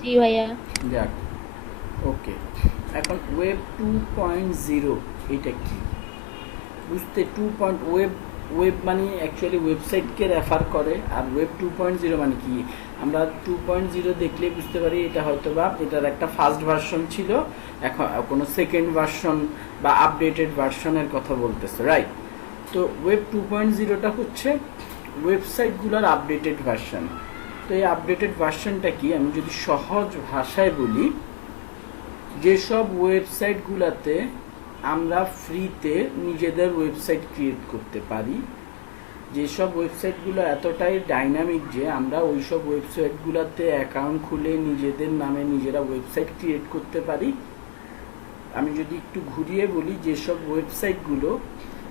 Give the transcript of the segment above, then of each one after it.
জি ভাইয়া। যাক, ওকে। এখন ওয়েব 2.0 এটা কি বুঝতে, ওয়েব ওয়েব মানে অ্যাকচুয়ালি ওয়েবসাইটকে রেফার করে, আর ওয়েব 2.0 মানে কি আমরা 2.0 দেখলেই বুঝতে পারি এটা হয়তো বা এটার একটা ফার্স্ট ভার্সন ছিল, এখন কোনো সেকেন্ড ভার্সন বা আপডেটেড ভার্সনের কথা বলতেছে, রাইট? তো ওয়েব 2.0টা হচ্ছে ওয়েবসাইটগুলোর আপডেটেড ভার্সন। তো এই আপডেটেড ভার্সনটা কি, আমি যদি সহজ ভাষায় বলি, যেসব ওয়েবসাইটগুলোতে আমরা ফ্রিতে নিজেদের ওয়েবসাইট ক্রিয়েট করতে পারি, যেসব ওয়েবসাইটগুলো এতটাই ডাইনামিক যে আমরা ওইসব ওয়েবসাইটগুলোতে অ্যাকাউন্ট খুলে নিজেদের নামে নিজেরা ওয়েবসাইট ক্রিয়েট করতে পারি। আমি যদি একটু ঘুরিয়ে বলি, যেসব ওয়েবসাইটগুলো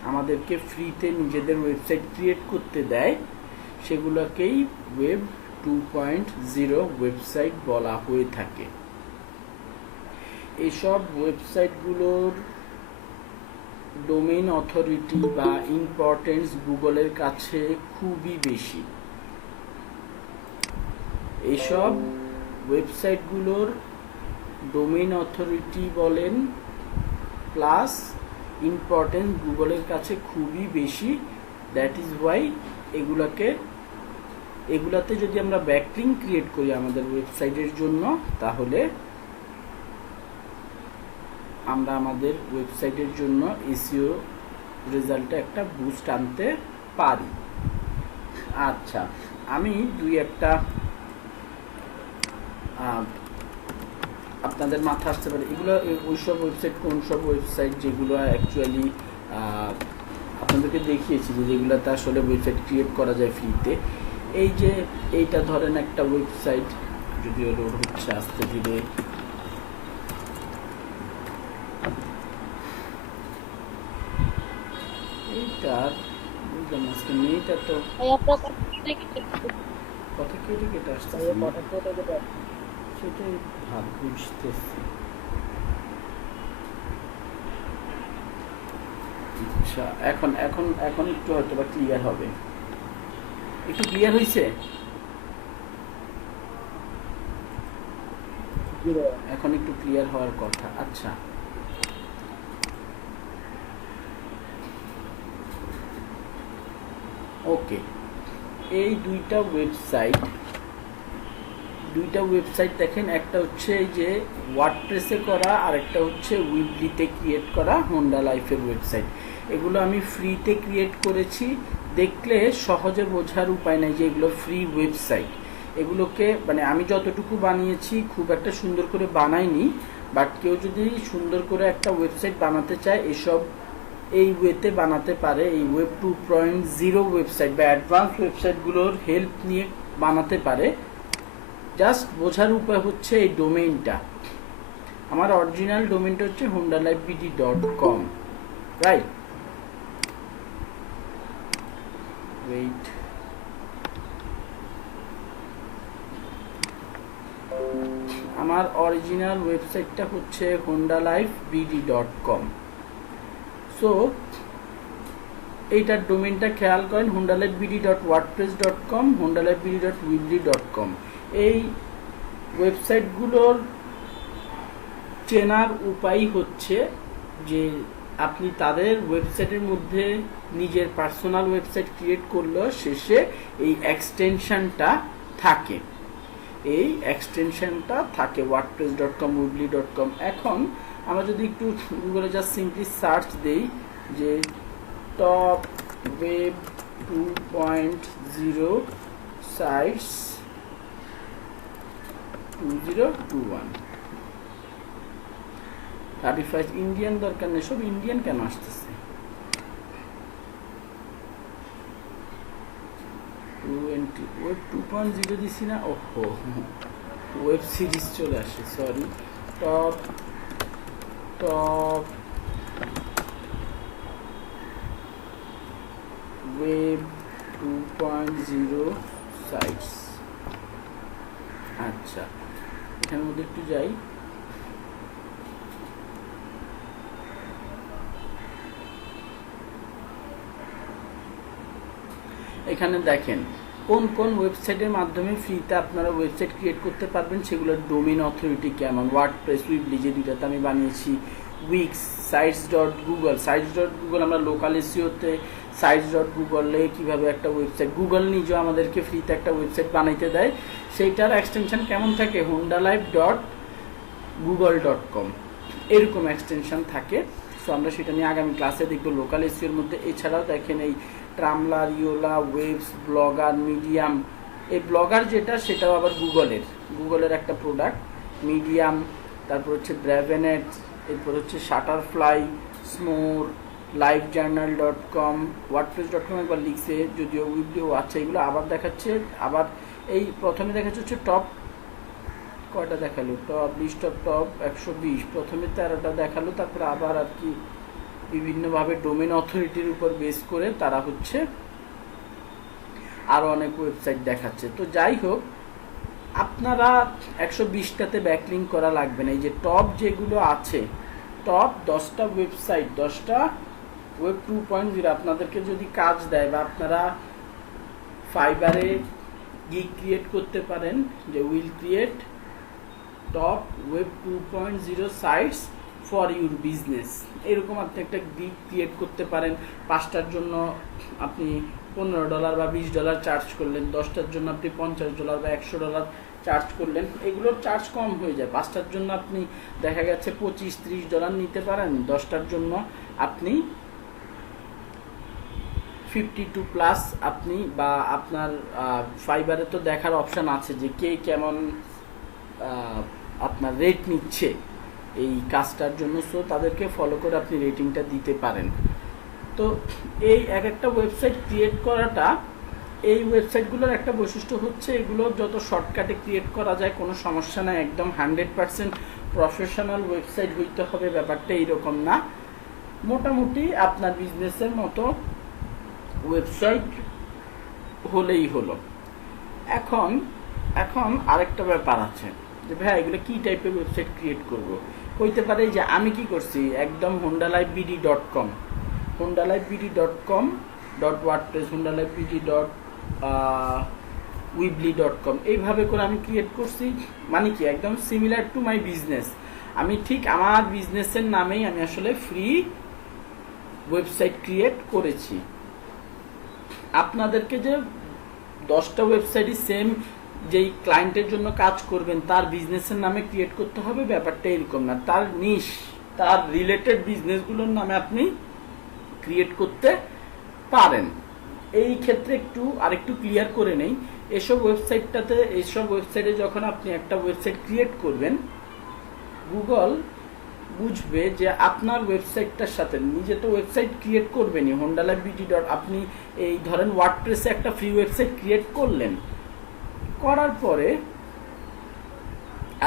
আমাদেরকে ফ্রিতে নিজেদের ওয়েবসাইট ক্রিয়েট করতে দেয়, সেগুলোকেই ওয়েব 2.0 ওয়েবসাইট বলা হয়ে থাকে। এইসব ওয়েবসাইটগুলোর ডোমেইন অথরিটি বা ইম্পর্টেন্স গুগলের কাছে খুবই বেশি। এইসব ওয়েবসাইটগুলোর ডোমেইন অথরিটি বলেন প্লাস ইম্পর্টেন্স গুগলের কাছে খুবই বেশি। দ্যাট ইজ ওয়াই এগুলাতে যদি আমরা ব্যাকলিঙ্ক ক্রিয়েট করি আমাদের ওয়েবসাইটের জন্য, তাহলে আমরা আমাদের ওয়েবসাইটের জন্য এসইও রেজাল্টে একটা বুস্ট আনতে পারি। আচ্ছা, আমি দুই একটা আপনাদের মাথা আসতে পারে এগুলো ওইসব ওয়েবসাইট, কোন সব ওয়েবসাইট যেগুলো অ্যাকচুয়ালি আপনাদেরকে দেখিয়েছি যে যেগুলোতে আসলে ওয়েবসাইট ক্রিয়েট করা যায় ফ্রিতে। এই যে এইটা ধরেন একটা ওয়েবসাইট, যদিও লোড হচ্ছে আস্তে ধীরে। এইটার বুঝলাম আজকে মেয়েটা তো ভাই আপনার কথা কেটে কেটে কথা কেটে কেটে আসতেছে, সেটাই ভাব বুঝতেছি। আচ্ছা, এখন এখন এখন একটু হয়তো বা ক্লিয়ার হবে, একটু ক্লিয়ার হয়েছে এখন একটু ক্লিয়ার হওয়ার কথা। আচ্ছা, ওকে। এই দুইটা ওয়েবসাইট দেখেন, একটা হচ্ছে এই যে ওয়ার্ডপ্রেসে করা, আর একটা হচ্ছে উইবলিতে ক্রিয়েট করা হোন্ডা লাইফের ওয়েবসাইট। এগুলো আমি ফ্রিতে ক্রিয়েট করেছি। দেখলে সহজে বোঝার উপায় নাই যে এগুলো ফ্রি ওয়েবসাইট। এগুলোকে মানে আমি যতটুকু বানিয়েছি খুব একটা সুন্দর করে বানাইনি, বাট কেউ যদি সুন্দর করে একটা ওয়েবসাইট বানাতে চায় এই ওয়েতে বানাতে পারে। এই ওয়েব 2.0 ওয়েবসাইট বা অ্যাডভান্স ওয়েবসাইটগুলোর হেল্প নিয়ে বানাতে পারে। জাস্ট বোঝার উপায় হচ্ছে এই ডোমেইনটা। আমার অরিজিনাল ডোমেইনটা হচ্ছে hondalifebd.com, রাইট? ওয়েট, আমার অরিজিনাল ওয়েবসাইটটা হচ্ছে hondalifebd.com। সো এইটার ডোমেইনটা খেয়াল করেন, hondalifebd.wordpress.com, hondalifebd.weebly.com। এই ওয়েবসাইটগুলোর চেনার উপায় হচ্ছে যে আপনি তাদের ওয়েবসাইটের মধ্যে নিজের পার্সোনাল ওয়েবসাইট ক্রিয়েট করলেও শেষে এই এক্সটেনশনটা থাকে, wordpress.com, weebly.com। এখন আমরা যদি একটু গুগলে জাস্ট সিম্পলি সার্চ দেই যে টপ ওয়েব 2.0 সাইটস 2021, 35 ইন্ডিয়ান দরকার নেই, সব ইন্ডিয়ান কেন আসতেছে? 20 ওয়েব 2.0 দিছি না, ওহো ওয়েব সিরিজ চলে আসে, sorry. Top top web 2.0 sites. আচ্ছা, এখানের মধ্যে একটু যাই। এখানে দেখেন কোন কোন ওয়েবসাইটের মাধ্যমে ফ্রিতে আপনারা ওয়েবসাইট ক্রিয়েট করতে পারবেন, সেগুলোর ডোমেইন অথরিটি কেমন, ওয়ার্ডপ্রেস, উইবলি যে দুইটাতে আমি বানিয়েছি, উইক্স, সাইটস.গুগল আমরা লোকাল এসইওতে সাইটস.গুগলে কীভাবে একটা ওয়েবসাইট, গুগল নিজেও আমাদেরকে ফ্রিতে একটা ওয়েবসাইট বানাইতে দেয়, সেইটার এক্সটেনশন কেমন থাকে, hondalive.google.com এরকম এক্সটেনশন থাকে। সো আমরা সেটা নিয়ে আগামী ক্লাসে দেখবো লোকাল এসইওর মধ্যে। এছাড়াও দেখেন এই ট্রামলার, ইওলা, ওয়েবস, ব্লগার, মিডিয়াম, এই ব্লগার যেটা সেটাও আবার গুগলের একটা প্রোডাক্ট, মিডিয়াম, তারপর হচ্ছে ব্র্যাভেনেট, এরপর হচ্ছে শাটারফ্লাই, স্নোর, livejournal.com, wordpress.com একবার লিখছে, যদিও উইবলিও আছে, এগুলো আবার দেখাচ্ছে। আবার এই প্রথমে দেখাচ্ছে হচ্ছে টপ কয়টা দেখালো, টপ লিস্ট অফ টপ 120, প্রথমে 13টা দেখালো, তারপরে আবার আর কি বিভিন্নভাবে ডোমেন অথরিটির উপর বেস করে তারা হচ্ছে আরও অনেক ওয়েবসাইট দেখাচ্ছে। তো যাই হোক, আপনারা 120টাতে ব্যাকলিঙ্ক করা লাগবে না। এই যে টপ যেগুলো আছে, টপ 10টা ওয়েবসাইট, 10টা ওয়েব 2.0 আপনাদেরকে যদি কাজ দেয়, বা আপনারা ফাইবারে গিগ ক্রিয়েট করতে পারেন, যে will create top web 2.0 sites for your business, এরকম আপনি একটা গিগ ক্রিয়েট করতে পারেন। 5টার জন্য আপনি $15 বা $20 চার্জ করলেন, 10টার জন্য আপনি $50 বা $100 চার্জ করলেন, এগুলোর চার্জ কম হয়ে যায়। 5টার জন্য আপনি দেখা গেছে $25-30 নিতে পারেন, 10টার জন্য আপনি 52+ আপনি, বা আপনার ফাইবারে তো দেখার অপশান আছে যে কে কেমন আপনার রেট নিচ্ছে এই কাজটার জন্য, সো তাদেরকে ফলো করে আপনি রেটিংটা দিতে পারেন। তো এই এক একটা ওয়েবসাইট ক্রিয়েট করাটা, এই ওয়েবসাইটগুলোর একটা বৈশিষ্ট্য হচ্ছে এগুলো যত শর্টকাটে ক্রিয়েট করা যায়, কোনো সমস্যা নাই, একদম 100% প্রফেশনাল ওয়েবসাইট হইতে হবে ব্যাপারটা এইরকম না, মোটামুটি আপনার বিজনেসের মতো ওয়েবসাইট হলেই হলো। এখন আরেকটা ব্যাপার আছে যে ভাই এগুলো কী টাইপের ওয়েবসাইট ক্রিয়েট করব। হইতে পারে যে আমি কি করছি, একদম hondalivebd.com, hondalivebd.com.wordpress, hondalivebd.weebly.com এইভাবে করে আমি ক্রিয়েট করছি। মানে কি, একদম সিমিলার টু মাই বিজনেস, আমি ঠিক আমার বিজনেসের নামেই আমি আসলে ফ্রি ওয়েবসাইট ক্রিয়েট করেছি। আপনাদেরকে যে 10টা ওয়েবসাইটই সেম যেই ক্লায়েন্টের জন্য কাজ করবেন তার বিজনেসের নামে ক্রিয়েট করতে হবে, ব্যাপারটা এরকম না। তার নিশ, তার রিলেটেড বিজনেসগুলোর নামে আপনি ক্রিয়েট করতে পারেন। এই ক্ষেত্রে আরেকটু ক্লিয়ার করে নেই, এইসব ওয়েবসাইটে যখন আপনি একটা ওয়েবসাইট ক্রিয়েট করবেন, গুগল বুঝবে যে আপনার ওয়েবসাইটটার সাথে, নিজে তো ওয়েবসাইট ক্রিয়েট করবেনই, hondalivebd. আপনি এই ধরেন ওয়ার্ডপ্রেসে একটা ফ্রি ওয়েবসাইট ক্রিয়েট করলেন, করার পরে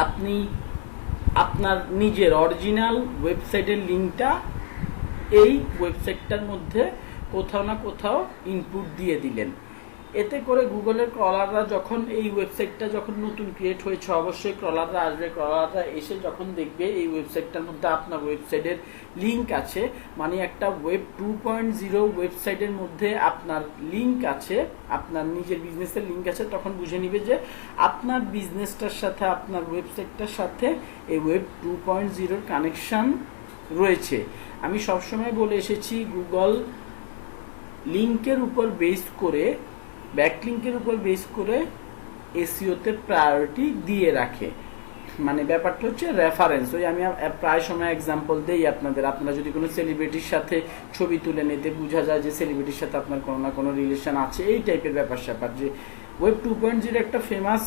আপনি আপনার নিজের অরিজিনাল ওয়েবসাইটের লিঙ্কটা এই ওয়েবসাইটটার মধ্যে কোথাও না কোথাও ইনপুট দিয়ে দিলেন। এতে করে গুগলের ক্রলাররা যখন এই ওয়েবসাইটটা যখন নতুন ক্রিয়েট হয়েছে, অবশ্যই ক্রলাররা আসবে, ক্রলাররা এসে যখন দেখবে এই ওয়েবসাইটটার মধ্যে আপনার ওয়েবসাইটের লিঙ্ক আছে, মানে একটা ওয়েব 2.0 ওয়েবসাইটের মধ্যে আপনার লিঙ্ক আছে, আপনার নিজের বিজনেসের লিঙ্ক আছে, তখন বুঝে নিবে যে আপনার বিজনেসটার সাথে, আপনার ওয়েবসাইটটার সাথে এই ওয়েব 2.0 কানেকশন রয়েছে। আমি সবসময় বলে এসেছি, গুগল লিঙ্কের উপর বেস করে, ব্যাকলিঙ্কের উপর বেস করে এসইওতে প্রায়োরিটি দিয়ে রাখে। মানে ব্যাপারটা হচ্ছে রেফারেন্স। ওই আমি প্রায় সময় এক্সাম্পল দেই আপনারা যদি কোনো সেলিব্রিটির সাথে ছবি তুলে নিতে বোঝা যায় যে সেলিব্রিটির সাথে আপনার কোনো না কোনো রিলেশন আছে, এই টাইপের ব্যাপার যে ওয়েব 2.0 একটা ফেমাস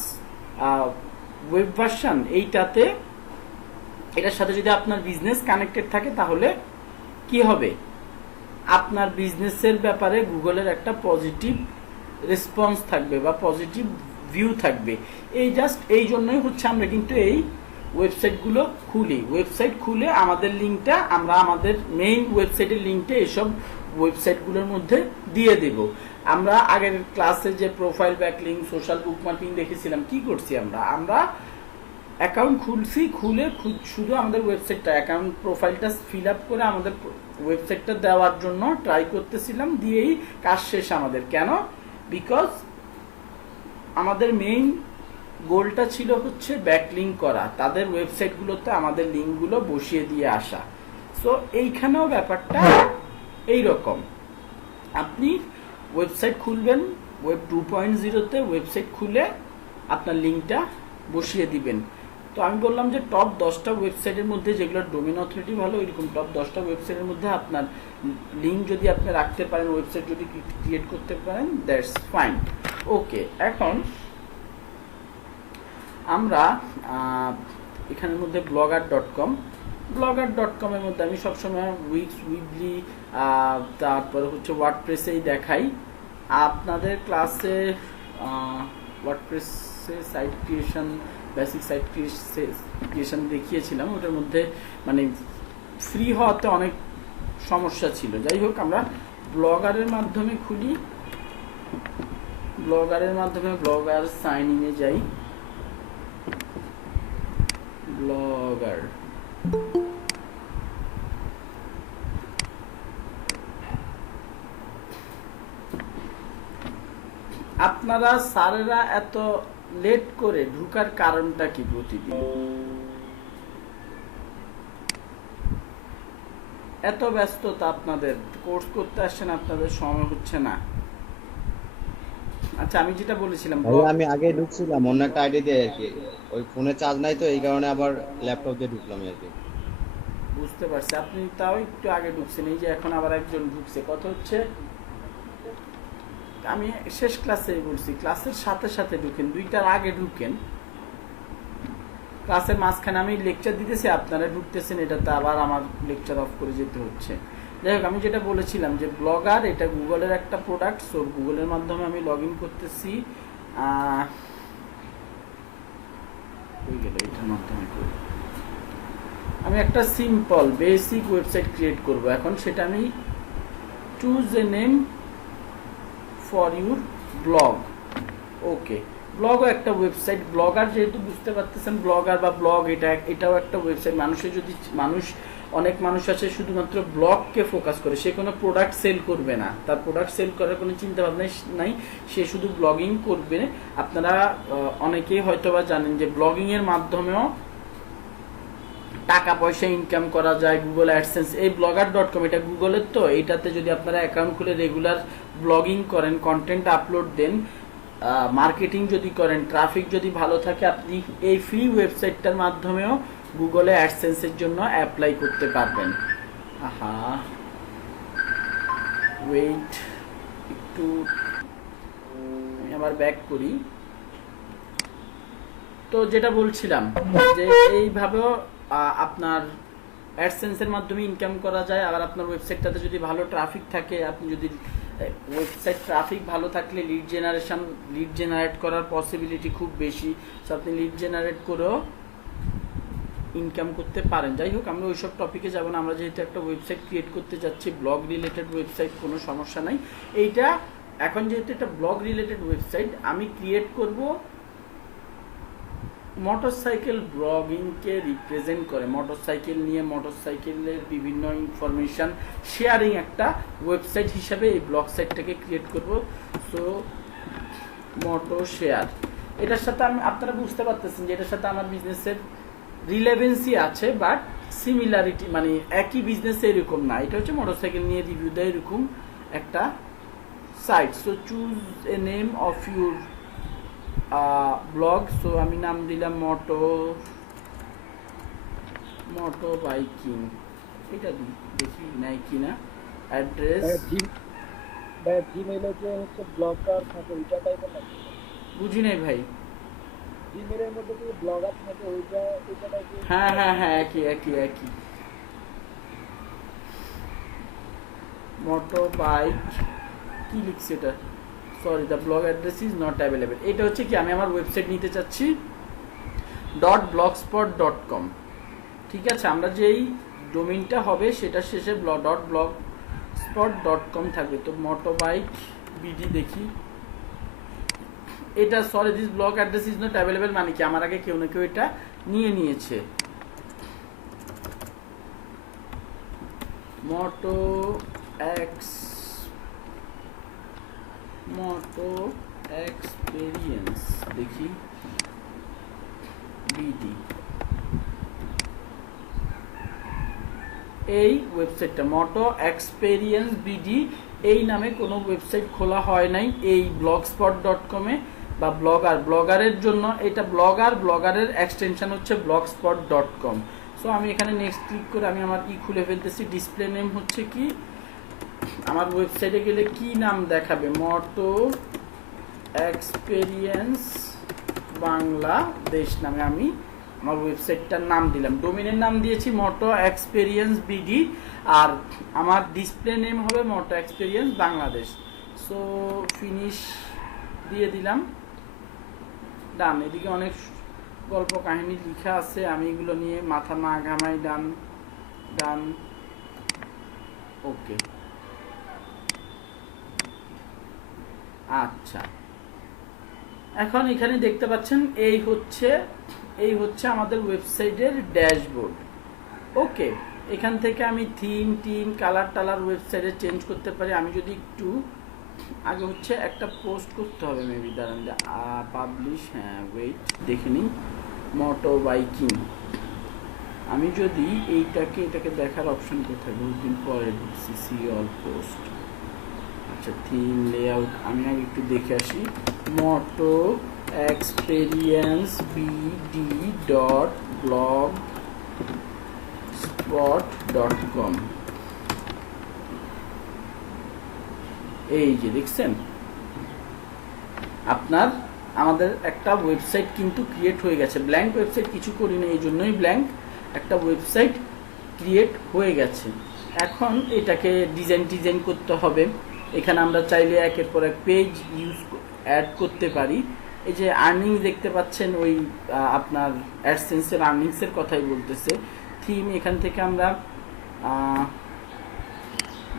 ওয়েব ভার্সন, এটার সাথে যদি আপনার বিজনেস কানেক্টেড থাকে, তাহলে কি হবে, আপনার বিজনেসের ব্যাপারে গুগলের একটা পজিটিভ রেসপন্স থাকবে বা পজিটিভ ভিউ থাকবে। এই জন্যই হচ্ছে আমরা কিন্তু এই ওয়েবসাইটগুলো ওয়েবসাইট খুলে আমাদের লিঙ্কটা আমরা আমাদের মেইন ওয়েবসাইটের লিঙ্কটা এইসব ওয়েবসাইটগুলোর মধ্যে দিয়ে দেব। আমরা আগের ক্লাসে যে প্রোফাইল ব্যাকলিঙ্ক, সোশ্যাল বুকমার্কিং দেখেছিলাম, কি করছি আমরা অ্যাকাউন্ট খুলে শুধু আমাদের ওয়েবসাইটটা, অ্যাকাউন্ট প্রোফাইলটা ফিল আপ করে আমাদের ওয়েবসাইটটা দেওয়ার জন্য ট্রাই করতেছিলাম, দিয়েই কাজ শেষ আমাদের। কেন? বিকজ আমাদের মেইন গোলটা ছিল হচ্ছে ব্যাকলিঙ্ক করা, তাদের ওয়েবসাইটগুলোতে আমাদের লিঙ্কগুলো বসিয়ে দিয়ে আসা। সো এইখানেও ব্যাপারটা এই রকম, আপনি ওয়েবসাইট খুলবেন, ওয়েব 2.0-তে ওয়েবসাইট খুলে আপনার লিঙ্কটা বসিয়ে দিবেন। তো আমি বললাম যে টপ 10টা ওয়েবসাইটের মধ্যে যেগুলোর ডোমেন অথরিটি ভালো, এরকম টপ 10টা ওয়েবসাইটের মধ্যে আপনার লিঙ্ক যদি আপনি রাখতে পারেন, ওয়েবসাইট যদি ক্রিয়েট করতে পারেন, দ্যাটস ফাইন। ওকে, এখন আমরা এখানের মধ্যে blogger.com-এর মধ্যে আমি সবসময় উইকস, উইকলি, তারপরে হচ্ছে ওয়ার্ডপ্রেসেই দেখাই। আপনাদের ক্লাসে ওয়ার্ডপ্রেসে site creation, basic site creation দেখিয়েছিলাম, ওটার মধ্যে মানে ফ্রি হওয়াতে অনেক সমস্যা ছিল। যাই হোক, আমরা ব্লগারের মাধ্যমে খুলি, ব্লগার সাইন ইনে যাই, ব্লগার। আপনারা স্যারেরা এত লেট করে ঢুকার কারণটা কি? প্রতিদিন এত ব্যস্ততা, আপনাদের কোর্স করতে আসছেন, আপনাদের সময় হচ্ছে না। আচ্ছা, আমি যেটা বলেছিলাম, আমি আগে ঢুকছিলাম অন্য একটা আইডি দিয়ে আর কি, ওই ফোনে চার্জ নাই তো এই কারণে আবার ল্যাপটপ দিয়ে ঢুকলাম আর কি। বুঝতে পারছি, আপনি তাও একটু আগে ঢুকছেন, এই যে এখন আবার একজন ঢুকছে। কথা হচ্ছে, আমি শেষ ক্লাসে বলছি, ক্লাসের সাথে সাথে ঢুকেন, 2টার আগে ঢুকেন। ক্লাসের মাঝখানে আমি লেকচার দিতেছি, আপনারা ঢুকতেছেন, এটাতে আবার আমার লেকচার অফ করে যেতে হচ্ছে। যাই হোক, আমি যেটা বলেছিলাম যে ব্লগার এটা গুগলের একটা প্রোডাক্ট। সো গুগলের মাধ্যমে আমি লগ ইন করতেছি, এটার মাধ্যমে আমি একটা সিম্পল বেসিক ওয়েবসাইট ক্রিয়েট করব। এখন সেটা আমি choose a name for your blog. Okay, ব্লগও একটা ওয়েবসাইট। ব্লগার যেহেতু বুঝতে পারতেছেন, ব্লগার বা ব্লগ এটাও একটা ওয়েবসাইট। অনেক মানুষ আছে শুধুমাত্র ব্লগকে ফোকাস করে, সে কোনো প্রোডাক্ট সেল করবে না, তার প্রোডাক্ট সেল করার কোনো চিন্তা ভাবনা নাই, সে শুধু ব্লগিং করবে। আপনারা অনেকেই হয়তোবা জানেন যে ব্লগিং এর মাধ্যমেও টাকা পয়সা ইনকাম করা যায়, গুগল অ্যাডসেন্স। এই blogger.com এটা গুগলের, তো এইটাতে যদি আপনারা অ্যাকাউন্ট খুলে রেগুলার ব্লগিং করেন, কন্টেন্ট আপলোড দেন, মার্কেটিং যদি করেন, ট্রাফিক যদি ভালো থাকে, আপনি এই ফ্রি ওয়েবসাইটটার মাধ্যমেও গুগলে অ্যাডসেন্সের জন্য অ্যাপ্লাই করতে পারবেন। ওয়েট একটু, আমি আবার ব্যাক করি। তো যেটা বলছিলাম যে এইভাবেও আপনার অ্যাডসেন্সের মাধ্যমে ইনকাম করা যায়। আবার আপনার ওয়েবসাইটটাতে যদি ভালো ট্রাফিক থাকে, আপনি যদি ওয়েবসাইট ট্রাফিক ভালো থাকলে লিড জেনারেট করার পসিবিলিটি খুব বেশি। সো আপনি লিড জেনারেট করেও ইনকাম করতে পারেন। যাই হোক, আমরা ওইসব টপিকে যাব না। আমরা যেহেতু একটা ওয়েবসাইট ক্রিয়েট করতে যাচ্ছি, ব্লগ রিলেটেড ওয়েবসাইট, কোনো সমস্যা নাই। এইটা এখন যেহেতু এটা ব্লগ রিলেটেড ওয়েবসাইট, আমি ক্রিয়েট করব মোটরসাইকেল ব্লগিংকে রিপ্রেজেন্ট করে, মোটরসাইকেল নিয়ে, মোটরসাইকেলের বিভিন্ন ইনফরমেশন শেয়ারিং একটা ওয়েবসাইট হিসাবে এই ব্লগ সাইটটাকে ক্রিয়েট করব। সো মোটো শেয়ার, এটার সাথে আপনারা বুঝতে পারতেছেন যে এটার সাথে আমার বিজনেসের রিলেভেন্সি আছে, বাট সিমিলারিটি মানে একই বিজনেস এরকম না। এটা হচ্ছে মোটরসাইকেল নিয়ে রিভিউ দেয় এরকম একটা site. So choose a name of your blog. So আমি নাম দিলাম মোটো বাইকিং। এটা দেখি নাই কিনা। অ্যাড্রেস জিমেইলে যে হচ্ছে ব্লগার থাকে ওইটা টাইপের নাকি? বুঝি নাই ভাই। জিমেইলের মধ্যে যে ব্লগার থাকে ওইটা টাইপের? হ্যাঁ, একই। মোটো বাইক কি লিখছে এটা? Sorry, the blog address is not available. এটা হচ্ছে কি, আমি আমার ওয়েবসাইট নিতে চাচ্ছি .blogspot.com। ঠিক আছে, আমরা যেই ডোমেইনটা হবে সেটা শেষে .blogspot.com থাকবে। তো মোটো বাইক বিডি দেখি। এটা sorry, this blog address is not available মানে কি, আমার আগে কেউ না কেউ এটা নিয়েছে। মোটো এক্সপেরিয়েন্স লিখি বিডি, এই ওয়েবসাইটটা মোটো এক্সপেরিয়েন্স বিডি এই নামে কোনো ওয়েবসাইট খোলা হয় নাই এই blogspot.com-এ বা ব্লগারের জন্য। এটা ব্লগারের এক্সটেনশন হচ্ছে blogspot.com। সো আমি এখানে নেক্সট ক্লিক করে আমি আমার খুলে ফেলতেছি। ডিসপ্লে নেম হচ্ছে কি, আমার ওয়েবসাইটে গেলে কি নাম দেখাবে, মোটো এক্সপেরিয়েন্স বাংলাদেশ নামে আমি আমার ওয়েবসাইটটার নাম দিলাম। ডোমেনের নাম দিয়েছি মোটো এক্সপেরিয়েন্স বিডি, আর আমার ডিসপ্লে নেম হবে মোটো এক্সপেরিয়েন্স বাংলাদেশ। সো ফিনিশ দিয়ে দিলাম, ডান। এদিকে অনেক গল্প কাহিনী লেখা আছে, আমি এগুলো নিয়ে মাথা না ঘামাই। ডান ডান, ওকে। আচ্ছা, এখন এখানে দেখতে পাচ্ছেন এই হচ্ছে আমাদের ওয়েবসাইটের ড্যাশবোর্ড। ওকে, এখান থেকে আমি থিম কালার টালার ওয়েবসাইটে চেঞ্জ করতে পারি। আমি যদি একটু আগে হচ্ছে একটা পোস্ট করতে হবে, মেবি দাঁড়ান, পাবলিশ, হ্যাঁ ওয়েট দেখে নিই, মোটো বাইকিং। আমি যদি এটাকে দেখার অপশন কোথায়, বহুত দিন পরে ঢুকছি, সি অল পোস্ট। আচ্ছা, থিম লেআউট আমি আগে একটু দেখে আসি, মোটো এক্সপেরিয়েন্স বিডি blogspot.com। এই যে দেখছেন, আমাদের একটা ওয়েবসাইট কিন্তু ক্রিয়েট হয়ে গেছে। ব্ল্যাঙ্ক ওয়েবসাইট কিছু করি না, এই জন্যই ব্ল্যাঙ্ক, একটা ওয়েবসাইট ক্রিয়েট হয়ে গেছে। এখন এটাকে ডিজাইন করতে হবে। এখানে আমরা চাইলে একের পর এক পেজ অ্যাড করতে পারি। এই যে আর্নিং দেখতে পাচ্ছেন, ওই আপনার অ্যাডসেন্সের আর্নিংসের কথাই বলতেছে। থিম, এখান থেকে আমরা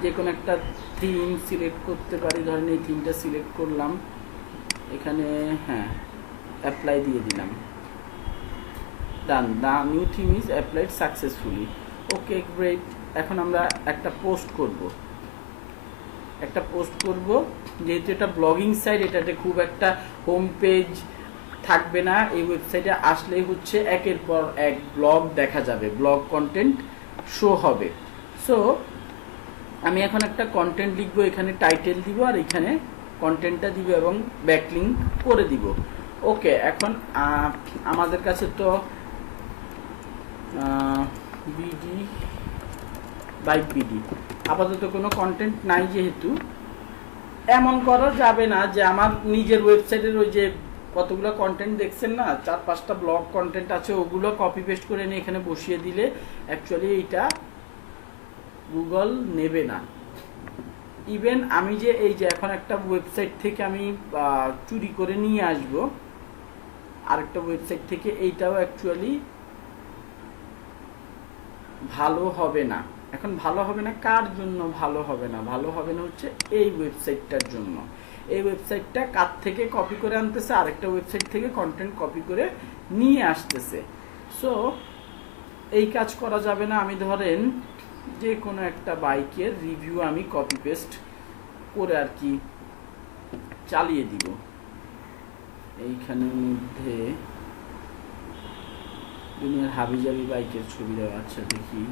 যে কোনো একটা থিম সিলেক্ট করতে পারি। ধরেন এই থিমটা সিলেক্ট করলাম, এখানে হ্যাঁ অ্যাপ্লাই দিয়ে দিলাম, done. The new theme is applied successfully. Okay, great. এখন আমরা একটা পোস্ট করব। যেহেতু এটা ব্লগিং সাইট, এটাতে খুব একটা হোম পেজ থাকবে না। এই ওয়েবসাইটে আসলেই হচ্ছে একের পর এক ব্লগ দেখা যাবে, ব্লগ কন্টেন্ট শো হবে। সো আমি এখন একটা কন্টেন্ট লিখবো, এখানে টাইটেল দিব আর এখানে কন্টেন্টটা দিব এবং ব্যাকলিঙ্ক করে দিব। ওকে, এখন আমাদের কাছে তো বিডি বাই বিডি আপাতত কোনো কন্টেন্ট নাই, যেহেতু এমন করা যাবে না যে আমার নিজের ওয়েবসাইটের ওই যে কতগুলো কন্টেন্ট দেখছেন না, 4-5টা ব্লগ কন্টেন্ট আছে, ওগুলো কপি পেস্ট করে নিয়ে এখানে বসিয়ে দিলে অ্যাকচুয়ালি এইটা গুগল নেবে না। ইভেন আমি যে এই যে এখন একটা ওয়েবসাইট থেকে আমি চুরি করে নিয়ে আসবো আরেকটা ওয়েবসাইট থেকে, এইটাও অ্যাকচুয়ালি ভালো হবে না। এখন ভালো হবে না কার জন্য? ভালো হবে না হচ্ছে এই ওয়েবসাইটটার জন্য। এই ওয়েবসাইটটা কার থেকে কপি করে আনতেছে, আরেকটা ওয়েবসাইট থেকে কন্টেন্ট কপি করে নিয়ে আসতেছে। সো এই কাজ করা যাবে না। আমি ধরেন যে কোনো একটা বাইকের রিভিউ আমি কপি পেস্ট করে আর কি চালিয়ে দিব। এইখানের মধ্যে দুনিয়ার হাবিজাবি বাইকের ছবি দেওয়া আছে, দেখি।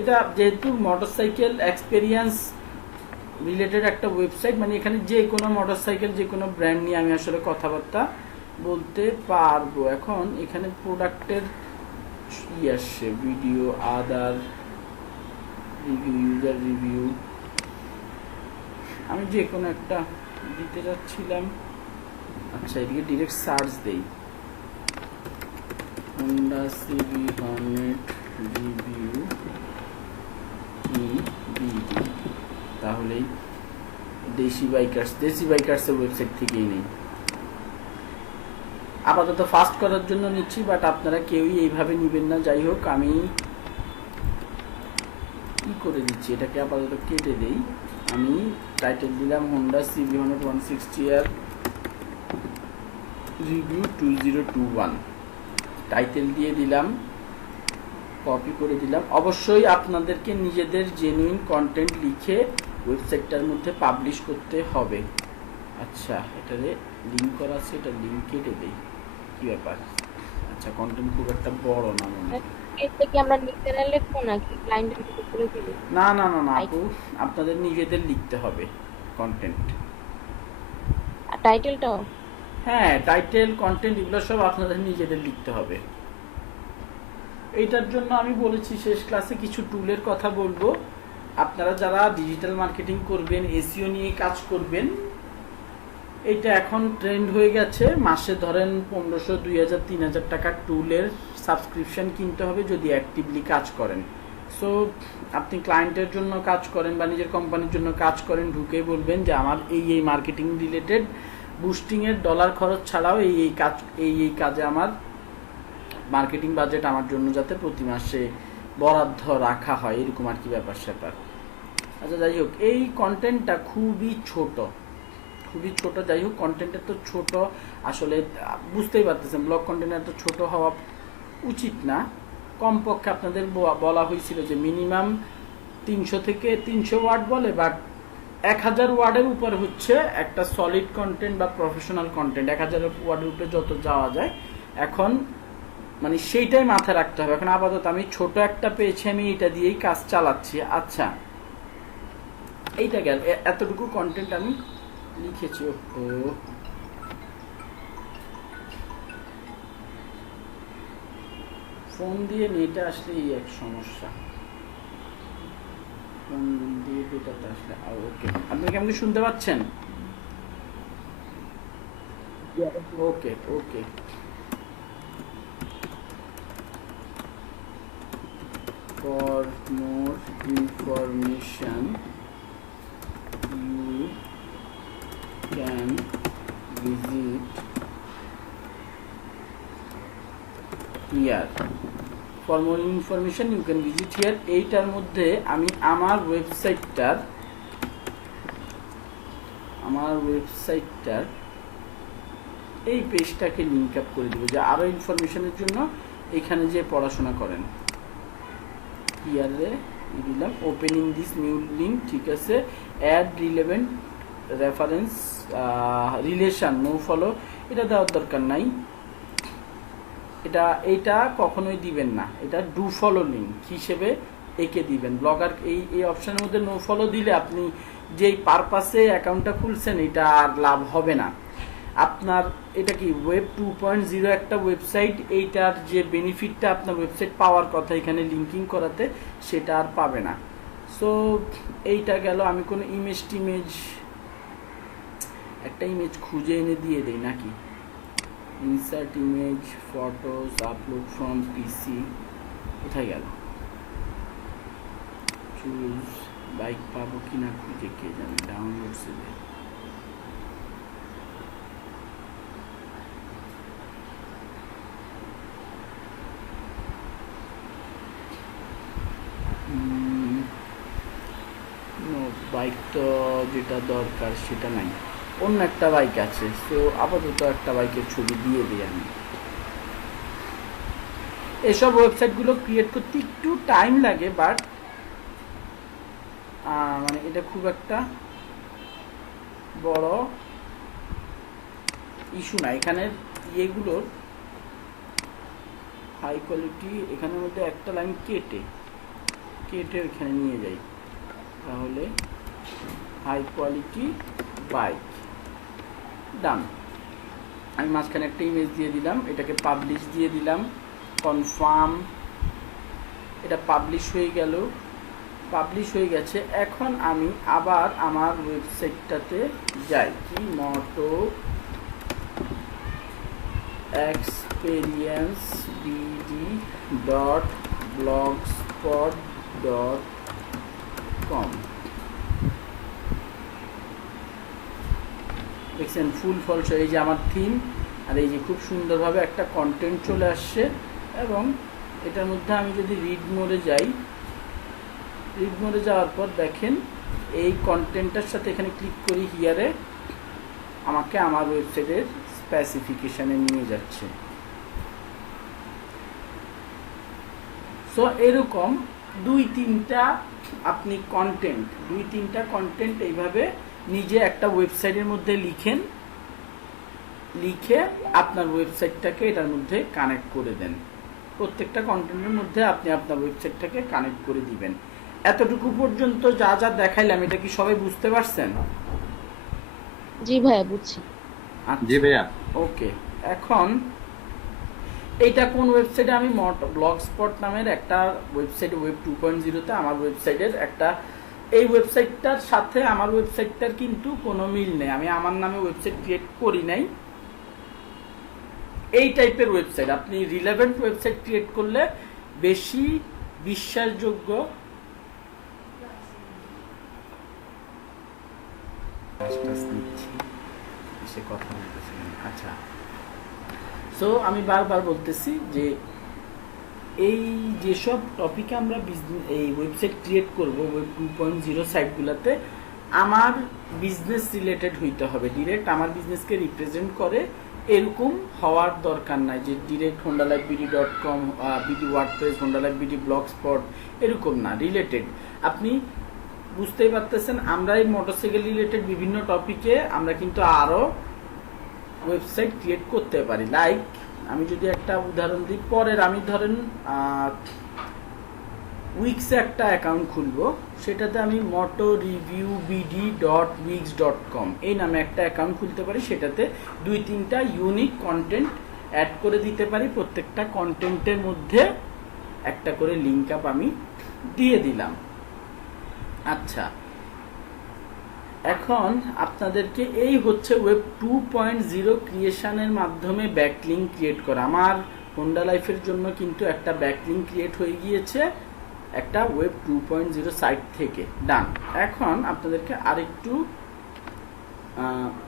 এটা যেহেতু মোটরসাইকেল এক্সপেরিয়েন্স রিলেটেড একটা ওয়েবসাইট, মানে এখানে যে কোনো মোটরসাইকেল, যে কোনো ব্র্যান্ড নিয়ে আমি আসলে কথাবার্তা বলতে পারবো। এখন এখানে প্রোডাক্টের আসছে, ভিডিও, আদার রিভিউ, ইউজার রিভিউ, আমি যে কোনো একটা দিতে যাচ্ছিলাম। আচ্ছা, এদিকে ডিরেক্ট সার্চ দেই, হোন্ডা সিবি 100 রিভিউ বিডি, তাহলেই দেশি বাইকার্সের ওয়েবসাইট থেকেই নেই। আপাতত ফাস্ট করার জন্য নিচ্ছি, বাট আপনারা কেউই এইভাবে নেবেন না। যাই হোক, আমি কি করে দিচ্ছি, এটাকে আপাতত কেটে দেই। আমি টাইটেল দিলাম হোন্ডা সিবি 100 160 রিভিউ 2021, টাইটেল দিয়ে দিলাম, কপি করে দিলাম। অবশ্যই আপনাদেরকে নিজেদের জেনুইন কন্টেন্ট লিখে ওয়েবসাইটটার মধ্যে পাবলিশ করতে হবে। আচ্ছা, এটারে লিঙ্ক করা আছে, এটা লিঙ্ক কেটে দেই, কি ব্যাপার? আচ্ছা, কন্টেন্ট খুব একটা বড় না মনে হয়। এটা কি আমরা নিজেরা লিখবো নাকি ক্লায়েন্টের ভিতরে করে দিব? না না না না আপু, আপনাদের নিজেদের লিখতে হবে কন্টেন্ট। আর টাইটেলটাও? হ্যাঁ, টাইটেল, কন্টেন্ট এগুলো সব আপনাদের নিজেদের লিখতে হবে। এইটার জন্য আমি বলেছি শেষ ক্লাসে কিছু টুলের কথা বলবো। আপনারা যারা ডিজিটাল মার্কেটিং করবেন, এসইও নিয়ে কাজ করবেন, এইটা এখন ট্রেন্ড হয়ে গেছে। মাসে ধরেন 1500, 2000, 3000 টাকার টুলের সাবস্ক্রিপশন কিনতে হবে যদি অ্যাক্টিভলি কাজ করেন। সো আপনি ক্লায়েন্টের জন্য কাজ করেন বা নিজের কোম্পানির জন্য কাজ করেন, ঢুকে বলবেন যে আমার এই মার্কেটিং রিলেটেড বুস্টিংয়ের ডলার খরচ ছাড়াও এই কাজে আমার মার্কেটিং বাজেট আমার জন্য যাতে প্রতি মাসে বরাদ্দ রাখা হয়, এরকম আর কি ব্যাপার স্যাপার। আচ্ছা যাই হোক, এই কন্টেন্টটা খুবই ছোট। যাই হোক, কন্টেন্ট এত ছোট আসলে বুঝতেই পারতেছেন, ব্লগ কন্টেন্ট এত ছোট হওয়া উচিত না। কমপক্ষে আপনাদের বলা হয়েছিল যে মিনিমাম 300 থেকে 300 ওয়ার্ড বলে, বাট 1000 ওয়ার্ডের উপর হচ্ছে একটা সলিড কন্টেন্ট বা প্রফেশনাল কন্টেন্ট। 1000 ওয়ার্ডের উপরে যত যাওয়া যায় এখন মানে সেইটাই মাথায় রাখতে হবে। এখন আপাতত আমি ছোট একটা পেয়েছি, আমি এটা দিয়েই কাজ চালাচ্ছি। আচ্ছা, এইটা গেল, এতটুকু কন্টেন্ট আমি লিখেছি। ও ফোন দিয়ে নেটে আসলেই এক সমস্যা, ফোন দিয়ে ডেটাতে আসলে। ওকে, আপনি কি আমাকে শুনতে পাচ্ছেন? ওকে ওকে, for more information you can visit here. For more information you can visit here. এইটার মধ্যে আমি আমার ওয়েবসাইটটার এই পেজটাকে লিঙ্ক আপ করে দেবো, যে আরো ইনফরমেশনের জন্য এখানে যে পড়াশোনা করেন। হিয়ারে দিলাম ওপেনিং দিস নিউ লিঙ্ক, ঠিক আছে। Add relevant reference relation, no follow, এটা দেওয়ার দরকার নাই। এইটা কখনোই দিবেন না, এটা ডু ফলো লিঙ্ক হিসেবে একে দিবেন। ব্লগার এই অপশনের মধ্যে নো ফলো দিলে আপনি যেই পারপাসে অ্যাকাউন্টটা খুলছেন এটা আর লাভ হবে না আপনার। এটা কি ওয়েব 2.0 একটা ওয়েবসাইট, এইটার যে বেনিফিটটা আপনার ওয়েবসাইট পাওয়ার কথা এখানে লিঙ্কিং করাতে, সেটা আর পাবে না। সো এইটা গেল। আমি কোনো একটা ইমেজ খুঁজে এনে দিয়ে দেই নাকি? Insert image, photos, upload from PC, কোথায় গেল? চুজ বাইক পাবো কিনা খুঁজে কে জানে, ডাউনলোডসে দেয়। বাইক তো যেটা দরকার সেটা নাই, অন্য একটা বাইক আছে। সো আপাতত একটা বাইকের ছবি দিয়ে দিই আমি। এসব ওয়েবসাইটগুলো ক্রিয়েট করতে একটু টাইম লাগে, বাট মানে এটা খুব একটা বড় ইস্যু না। এখানে ইয়েগুলোর হাই কোয়ালিটি, এখানের মধ্যে একটা লাইন কেটে এখানে নিয়ে যাই, তাহলে হাই কোয়ালিটি বাইক, ডান। আমি মাঝখানে একটা ইমেজ দিয়ে দিলাম, এটাকে পাবলিশ দিয়ে দিলাম, কনফার্ম। এটা পাবলিশ হয়ে গেল, পাবলিশ হয়ে গেছে। এখন আমি আবার আমার ওয়েবসাইটটাতে যাই, কি মোটো experience.blogspot.com। দেখছেন ফুল ফলস, এই যে আমার থিম, আর এই যে খুব সুন্দরভাবে একটা কন্টেন্ট চলে আসছে। এবং এটার মধ্যে আমি যদি রিড মোডে যাই, রিড মোডে যাওয়ার পর দেখেন এই কন্টেন্টটার সাথে এখানে ক্লিক করি, হিয়ারে আমাকে আমার ওয়েবসাইটের স্পেসিফিকেশনে নিয়ে যাচ্ছে। সো এরকম দুই তিনটা কন্টেন্ট এইভাবে নিজে একটা ওয়েবসাইটের মধ্যে লিখেন, লিখে আপনার ওয়েবসাইটটাকে এটার মধ্যে কানেক্ট করে দেন। প্রত্যেকটা কন্টেন্টের মধ্যে আপনি আপনার ওয়েবসাইটটাকে কানেক্ট করে দিবেন। এতটুকু পর্যন্ত যা যা দেখাইলাম এটা কি সবাই বুঝতে পারছেন? জি ভাইয়া বুঝছি। জি ভাইয়া। ওকে, এখন এইটা কোন ওয়েবসাইটে, আমি ব্লগ স্পট নামের একটা ওয়েবসাইট, ওয়েব 2.0 আমার ওয়েবসাইটের একটা, এই ওয়েবসাইটটার সাথে আমার ওয়েবসাইটটার কিন্তু কোনো মিল নেই। আমি আমার নামে ওয়েবসাইট ক্রিয়েট করি নাই। এই টাইপের ওয়েবসাইট আপনি রিলেভেন্ট ওয়েবসাইট ক্রিয়েট করলে বেশি বিশ্বাসযোগ্য। আচ্ছা, সো আমি বারবার বলতেছি যে এই যেসব টপিকে আমরা এই ওয়েবসাইট ক্রিয়েট করব ওয়েব 2.0 সাইটগুলোতে, আমার বিজনেস রিলেটেড হইতে হবে, ডিরেক্ট আমার বিজনেসকে রিপ্রেজেন্ট করে এরকম হওয়ার দরকার নাই যে direct hondalifebd.com, BD WordPress, hondalifebd blog spot, এরকম না, রিলেটেড। আপনি বুঝতেই পারতেছেন আমরা এই মোটরসাইকেল রিলেটেড বিভিন্ন টপিকে আমরা কিন্তু আরও ওয়েবসাইট ক্রিয়েট করতে পারি। লাইক আমি যদি একটা উদাহরণ দিই, পরের আমি ধরেন উইক্সে একটা অ্যাকাউন্ট খুলবো, সেটাতে আমি motoreview.bd.wix.com এই নামে একটা অ্যাকাউন্ট খুলতে পারি। সেটাতে 2-3টা ইউনিক কন্টেন্ট অ্যাড করে দিতে পারি। প্রত্যেকটা কন্টেন্টের মধ্যে একটা করে লিঙ্ক আপ আমি দিয়ে দিলাম। আচ্ছা, এখন আপনাদেরকে এই হচ্ছে ওয়েব 2.0 ক্রিয়েশনের মাধ্যমে ব্যাকলিঙ্ক ক্রিয়েট করা। আমার হোন্ডা লাইফের জন্য কিন্তু একটা ব্যাকলিঙ্ক ক্রিয়েট হয়ে গিয়েছে একটা ওয়েব 2.0 সাইট থেকে। ডান। এখন আপনাদেরকে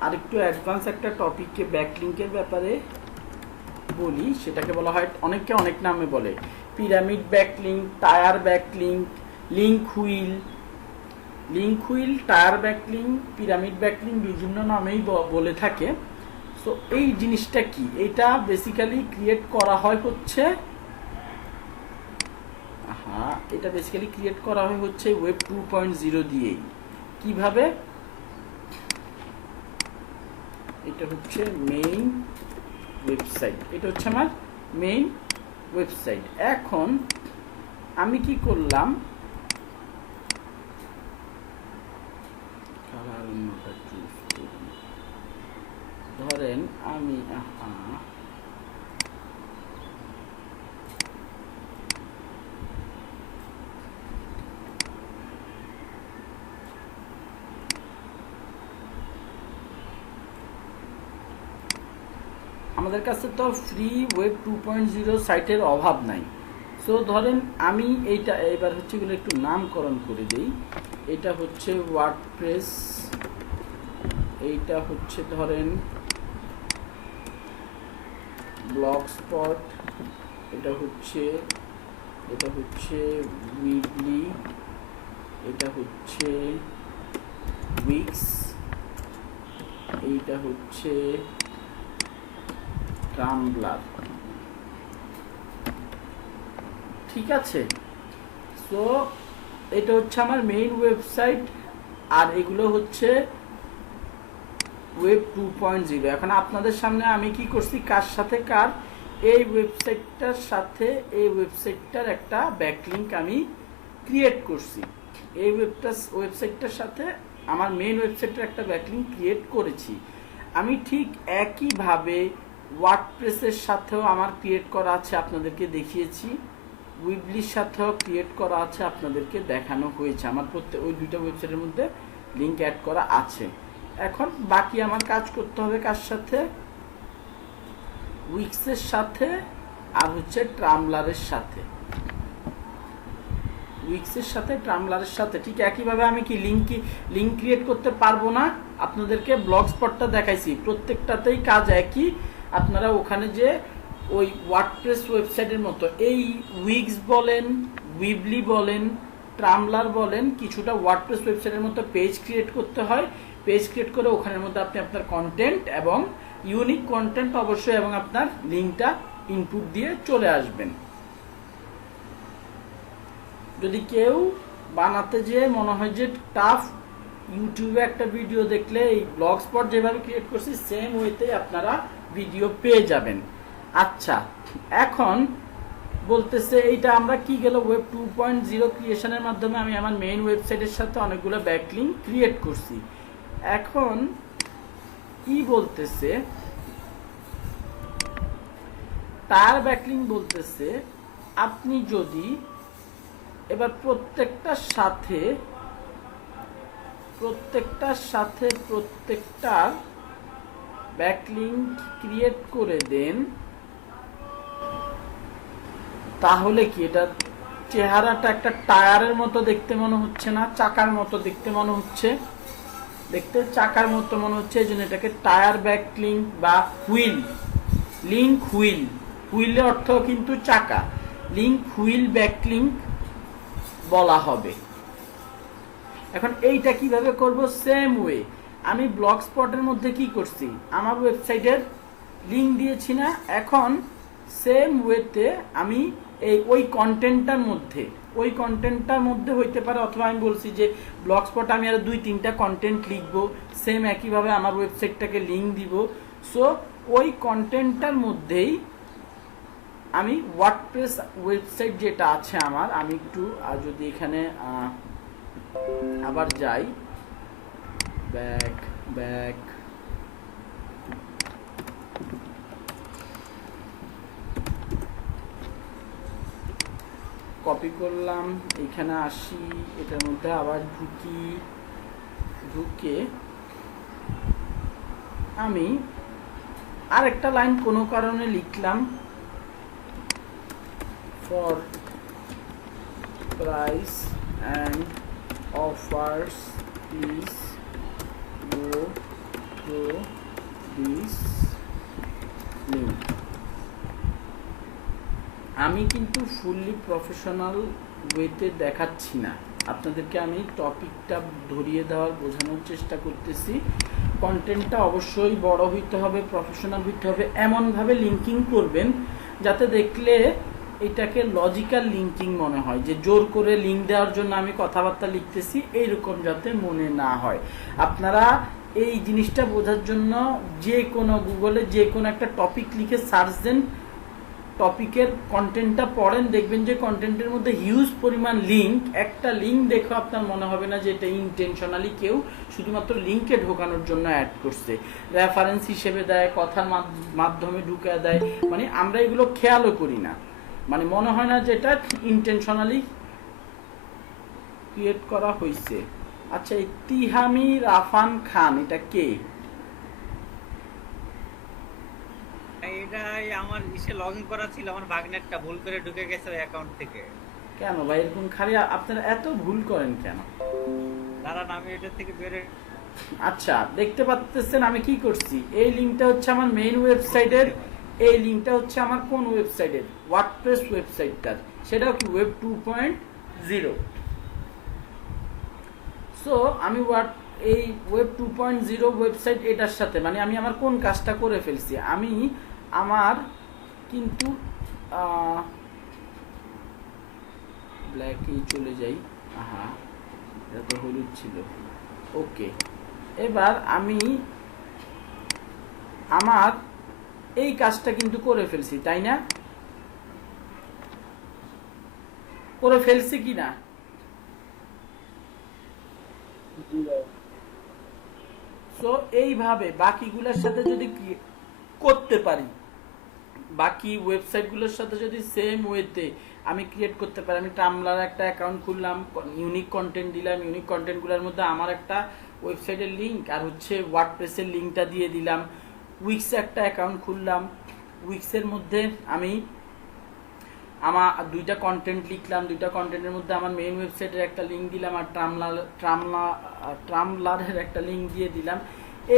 আরেকটু অ্যাডভান্স একটা টপিককে ব্যাকলিঙ্কের ব্যাপারে বলি। সেটাকে বলা হয়, অনেকে অনেক নামে বলে, pyramid backlink, tyre backlink, link wheel, tyre backlink, pyramid backlink, বিভিন্ন নামেই বলে থাকে। সো এই জিনিসটা কি? এটা বেসিক্যালি ক্রিয়েট করা হয় হচ্ছে ওয়েব 2.0 দিয়েই। কিভাবে? এটা হচ্ছে মেইন ওয়েবসাইট, এটা হচ্ছে আমার মেইন ওয়েবসাইট। এখন আমি কি করলাম, ধরেন আমি আমাদের কাছে তো ফ্রি ওয়েব 2.0 সাইটের অভাব নাই। সো ধরেন আমি এইটা এবার হচ্ছে এগুলো একটু নামকরণ করে দেই। এটা হচ্ছে ওয়ার্ডপ্রেস, এইটা হচ্ছে ধরেন ব্লগ স্পট, এটা হচ্ছে উইবলি, এটা হচ্ছে উইক্স, এইটা হচ্ছে টাম্বলার। ঠিক আছে, সো এটা হচ্ছে আমার মেইন ওয়েবসাইট, আর এগুলো হচ্ছে ওয়েব 2.0। এখন আপনাদের সামনে আমি কি করছি, কার সাথে কার, এই ওয়েবসাইটটার সাথে এই ওয়েবসাইটটার একটা ব্যাকলিঙ্ক আমি ক্রিয়েট করছি। এই ওয়েবসাইটটার সাথে আমার মেইন ওয়েবসাইটের একটা ব্যাকলিঙ্ক ক্রিয়েট করেছি। আমি ঠিক একইভাবে ওয়ার্ডপ্রেসের সাথেও আমার ক্রিয়েট করা আছে, আপনাদেরকে দেখিয়েছি। উইবলির সাথেও ক্রিয়েট করা আছে, আপনাদেরকে দেখানো হয়েছে। আমার ওই দুইটা ওয়েবসাইটের মধ্যে লিঙ্ক অ্যাড করা আছে। এখন বাকি আমার কাজ করতে হবে কার সাথে, উইক্সের সাথে আর হচ্ছে ট্রামলারের সাথে। উইক্সের সাথে ট্রামলারের সাথে ঠিক একইভাবে আমি কি লিঙ্ক ক্রিয়েট করতে পারবো না? আপনাদেরকে ব্লগ স্পটটা দেখাইছি, প্রত্যেকটাতেই কাজ একই। আপনারা ওখানে যে ওই ওয়ার্ডপ্রেস ওয়েবসাইটের মতো এই উইক্স বলেন, উইবলি বলেন, ট্রামলার বলেন, কিছুটা ওয়ার্ডপ্রেস ওয়েবসাইটের মতো পেজ ক্রিয়েট করতে হয়। পেজ ক্রিয়েট করে ওখানের মধ্যে আপনি আপনার কন্টেন্ট এবং ইউনিক কন্টেন্ট অবশ্যই এবং আপনার লিঙ্কটা ইনপুট দিয়ে চলে আসবেন। যদি কেউ বানাতে যেয়ে মনে হয় যে টাফ, ইউটিউবে একটা ভিডিও দেখলে এই ব্লগ স্পট যেভাবে ক্রিয়েট করছি সেম ওয়েতে আপনারা ভিডিও পেয়ে যাবেন। আচ্ছা, এখন বলতেছে এইটা আমরা কি গেল ওয়েব 2.0 ক্রিয়েশনের মাধ্যমে আমি আমার মেইন ওয়েবসাইটের সাথে অনেকগুলো ব্যাকলিঙ্ক ক্রিয়েট করছি। এখন কি বলতেছে, তার ব্যাকলিঙ্ক বলতেছে আপনি যদি এবার প্রত্যেকটার সাথে প্রত্যেকটার ব্যাকলিঙ্ক ক্রিয়েট করে দেন, তাহলে কি এটা চেহারাটা একটা টায়ারের মতো দেখতে মনে হচ্ছে না? চাকার মতো দেখতে মনে হচ্ছে, দেখতে চাকার মতো মনে হচ্ছে, এই জন্য এটাকে টায়ার ব্যাকলিঙ্ক বা হুইল লিঙ্ক হুইল, হুইলের অর্থ কিন্তু চাকা, লিঙ্ক হুইল ব্যাকলিঙ্ক বলা হবে। এখন এইটা কিভাবে করব? সেম ওয়ে আমি ব্লগ স্পটের মধ্যে কি করছি, আমার ওয়েবসাইটের লিঙ্ক দিয়েছি না, এখন সেম ওয়েতে আমি ওই কন্টেন্টটার মধ্যে হইতে পারে, অথবা আমি বলছি যে ব্লগ স্পট আমি আর 2-3টা কন্টেন্ট লিখবো, সেম একইভাবে আমার ওয়েবসাইটটাকে লিঙ্ক দিব। সো ওই কন্টেন্টটার মধ্যেই আমি ওয়ার্ডপ্রেস ওয়েবসাইট যেটা আছে আমার, আমি একটু যদি এখানে আবার যাই, ব্যাক কপি করলাম, এখানে আসি, এটার মধ্যে আবার ঢুকে আমি আরেকটা লাইন কোনো কারণে লিখলাম, for price and offers please go to this link. আমি কিন্তু ফুললি প্রফেশনাল ওয়েতে দেখাচ্ছি না, আপনাদেরকে আমি টপিকটা ধরিয়ে দেওয়ার বোঝানোর চেষ্টা করতেছি। কন্টেন্টটা অবশ্যই বড় হইতে হবে, প্রফেশনাল হইতে হবে, এমনভাবে লিঙ্কিং করবেন যাতে দেখলে এটাকে লজিক্যাল লিঙ্কিং মনে হয়, যে জোর করে লিঙ্ক দেওয়ার জন্য আমি কথাবার্তা লিখতেছি, এইরকম যাতে মনে না হয়। আপনারা এই জিনিসটা বোঝার জন্য যে কোনো গুগলে যে কোনো একটা টপিক লিখে সার্চ দেন, টপিকের কন্টেন্টটা পড়েন, দেখবেন যে কন্টেন্টের মধ্যে হিউজ পরিমাণ লিঙ্ক। একটা লিঙ্ক দেখো আপনার মনে হবে না যে এটা ইন্টেনশনালি কেউ শুধুমাত্র লিঙ্কে ঢোকানোর জন্য অ্যাড করছে, রেফারেন্স হিসেবে দেয়, কথার মাধ্যমে ঢুকে দেয়, মানে আমরা এগুলো খেয়ালও করি না, মানে মনে হয় না যে এটা ইন্টেনশনালি ক্রিয়েট করা হয়েছে। আচ্ছা, এই তিহামি রাফান খান এটা কে? এটা আমার লগইন করা ছিল, আমার ভাগ্নেরটা ভুল করে ঢুকে গেছে ওই অ্যাকাউন্ট থেকে। কেন ভাই এরকম খালি আপনারা এত ভুল করেন কেন? দাঁড়ান আমি এটা থেকে বেরে। আচ্ছা, দেখতে পাচ্ছেন আমি কি করছি, এই লিঙ্কটা হচ্ছে আমার মেইন ওয়েবসাইটের, এই লিঙ্কটা হচ্ছে আমার কোন ওয়েবসাইটের, ওয়ার্ডপ্রেস ওয়েবসাইটটার, সেটাও কি ওয়েব 2.0। সো আমি এই ওয়েব 2.0 ওয়েবসাইট এটার সাথে, মানে আমি আমার কোন কাজটা করে ফেলছি, আমি আমার কিন্তু ব্ল্যাকে চলে যাই, আহা এটা তো হলুদ ছিল, ওকে। এবার আমি আমার এই কাজটা কিন্তু করে ফেলছি, তাই না? করে ফেলছি কি না? সো এইভাবে বাকিগুলোর সাথে যদি করতে পারি, বাকি ওয়েবসাইটগুলোর সাথে যদি সেম ওয়েতে আমি ক্রিয়েট করতে পারি, আমি টামলার একটা অ্যাকাউন্ট খুললাম, ইউনিক কন্টেন্ট দিলাম, ইউনিক কন্টেন্টগুলোর মধ্যে আমার একটা ওয়েবসাইটের লিঙ্ক আর হচ্ছে ওয়ার্ডপ্রেসের লিঙ্কটা দিয়ে দিলাম, উইক্সে একটা অ্যাকাউন্ট খুললাম, উইক্সের মধ্যে আমি আমার 2টা কন্টেন্ট লিখলাম, 2টা কন্টেন্টের মধ্যে আমার মেইন ওয়েবসাইটের একটা লিঙ্ক দিলাম আর ট্রামলারের একটা লিঙ্ক দিয়ে দিলাম।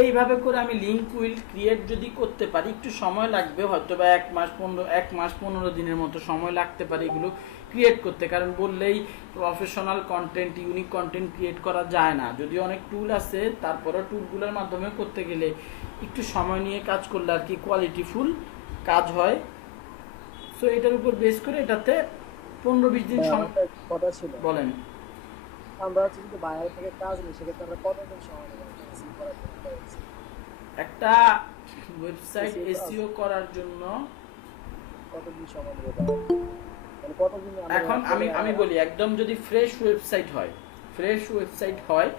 এইভাবে করে আমি লিঙ্ক উইল ক্রিয়েট যদি করতে পারি, একটু সময় লাগবে, হয়তো বা 1 মাস 15 দিনের মতো সময় লাগতে পারে এগুলো ক্রিয়েট করতে, কারণ বললেই professional content, unique content create করা যায় না, যদিও অনেক টুল আছে, তারপরে টুলগুলোর মাধ্যমে করতে গেলে একটু সময় নিয়ে কাজ করলে আর কি কোয়ালিটিফুল কাজ হয়। সো এটার উপর বেস করে এটাতে 15-20 দিন সময়। কথা ছিল, বলেন। আমরা হচ্ছে যদি বাইরে থেকে কাজ নিই সেক্ষেত্রে আমরা কতদিন সময় নেব এসিও করার জন্য? একটা ওয়েবসাইট এসইও করার জন্য কতদিন সময় নেব মানে কতদিন এখন আমি বলি একদম যদি ফ্রেশ ওয়েবসাইট হয়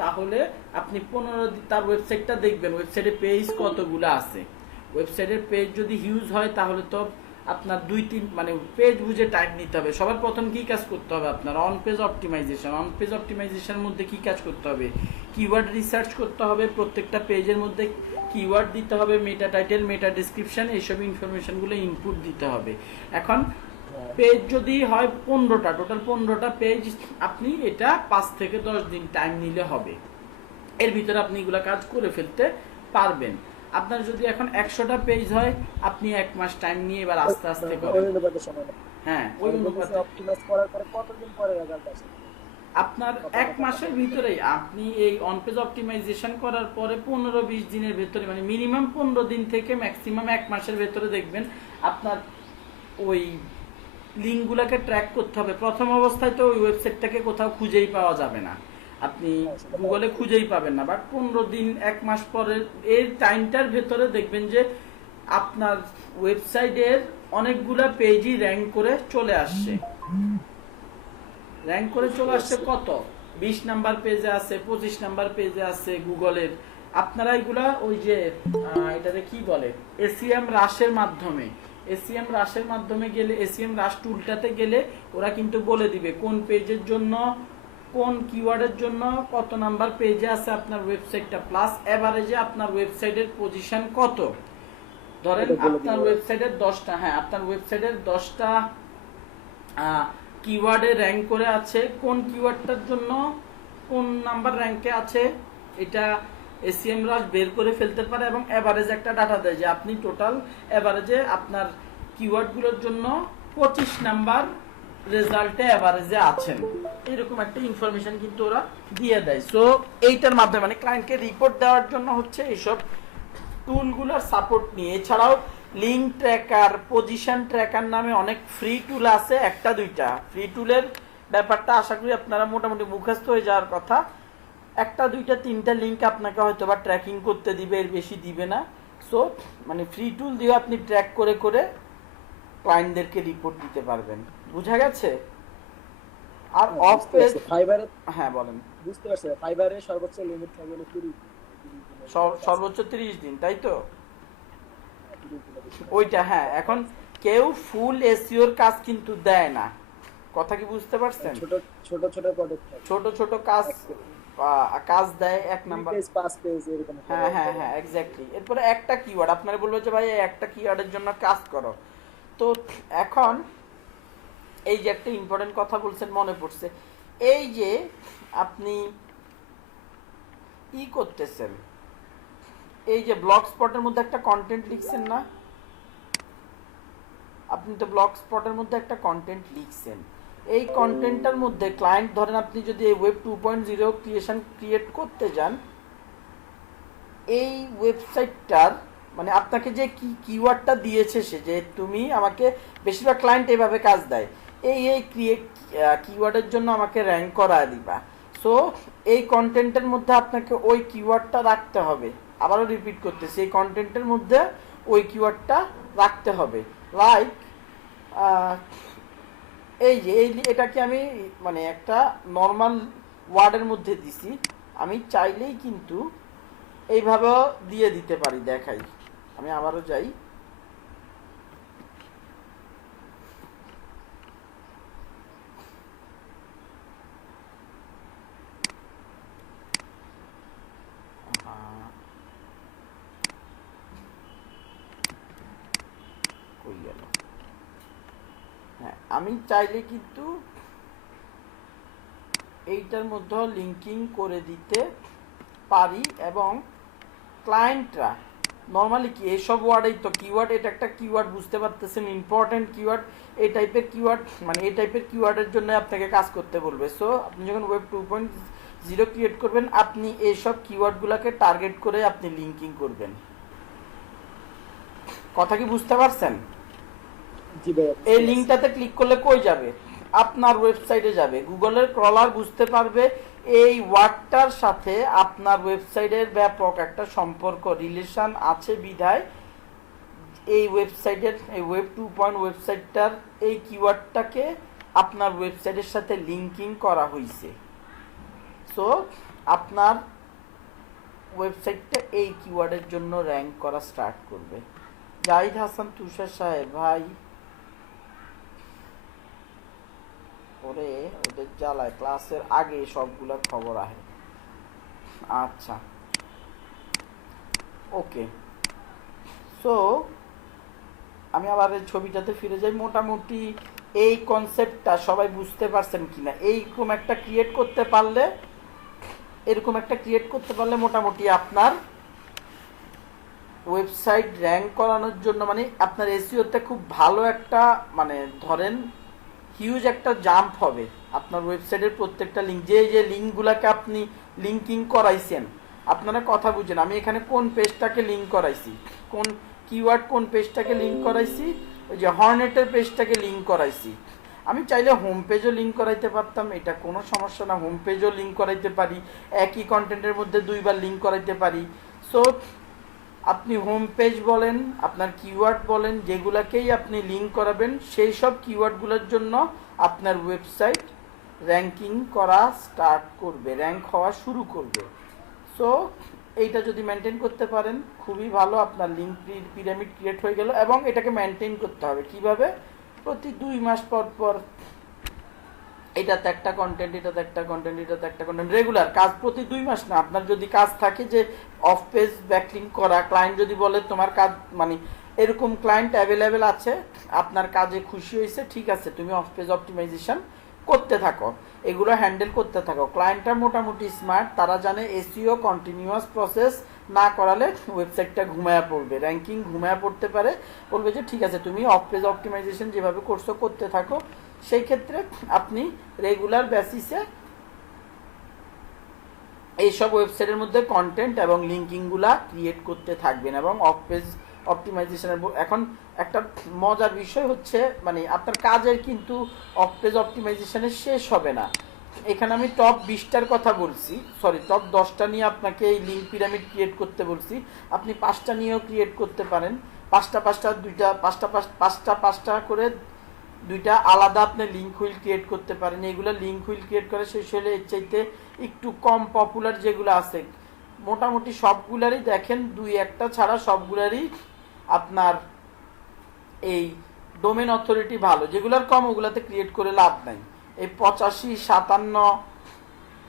তাহলে আপনি 15 দিন তার ওয়েবসাইটটা দেখবেন, ওয়েবসাইটে পেজ কতগুলো আছে। ওয়েবসাইটের পেজ যদি হিউজ হয় তাহলে তো আপনার 2-3 মানে পেজ বুঝে টাইম নিতে হবে। সবার প্রথম কি কাজ করতে হবে আপনার অন পেজ অপটিমাইজেশনের মধ্যে কি কাজ করতে হবে, কিওয়ার্ড রিসার্চ করতে হবে, প্রত্যেকটা পেজের মধ্যে কিওয়ার্ড দিতে হবে, মেটা টাইটেল, মেটা ডেসক্রিপশন, এইসব ইনফরমেশনগুলো ইনপুট দিতে হবে। এখন পেজ যদি হয় 15টা, টোটাল 15টা পেজ, আপনি এটা 5 থেকে 10 দিন টাইম নিলে হবে। এর ভিতরে আপনি এগুলা কাজ করে ফেলতে পারবেন। আপনার যদি এখন 100টা পেজ হয় আপনি 1 মাস টাইম নিয়ে এবার আস্তে আস্তে করেন। হ্যাঁ, ওই অনুপাতে অপটিমাইজ করার পরে কতদিন পরে রেজাল্ট আসে? আপনার 1 মাসের ভিতরেই আপনি এই অন পেজ অপটিমাইজেশন করার পরে 15-20 দিনের ভিতরে, মানে মিনিমাম 15 দিন থেকে ম্যাক্সিমাম 1 মাসের ভিতরে দেখবেন আপনার ওই লিঙ্কগুলোকে ট্র্যাক করতে হবে। প্রথম অবস্থায় তো ওই ওয়েবসাইটটাকে কোথাও খুঁজেই পাওয়া যাবে না, আপনি গুগলে খুঁজেই পাবেন না, বাট 15 দিন 1 মাস পরে এই টাইমটার ভেতরে দেখবেন যে আপনার ওয়েবসাইটের অনেকগুলা পেজই র্যাঙ্ক করে চলে আসছে। কত 20 নাম্বার পেজে আছে, 25 নাম্বার পেজে আছে গুগলের। আপনারা এগুলা ওই যে এটাতে কি বলে এসইএম রাশের মাধ্যমে গেলে, এসইএম রাশ টুলটাতে গেলে ওরা কিন্তু বলে দিবে কোন পেজের জন্য কোন কিওয়ার্ডের জন্য কত নাম্বার পেজে আছে আপনার ওয়েবসাইটটা, প্লাস এভারেজে আপনার ওয়েবসাইটের পজিশন কত। ধরেন আপনার ওয়েবসাইটের 10টা কিওয়ার্ডে র্যাঙ্ক করে আছে, কোন কিওয়ার্ডটার জন্য কোন নাম্বার র্যাঙ্কে আছে এটা এসইএম রাশ বের করে ফেলতে পারে, এবং এভারেজ একটা ডাটা দেয় যে আপনি টোটাল এভারেজে আপনার কিওয়ার্ডগুলোর জন্য 25 নাম্বার রেজাল্টে এভারেজে আছেন, এরকম একটা ইনফরমেশন কিন্তু ওরা দিয়ে দেয়। সো এইটার মাধ্যমে মানে ক্লায়েন্টকে রিপোর্ট দেওয়ার জন্য হচ্ছে এইসব টুলগুলোর সাপোর্ট নিয়ে। এছাড়াও লিঙ্ক ট্র্যাকার, পজিশন ট্র্যাকার নামে অনেক ফ্রি টুল আছে, 1-2টা ফ্রি টুলের ব্যাপারটা আশা করি আপনারা মোটামুটি মুখস্থ হয়ে যাওয়ার কথা। 1-2-3টা লিঙ্ক আপনাকে হয়তো বা ট্র্যাকিং করতে দিবে, এর বেশি দিবে না। সো মানে ফ্রি টুল দিয়ে আপনি ট্র্যাক করে করে ক্লায়েন্টদেরকে রিপোর্ট দিতে পারবেন। বুঝা গেছে? আর অফ পেজ ফাইবারে, হ্যাঁ বলেন। বুঝতে পারছি, ফাইবারে সর্বোচ্চ লিমিট থাকে হলো 30 সর্বোচ্চ 30 দিন, তাই তো? ওইটা হ্যাঁ, এখন কেউ ফুল এসইওর কাজ কিন্তু দেয় না, কথা কি বুঝতে পারছেন? ছোট প্রজেক্ট থাকে, ছোট কাজ দেয় 1 নাম্বার 5 পেজ এরকম। হ্যাঁ এক্স্যাক্টলি। এরপরে একটা কিওয়ার্ড আপনারা বলবো যে ভাই একটা কিওয়ার্ডের জন্য কাজ করো। তো এখন এই যে একটা ইম্পর্টেন্ট কথা বলছেন মনে পড়ছে, এই যে আপনি ই করতেছেন, এই যে ব্লগ স্পটের মধ্যে একটা কন্টেন্ট লিখছেন না, আপনি তো ব্লগ স্পটের মধ্যে একটা কন্টেন্ট লিখছেন, এই কন্টেন্টটার মধ্যে ক্লায়েন্ট ধরেন আপনি যদি এই ওয়েব 2.0 ক্রিয়েট করতে যান, এই ওয়েবসাইটটার মানে আপনাকে যে কিওয়ার্ডটা দিয়েছে সে, যে তুমি আমাকে, বেশিরভাগ ক্লায়েন্ট এইভাবে কাজ দেয়, এই কিওয়ার্ডের জন্য আমাকে র্যাঙ্ক করা দিবা। সো এই কন্টেন্টের মধ্যে আপনাকে ওই কিওয়ার্ডটা রাখতে হবে। আবারও রিপিট করতেছি, এই কন্টেন্টের মধ্যে ওই কিওয়ার্ডটা রাখতে হবে। লাইক এই যে এটাকে আমি মানে একটা নর্মাল ওয়ার্ডের মধ্যে দিছি, আমি চাইলেই কিন্তু এইভাবেও দিয়ে দিতে পারি। দেখাই, আমি আবারও যাই, হ্যাঁ আমি চাইলে কিন্তু এইটার মধ্যে লিঙ্কিং করে দিতে পারি, এবং ক্লায়েন্টরা নর্মালি কি এইসব ওয়ার্ডেই তো কিওয়ার্ড, এটা একটা কিওয়ার্ড বুঝতে পারতেছেন, ইম্পর্টেন্ট কিওয়ার্ড, এই টাইপের কিওয়ার্ড মানে এই টাইপের কিওয়ার্ডের জন্য আপনাকে কাজ করতে বলবে। সো আপনি যখন ওয়েব 2.0 ক্রিয়েট করবেন, আপনি এইসব কিওয়ার্ডগুলোকে টার্গেট করে আপনি লিঙ্কিং করবেন। কথা কি বুঝতে পারছেন? এই লিঙ্কটাতে ক্লিক করলে কই যাবে? আপনার ওয়েবসাইটে যাবে। গুগলের ক্রলার বুঝতে পারবে এই ওয়ার্ডটার সাথে আপনার ওয়েবসাইটের ব্যাপক একটা সম্পর্ক রিলেশন আছে বিধায় এই ওয়েবসাইটের এই ওয়েব 2 ওয়েবসাইটটার এই কিওয়ার্ডটাকে আপনার ওয়েবসাইটের সাথে লিঙ্কিং করা হয়েছে। সো আপনার ওয়েবসাইটটা এই কিওয়ার্ডের জন্য র্যাঙ্ক করা স্টার্ট করবে। জাহিদ হাসান তুষার সাহেব ভাই, ওরে ওদের জ্বালায় ক্লাসের আগে সবগুলা খবর আহে। আচ্ছা ওকে, সো আমি আবার এই ছবিটাতে ফিরে যাই। মোটামুটি এই কনসেপ্টটা সবাই বুঝতে পারছেন কিনা? এইরকম একটা ক্রিয়েট করতে পারলে, এরকম একটা ক্রিয়েট করতে পারলে মোটামুটি আপনার ওয়েবসাইট র্যাঙ্ক করানোর জন্য মানে আপনার এসইওতে খুব ভালো একটা মানে ধরেন হিউজ একটা জাম্প হবে। আপনার ওয়েবসাইটের প্রত্যেকটা লিঙ্ক, যে যে লিঙ্কগুলোকে আপনি লিঙ্কিং করাইছেন, আপনারা কথা বুঝেন, আমি এখানে কোন পেজটাকে লিঙ্ক করাইছি, কোন কিওয়ার্ড কোন পেজটাকে লিঙ্ক করাইছি, ওই যে হর্নেটের পেজটাকে লিঙ্ক করাইছি। আমি চাইলে হোম পেজও লিঙ্ক করাইতে পারতাম, এটা কোনো সমস্যা না, হোম পেজও লিঙ্ক করাইতে পারি, একই কন্টেন্টের মধ্যে দুইবার লিঙ্ক করাইতে পারি। সো আপনি হোম পেজ বলেন, আপনার কিওয়ার্ড বলেন, যেগুলাকেই আপনি লিঙ্ক করাবেন সেই সব কিওয়ার্ডগুলোর জন্য আপনার ওয়েবসাইট র্যাঙ্কিং করা স্টার্ট করবে, র্যাঙ্ক হওয়া শুরু করবে। সো এইটা যদি মেনটেন করতে পারেন খুবই ভালো, আপনার লিঙ্ক পিরামিড ক্রিয়েট হয়ে গেল। এবং এটাকে মেনটেন করতে হবে কিভাবে? প্রতি 2 মাস পর পর এটাতে একটা কন্টেন্ট, এটাতে একটা কন্টেন্ট, এটাতে একটা কন্টেন্ট, রেগুলার কাজ। প্রতি 2 মাস না, আপনার যদি কাজ থাকে যে অফ পেজ ব্যাকলিঙ্ক করা, ক্লায়েন্ট যদি বলে তোমার কাজ মানে এরকম ক্লায়েন্ট অ্যাভেলেবেল আছে, আপনার কাজে খুশি হয়েছে, ঠিক আছে তুমি অফ পেজ অপটিমাইজেশন করতে থাকো, এগুলো হ্যান্ডেল করতে থাকো। ক্লায়েন্টটা মোটামুটি স্মার্ট, তারা জানে এসইও কন্টিনিউয়াস প্রসেস না করালে ওয়েবসাইটটা ঘুমায়া পড়বে, র্যাঙ্কিং ঘুমায়া পড়তে পারে, বলবে যে ঠিক আছে তুমি অফ পেজ অপটিমাইজেশন যেভাবে করছো করতে থাকো। সেই ক্ষেত্রে আপনি রেগুলার বেসিসে এইসব ওয়েবসাইটের মধ্যে কন্টেন্ট এবং লিঙ্কিংগুলা ক্রিয়েট করতে থাকবেন এবং অফ পেজ অপটিমাইজেশনের। এখন একটা মজার বিষয় হচ্ছে মানে আপনার কাজের কিন্তু অফ পেজ অপটিমাইজেশনের শেষ হবে না। এখানে আমি টপ 20টার কথা বলছি, সরি টপ 10টা নিয়ে আপনাকে এই লিঙ্ক পিরামিড ক্রিয়েট করতে বলছি। আপনি 5টা নিয়েও ক্রিয়েট করতে পারেন, পাঁচটা করে 2টা আলাদা আপনি লিঙ্ক হুইল ক্রিয়েট করতে পারেন। এগুলো লিঙ্ক হুইল ক্রিয়েট করা শেষ হলে এর চাইতে একটু কম পপুলার যেগুলো আছে, মোটামুটি সবগুলারই দেখেন 2-1টা ছাড়া সবগুলারই আপনার এই ডোমেন অথরিটি ভালো। যেগুলোর কম ওগুলাতে ক্রিয়েট করে লাভ নাই। এই 85, 57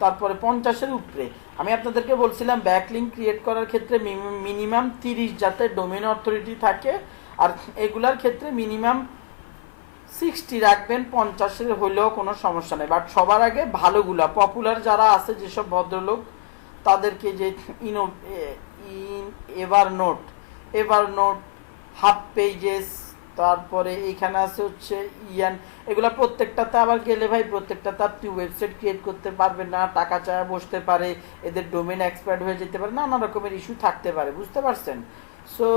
তারপরে 50-এর উপরে আমি আপনাদেরকে বলছিলাম ব্যাকলিঙ্ক ক্রিয়েট করার ক্ষেত্রে মিনিমাম 30 যাতে ডোমেন অথরিটি থাকে, আর এগুলার ক্ষেত্রে মিনিমাম 60 রাখবেন, 50-এর হলেও কোনো সমস্যা নেই। বাট সবার আগে ভালোগুলা পপুলার যারা আছে যেসব ভদ্রলোক, তাদেরকে যে এভারনোট, হাফ পেজেস, তারপরে এইখানে আছে হচ্ছে এগুলা প্রত্যেকটাতে আবার গেলে ভাই প্রত্যেকটাতে আপনি ওয়েবসাইট ক্রিয়েট করতে পারবেন না, টাকা চায় বসতে পারে, এদের ডোমেন এক্সপায়ার্ড হয়ে যেতে পারে, নানা রকমের ইস্যু থাকতে পারে, বুঝতে পারছেন? সো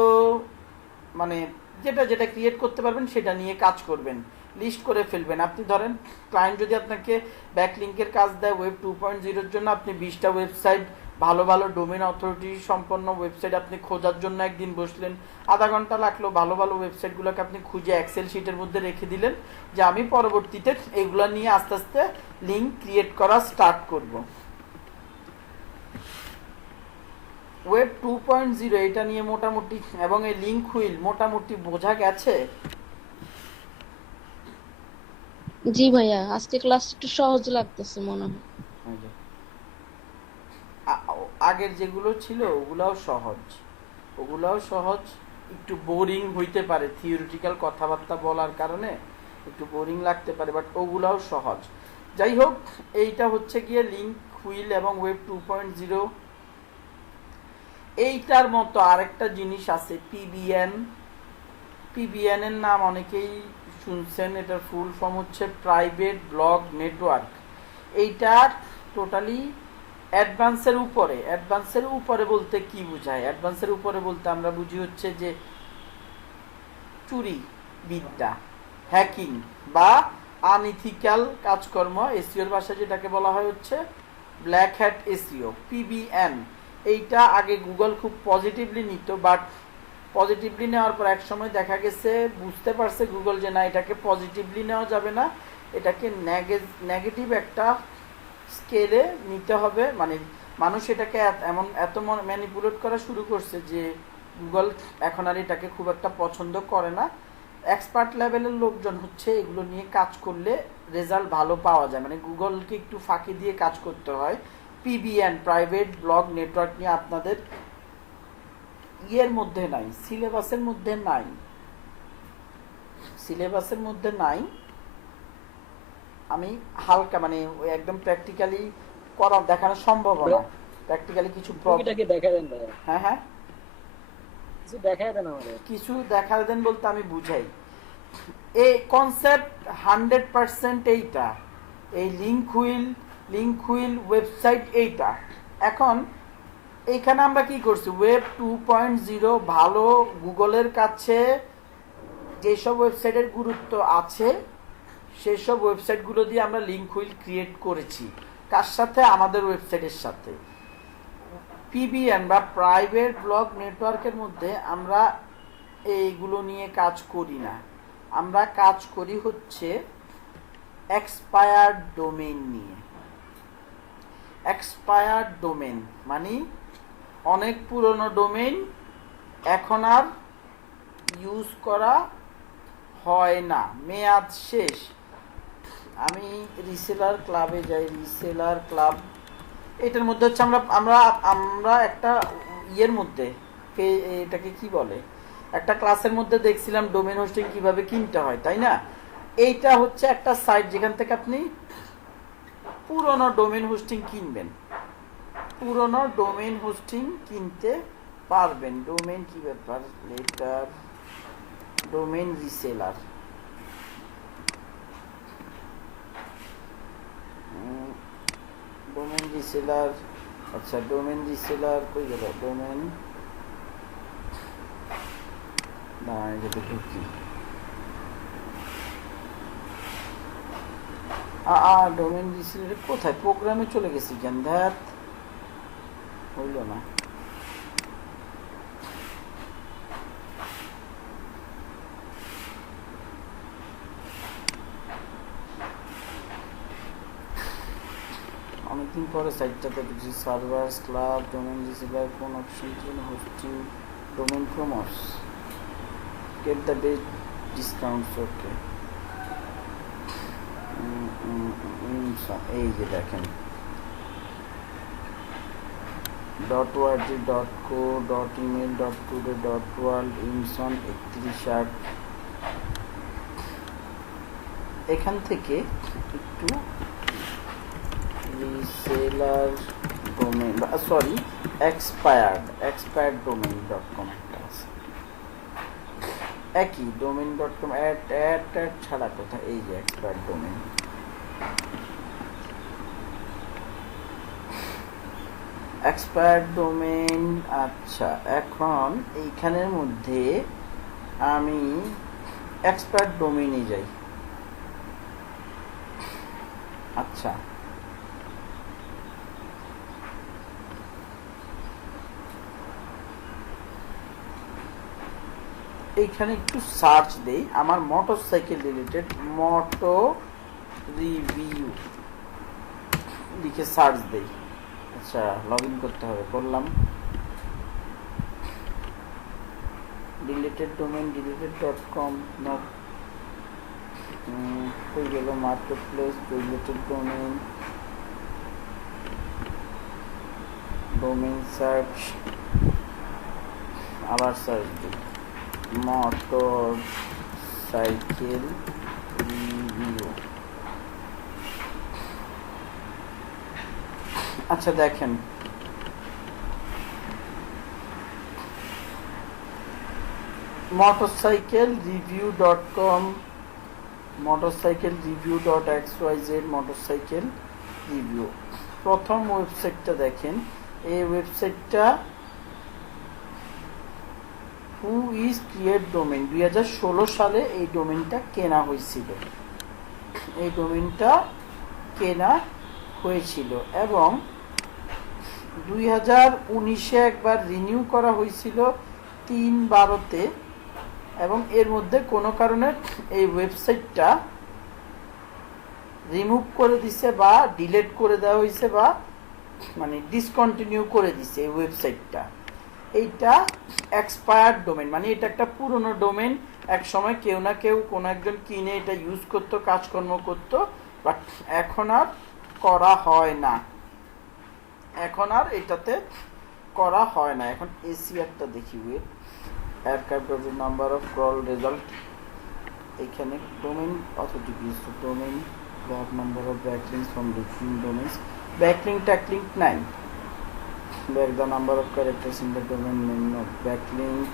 মানে যেটা যেটা ক্রিয়েট করতে পারবেন সেটা নিয়ে কাজ করবেন, লিস্ট করে ফেলবেন। আপনি ধরেন ক্লায়েন্ট যদি আপনাকে ব্যাকলিঙ্কের কাজ দেয় ওয়েব 2.0-এর জন্য, আপনি 20টা ওয়েবসাইট ভালো ভালো ডোমেন অথরিটি সম্পন্ন ওয়েবসাইট আপনি খোঁজার জন্য একদিন বসলেন, আধা ঘন্টা লাগলো, ভালো ভালো ওয়েবসাইটগুলোকে আপনি খুঁজে এক্সেল শিটের মধ্যে রেখে দিলেন যে আমি পরবর্তীতে এগুলো নিয়ে আস্তে আস্তে লিঙ্ক ক্রিয়েট করা স্টার্ট করব। ওয়েব 2.0 এটা নিয়ে মোটামুটি এবং এই লিঙ্ক হুইল মোটামুটি বোঝা গেছে। জি ভাইয়া, আজকে ক্লাস একটু সহজ লাগতেছে মনে হয়। আগের যেগুলো ছিল ওগুলাও সহজ, একটু বোরিং হইতে পারে, থিওরিটিক্যাল কথাবার্তা বলার কারণে একটু বোরিং লাগতে পারে, বাট ওগুলাও সহজ। যাই হোক, এইটা হচ্ছে গিয়ে লিঙ্ক হুইল এবং ওয়েব 2.0। এইটার মতো আরেকটা জিনিস আছে পিবিএন এর নাম অনেকেই শুনছেন, এটার ফুল ফর্ম হচ্ছে প্রাইভেট ব্লগ নেটওয়ার্ক। এইটা টোটালি অ্যাডভান্সের উপরে বলতে কি বোঝায়? অ্যাডভান্সের উপরে বলতে আমরা বুঝি হচ্ছে যে চুরি বিদ্যা, হ্যাকিং বা আনইথিক্যাল কাজকর্ম, এসইওর ভাষায় যেটাকে বলা হয় হচ্ছে ব্ল্যাক হ্যাট এসইও, পিবিএন। এইটা আগে গুগল খুব পজিটিভলি নিত, বাট পজিটিভলি নেওয়ার পর এক সময় দেখা গেছে, বুঝতে পারছে গুগল যে না, এটাকে পজিটিভলি নেওয়া যাবে না, এটাকে নেগেটিভ একটা স্কেলে নিতে হবে। মানে মানুষ এটাকে এত ম্যানিপুলেট করা শুরু করছে যে গুগল এখন আর এটাকে খুব একটা পছন্দ করে না। এক্সপার্ট লেভেলের লোকজন হচ্ছে এগুলো নিয়ে কাজ করলে রেজাল্ট ভালো পাওয়া যায়, মানে গুগলকে একটু ফাঁকি দিয়ে কাজ করতে হয়। পিবিএন, প্রাইভেট ব্লগ নেটওয়ার্ক নিয়ে আপনাদের ইয়ের মধ্যে নাই, সিলেবাসের মধ্যে নাই, সিলেবাসের মধ্যে নাই। আমি হালকা মানে একদম প্র্যাকটিক্যালি করা দেখানো সম্ভব না, প্র্যাকটিক্যালি কিছু টুকিটাকি দেখায় দেন ভাইয়া, হ্যাঁ হ্যাঁ কিছু দেখায় দেন আমাদের। কিছু দেখা দেন বলতে আমি বুঝাই, এই কনসেপ্ট 100% এইটা, এই লিঙ্ক হুইল ওয়েবসাইট এইটা। এখন এইখানে আমরা কি করছি, ওয়েব 2.0 ভালো, গুগলের কাছে যেসব ওয়েবসাইটের গুরুত্ব আছে সেই সব ওয়েবসাইটগুলো দিয়ে আমরা লিঙ্ক হুইল ক্রিয়েট করেছি। কার সাথে? আমাদের ওয়েবসাইটের সাথে। পিবিএন বা প্রাইভেট ব্লগ নেটওয়ার্কের মধ্যে আমরা এইগুলো নিয়ে কাজ করি না, আমরা কাজ করি হচ্ছে এক্সপায়ার্ড ডোমেইন নিয়ে। এক্সপায়ার্ড ডোমেইন মানে অনেক পুরনো ডোমেইন এখন আর ইউজ করা হয় না, মেয়াদ শেষ। আমি রিসেলার ক্লাবে যাই, রিসেলার ক্লাব এটার মধ্যে হচ্ছে আমরা একটা ইয়ের মধ্যে, এটাকে কি বলে, একটা ক্লাসের মধ্যে দেখছিলাম ডোমেইন হোস্টিং কিভাবে কিনতে হয়, তাই না? এইটা হচ্ছে একটা সাইট যেখান থেকে আপনি পুরনো ডোমেইন হোস্টিং কিনবেন, পুরনো ডোমেইন হোস্টিং কিনতে পারবেন। ডোমেইন কি ব্যাপার, letter domain reseller, domain reseller. আচ্ছা ডোমেইন রিসেলার কই গেল, ডোমেইন না, এটা দেখি কি ডোমেইন রিসেলার কোথায়, প্রোগ্রামে চলে গেছি কেন, ধ্যাত হইল না। অনেকদিন পরে সাইটটাতে দেখছি, সার্ভার্স ক্লাব, ডোমেইন রিসেলার, কোন অপশন জন্য hosting, domain promotes, get the best discounts. Okay, এই যে দেখেন .org.co.email.today.world ইমসন 31 এখান থেকে একটু reseller domain, sorry expired domain.com একই domain.com অ্যাড ছাড়া কোথায়, এই যে expired domain। expired domain। আচ্ছা এখন এইখানের মধ্যে আমি expired domain এ যাই। আচ্ছা এইখানে একটু সার্চ দেই, আমার মোটরসাইকেল রিলেটেড মোটো রিভিউ লিখে সার্চ দেই। আচ্ছা লগ ইন করতে হবে, করলাম। ডিলেটেড ডোমেইন ডিলেটেড.com নো, হয়ে গেল market place, deleted domain, domain search, আবার সার্চ দিই মোটরসাইকেল রিভিউ। আচ্ছা দেখেন motorcyclereview.com, motorcyclereview.xyz, মোটরসাইকেল রিভিউ। প্রথম ওয়েবসাইটটা দেখেন, এই ওয়েবসাইটটা হু ইজ ক্রিয়েট ডোমেইন, 2016 সালে এই ডোমেইনটা কেনা হয়েছিল। এই ডোমেইনটা কেনা হয়েছিল এবং 2019-এ একবার রিনিউ করা হয়েছিল 3/12-তে, এবং এর মধ্যে কোনো কারণে এই ওয়েবসাইটটা রিমুভ করে দিছে বা ডিলিট করে দেওয়া হয়েছে বা মানে ডিসকন্টিনিউ করে দিছে এই ওয়েবসাইটটা। এইটা এক্সপায়ার্ড ডোমেইন, মানে এটা একটা পুরনো ডোমেইন। এক সময় কেউ না কেউ কোনো একজন কিনে এটা ইউজ করতো, কাজকর্ম করতো, বাট এখন আর করা হয় না, এখন আর এটাতে করা হয় না। এখন এসিআরটা দেখি, web archive number of crawl result, এখানে domain authority domain graph number of backlinks from different domains, backlink ট্যাকলিংক 9, back the number of characters in the domain name of backlink,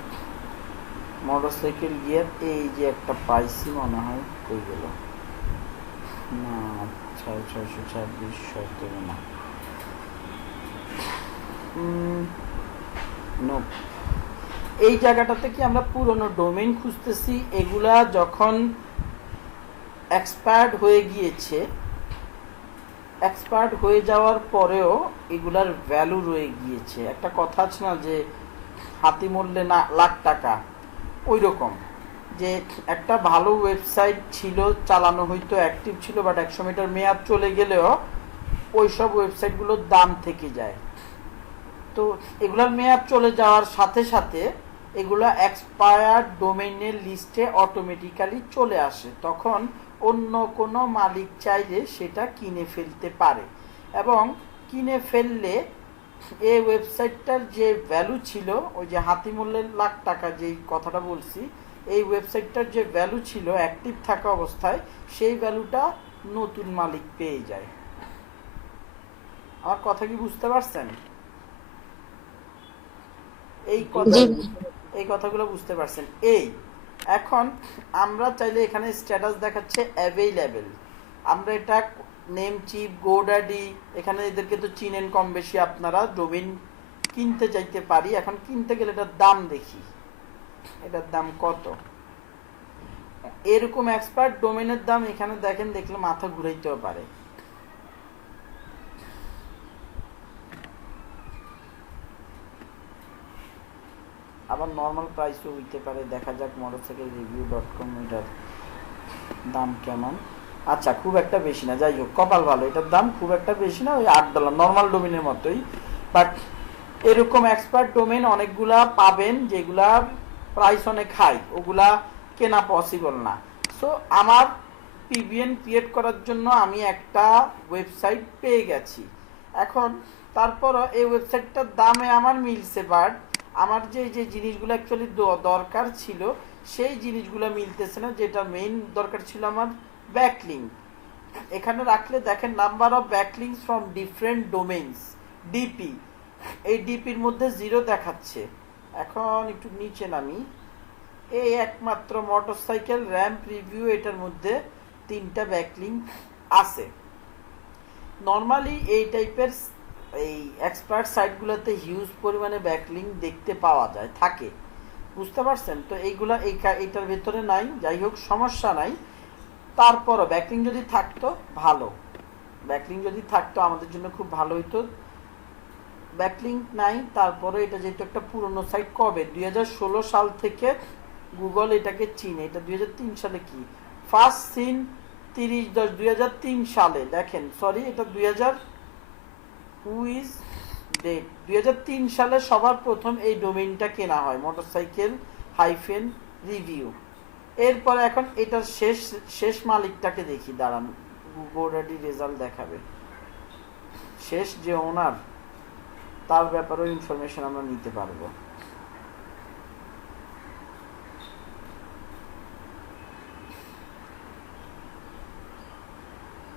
motorcycle gear, এই যে একটা পাইছি মনে হয়, কই গেল না, 626 না, নো, এই জায়গাটাতে কি আমরা পুরনো ডোমেইন খুঁজতেছি। এগুলা যখন এক্সপায়ার্ড হয়ে গিয়েছে, এক্সপায়ার্ড হয়ে যাওয়ার পরেও এগুলার ভ্যালু রয়ে গিয়েছে। একটা কথা আছে না যে হাতি মরলে না লাখ টাকা, ওই রকম যে একটা ভালো ওয়েবসাইট ছিল, চালানো হয়তো অ্যাক্টিভ ছিল, বাট 100 মিটার মেয়াদ চলে গেলেও ওই সব ওয়েবসাইটগুলোর দাম থেকে যায়। তো এগুলার মেয়াদ চলে যাওয়ার সাথে সাথে এগুলা এক্সপায়ার্ড ডোমেইনের লিস্টে অটোমেটিক্যালি চলে আসে, তখন অন্য কোনো মালিক চাইলে সেটা কিনে ফেলতে পারে। এবং কিনে ফেললে এই ওয়েবসাইটটার যে ভ্যালু ছিল, ওই যে হাতি মূল্যের লাখ টাকা যেই কথাটা বলছি, এই ওয়েবসাইটটার যে ভ্যালু ছিল অ্যাক্টিভ থাকা অবস্থায়, সেই ভ্যালুটা নতুন মালিক পেয়ে যায়। আমার কথা কি বুঝতে পারছেন? এই কথাগুলো বুঝতে পারছেন? এই এখন আমরা চাইলে এখানে স্ট্যাটাস দেখাচ্ছে অ্যাভেইলেবল, আমরা এটা নেমচিপ, গোডাডি, এখানে এদেরকে তো চিনেন কম বেশি আপনারা, ডোমেইন কিনতে চাইতে পারি। এখন কিনতে গেলে এটার দাম দেখি, এটার দাম কত। এরকম এক্সপার্ট ডোমেইনের দাম এখানে দেখেন, দেখলে মাথা ঘুরাইতেও পারে। আবার নর্মাল প্রাইসও হইতে পারে। দেখা যাক motorcyclereview.com এটার দাম কেমন। আচ্ছা, খুব একটা বেশি না, যাই হোক, কপাল ভালো, এটার দাম খুব একটা বেশি না, ওই $8, নর্মাল ডোমেইনের মতোই। বাট এরকম এক্সপার্ট ডোমেইন অনেকগুলা পাবেন যেগুলা প্রাইস অনেক হাই, ওগুলা কেনা পসিবল না। সো আমার পিবিএন ক্রিয়েট করার জন্য আমি একটা ওয়েবসাইট পেয়ে গেছি। এখন তারপরও এই ওয়েবসাইটটার দামে আমার মিলছে, বাট আমার যে যে জিনিসগুলো অ্যাকচুয়ালি দরকার ছিল সেই জিনিসগুলো মিলতেছে না। যেটা মেইন দরকার ছিল আমার ব্যাকলিংক, এখানে রাখলে দেখেন number of backlinks from different domains, DP, এই ডিপির মধ্যে 0 দেখাচ্ছে। এখন একটু নিচে নামি, এই একমাত্র মোটরসাইকেল র্যাম্প রিভিউ, এটার মধ্যে 3টা ব্যাকলিংক আছে। নর্মালি এই টাইপের এই এক্সপার্ট সাইটগুলোতে হিউজ পরিমাণে ব্যাকলিংক দেখতে পাওয়া যায়, থাকে, বুঝতে পারছেন? তো এইগুলা এইটার ভেতরে নাই, যাই হোক সমস্যা নাই। তারপরও ব্যাকলিংক যদি থাকতো ভালো, ব্যাকলিংক যদি থাকতো আমাদের জন্য খুব ভালো হইতো। ব্যাকলিংক নাই, তারপরে এটা যেহেতু একটা পুরনো সাইট, কবে 2016 সাল থেকে গুগল এটাকে চিনে। এটা 2003 সালে কি ফার্স্ট সিন 30/10/2003 সালে, দেখেন সরি এটা 2003 সালে সবার প্রথম এই ডোমেইনটা কেনা হয়, মোটরসাইকেল -রিভিউ। এরপরে এখন এটার শেষ মালিকটাকে দেখি, দাঁড়ান, গোডাডি রেজাল্ট দেখাবে। শেষ যে ওনার, তার ব্যাপারেও ইনফরমেশন আমরা নিতে পারবো।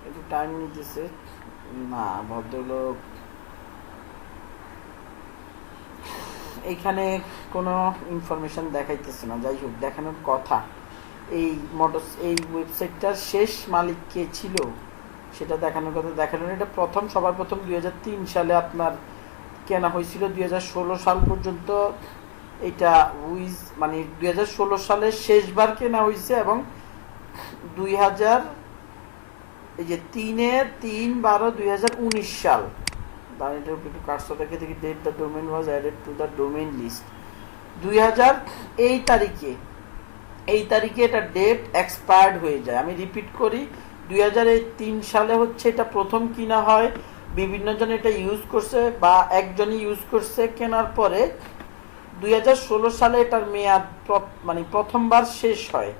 একটু টাইম নিতেছে না ভদ্রলোক, এইখানে কোনো ইনফরমেশন দেখাইতেছে না। যাই হোক, দেখানোর কথা এই ওয়েবসাইটটার শেষ মালিক কে ছিল সেটা দেখানোর কথা। দেখানোর এটা সবার প্রথম 2003 সালে আপনার কেনা হয়েছিল। 2016 সাল পর্যন্ত এটা মানে 2016 সালে শেষবার কেনা হয়েছে এবং এই যে 3/3/12/2019 সাল, দাঁড়ান এটার উপর একটু কার্সর রেখে দেখি, that the domain was added to the domain list 2000 এই তারিখে এটা ডেট এক্সপায়ার্ড হয়ে যায়। আমি রিপিট করি, 2003 সালে হচ্ছে এটা প্রথম কিনা হয়, বিভিন্ন জন এটা ইউজ করছে বা একজনই ইউজ করছে, কেনার পরে 2016 সালে এটার মেয়াদ মানে প্রথমবার শেষ হয়।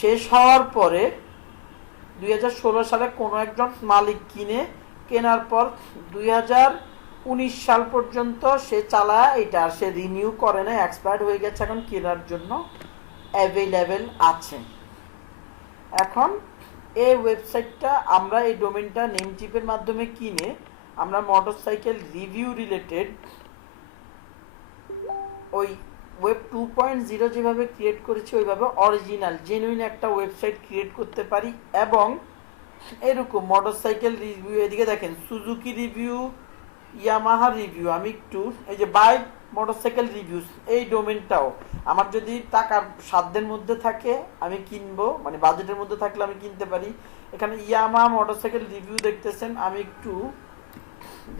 শেষ হওয়ার পরে 2016 সালে কোনো একজন মালিক কেনার পর 2019 সাল পর্যন্ত সে চালায়, এটা সে রিনিউ করে না, এক্সপায়ার্ড হয়ে গেছে, এখন কেনার জন্য অ্যাভেলেবেল আছে। এখন এই ওয়েবসাইটটা আমরা এই ডোমেনটা নেমচিপের মাধ্যমে কিনে আমরা মোটরসাইকেল রিভিউ রিলেটেড ওই ওয়েব 2.0 যেভাবে ক্রিয়েট করেছি ওইভাবে অরিজিনাল জেনুইন একটা ওয়েবসাইট ক্রিয়েট করতে পারি। এবং এরকম মোটরসাইকেল রিভিউ, এদিকে দেখেন সুজুকি রিভিউ, ইয়ামাহা রিভিউ, আমি একটু এই যে বাইক মোটরসাইকেল রিভিউস, এই ডোমেনটাও আমার যদি টাকার সাধ্যের মধ্যে থাকে আমি কিনবো, মানে বাজেটের মধ্যে থাকলে আমি কিনতে পারি। এখানে ইয়ামাহা মোটরসাইকেল রিভিউ দেখতেছেন, আমি একটু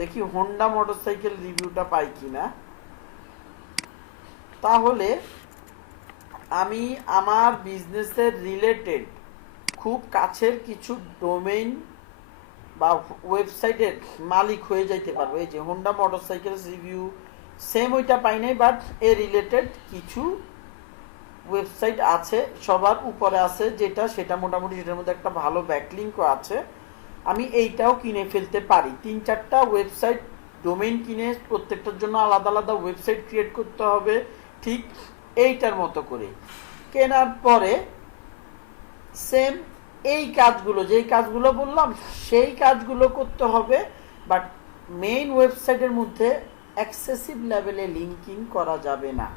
দেখি হোন্ডা মোটরসাইকেল রিভিউটা পাই কিনা। তাহলে আমি আমার বিজনেসের রিলেটেড খুব কাছের কিছু ডোমেইন বা ওয়েবসাইটের মালিক হয়ে যাইতে পারবো। এই যে হোন্ডা মোটরসাইকেল রিভিউ, সেম ওইটা পাই নাই, বাট এ রিলেটেড কিছু ওয়েবসাইট আছে, সবার উপরে আছে যেটা, সেটা মোটামুটি সেটার মধ্যে একটা ভালো ব্যাকলিঙ্কও আছে, আমি এইটাও কিনে ফেলতে পারি। 3-4টা ওয়েবসাইট ডোমেইন কিনে প্রত্যেকটার জন্য আলাদা আলাদা ওয়েবসাইট ক্রিয়েট করতে হবে, ঠিক এইটার মতো করে। কেনার পরে সেম এই কাজগুলো, যেই কাজগুলো বললাম সেই কাজগুলো করতে হবে, বাট মেইন ওয়েবসাইটের মধ্যে এক্সেসিভ লেভেলে লিঙ্কিং করা যাবে না।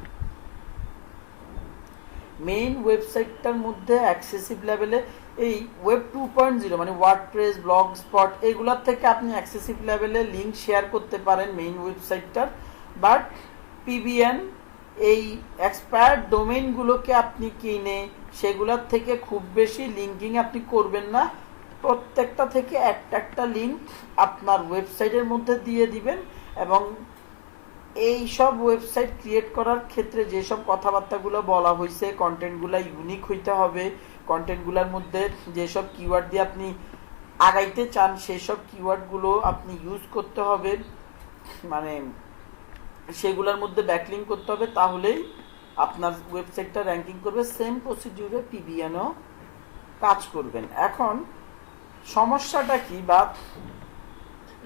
মেইন ওয়েবসাইটটার মধ্যে এক্সেসিভ লেভেলে এই ওয়েব 2.0 মানে ওয়ার্ডপ্রেস, ব্লগ স্পট, এগুলোর থেকে আপনি এক্সেসিভ লেভেলে লিঙ্ক শেয়ার করতে পারেন মেইন ওয়েবসাইটটার, বাট পিবিএন এই এক্সপায়ার্ড ডোমেইনগুলোকে আপনি কিনে সেগুলোর থেকে খুব বেশি লিঙ্কিং আপনি করবেন না। প্রত্যেকটা থেকে একটা লিঙ্ক আপনার ওয়েবসাইটের মধ্যে দিয়ে দিবেন। এবং এই সব ওয়েবসাইট ক্রিয়েট করার ক্ষেত্রে যেসব কথাবার্তাগুলো বলা হয়েছে, কন্টেন্টগুলো ইউনিক হইতে হবে, কন্টেন্টগুলোর মধ্যে যেসব কিওয়ার্ড দিয়ে আপনি আগাইতে চান সেই সব কিওয়ার্ডগুলো আপনি ইউজ করতে হবে, মানে সেগুলোর মধ্যে ব্যাকলিঙ্ক করতে হবে, তাহলেই আপনার ওয়েবসাইটটা র্যাঙ্কিং করবে। সেম প্রসিডিউরে পিবিএনও কাজ করবেন। এখন সমস্যাটা কি, বা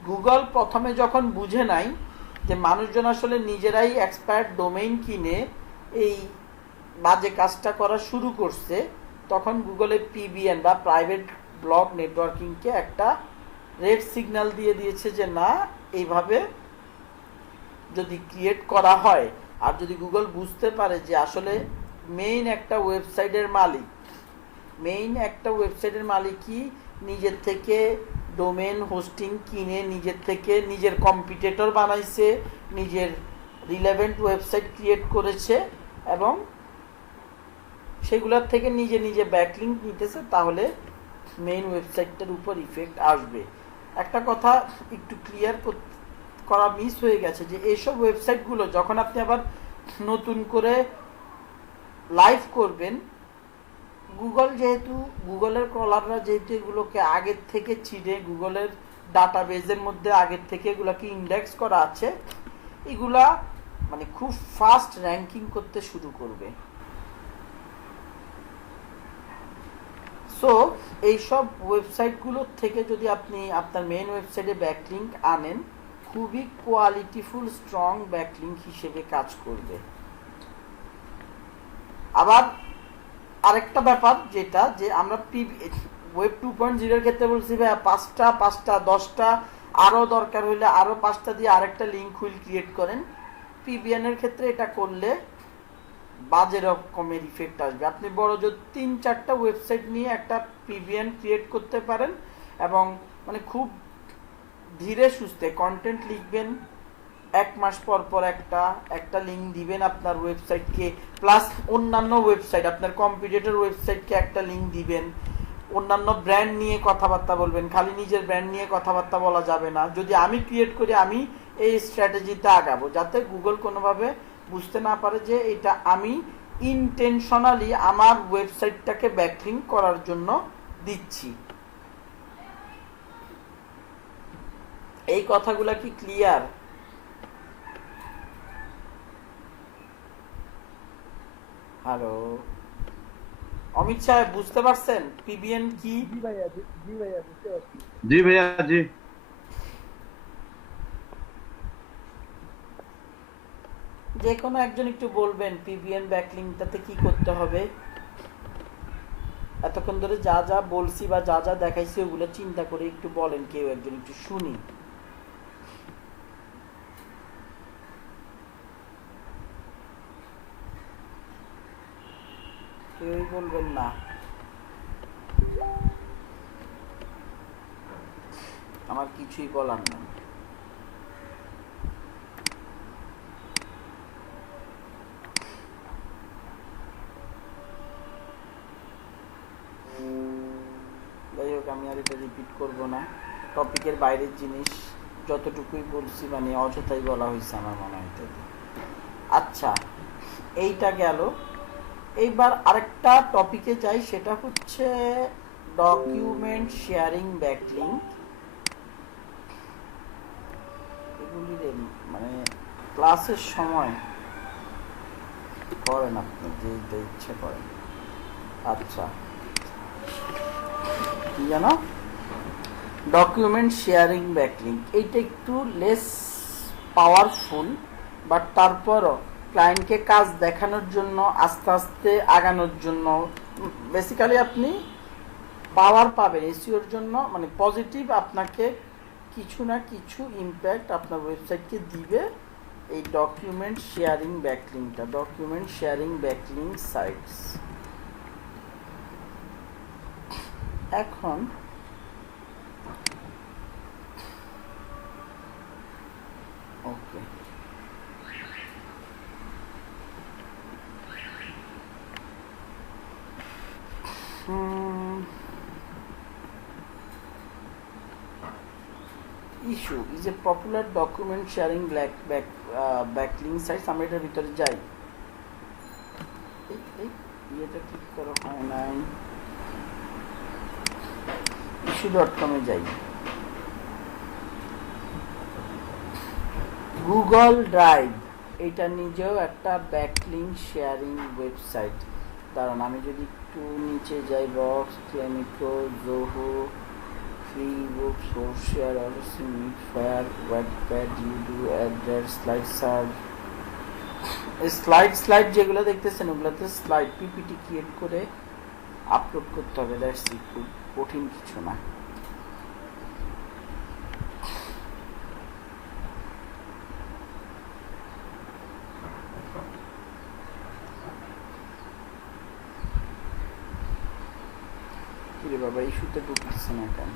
গুগল প্রথমে যখন বুঝে নাই যে মানুষজন আসলে নিজেরাই এক্সপায়ার্ড ডোমেইন কিনে এই বাজে কাজটা করা শুরু করছে, তখন গুগলে পিবিএন বা প্রাইভেট ব্লগ নেটওয়ার্কিংকে একটা রেড সিগন্যাল দিয়ে দিয়েছে যে না, এইভাবে যদি ক্রিয়েট করা হয়, আর যদি গুগল বুঝতে পারে যে আসলে মেইন একটা ওয়েবসাইটের মালিকই নিজের থেকে ডোমেন হোস্টিং কিনে নিজের থেকে নিজের কম্পিটিটর বানাইছে, নিজের রিলেভেন্ট ওয়েবসাইট ক্রিয়েট করেছে এবং সেগুলোর থেকে নিজে নিজে ব্যাকলিঙ্ক নিতেছে, তাহলে মেইন ওয়েবসাইটটার উপর ইফেক্ট আসবে। একটা কথা একটু ক্লিয়ার করা মিস হয়ে গেছে যে এইসব ওয়েবসাইটগুলো যখন আপনি আবার নতুন করে লাইভ করবেন, গুগলের ক্রলাররা যেহেতু এগুলোকে আগের থেকে চিনে গুগলের ডাটাবেজের মধ্যে আগের থেকে এগুলোকে ইন্ডেক্স করা আছে, এগুলা মানে খুব ফাস্ট র্যাঙ্কিং করতে শুরু করবে। সো এইসব ওয়েবসাইটগুলোর থেকে যদি আপনি আপনার মেইন ওয়েবসাইটে ব্যাকলিঙ্ক আনেন, খুবই কোয়ালিটিফুল স্ট্রং ব্যাকলিঙ্ক হিসেবে কাজ করবে। আবার আরেকটা ব্যাপার যেটা, যে আমরা ওয়েব 2.0 এর ক্ষেত্রে বলছি ভাই 5টা 10টা, আরও দরকার হলে আরও 5টা দিয়ে আরেকটা লিঙ্ক হুইল ক্রিয়েট করেন। পিবিএন এর ক্ষেত্রে এটা করলে বাজে রকমের ইফেক্ট আসবে। আপনি বড় যে 3-4টা ওয়েবসাইট নিয়ে একটা পিবিএন ক্রিয়েট করতে পারেন এবং মানে খুব ধীরে সুস্থে কন্টেন্ট লিখবেন, 1 মাস পর পর একটা লিঙ্ক দিবেন আপনার ওয়েবসাইটকে, প্লাস অন্যান্য ওয়েবসাইট আপনার কম্পিটিটর ওয়েবসাইটকে একটা লিঙ্ক দিবেন, অন্যান্য ব্র্যান্ড নিয়ে কথাবার্তা বলবেন, খালি নিজের ব্র্যান্ড নিয়ে কথাবার্তা বলা যাবে না। যদি আমি ক্রিয়েট করি, আমি এই স্ট্র্যাটেজিতে আগাবো যাতে গুগল কোনোভাবে বুঝতে না পারে যে এটা আমি ইনটেনশনালি আমার ওয়েবসাইটটাকে ব্যাকলিঙ্ক করার জন্য দিচ্ছি। এই কথাগুলা কি ক্লিয়ার? হ্যালো অমিত সাহেব, বুঝতে পারছেন পিবিএন কি? জি ভাইয়া বুঝতে পারছি। জি ভাইয়া জি। যে কোনো একজন একটু বলবেন পিবিএন ব্যাকলিংকটাতে কি করতে হবে? এতক্ষণ ধরে যা যা বলছি বা যা যা দেখাইছি ওগুলো চিন্তা করে একটু বলেন, কেউ একজন একটু শুনি। কেউই বলবেন না। আমার কিছুই বলার নেই। যাই হোক, আমি আর এটা রিপিট করবো না। টপিকের বাইরের জিনিস যতটুকুই বলছি মানে অযথাই বলা হয়েছে আমার মনে হয়। আচ্ছা, এইটা গেল। এইবার আরেকটা টপিকে যাই, সেটা হচ্ছে ডকুমেন্ট শেয়ারিং ব্যাকলিংক। এগুলি মানে ক্লাসের সময় করেন আপনি যে ইচ্ছে করেন। আচ্ছা, কি জানো ডকুমেন্ট শেয়ারিং ব্যাকলিংক, এইটা একটু লেস পাওয়ারফুল, বাট তারপরও ক্লায়েন্টকে কাজ দেখানোর জন্য, আস্তে আস্তে আগানোর জন্য বেসিক্যালি আপনি পাওয়ার পাবেন এসইওর জন্য, মানে পজিটিভ আপনাকে কিছু না কিছু ইম্প্যাক্ট আপনার ওয়েবসাইটকে দিবে এই ডকুমেন্ট শেয়ারিং ব্যাকলিংকটা। Document sharing backlink sites. এখন okay, issue is a popular document sharing backlink sites। আমরা এটার ভিতরে যাই। এটা ক্লিক করা হয় নাই, issue.com এ যাই। গুগল ড্রাইভ এটা নিজেও একটা ব্যাকলিংক শেয়ারিং ওয়েবসাইট। কারণ আমি যদি একটু নিচে যাই, বক্স, ক্লেমিকো, জোহো, ফ্রি বুক, সোর্সশেয়ার, অডিসি, মিটফায়ার, ওয়েবপ্যাড, ইউডু, অ্যাড্রেস, স্লাইড সার্চ। স্লাইড যেগুলো দেখতেছেন ওগুলোতে স্লাইড পিপিটি ক্রিয়েট করে আপলোড করতে হবে। দ্যাটস ইট, খুব কঠিন কিছু না। কিরে বাবা, ইস্যুতে ঢুকতেছে না কেন?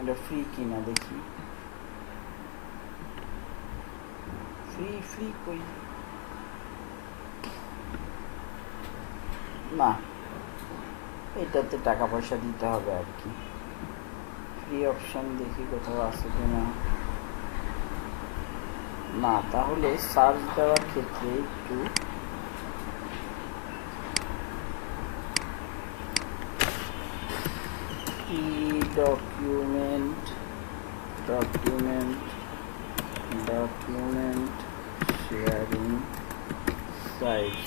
এটা ফ্রি কিনা দেখি। ফ্রি কই না, এটাতে টাকা পয়সা দিতে হবে আর কি। ফ্রি অপশন দেখি কোথাও আছে কিনা। না, তাহলে সার্চ দেওয়ার ক্ষেত্রে একটু ডকুমেন্ট শেয়ারিং সাইট।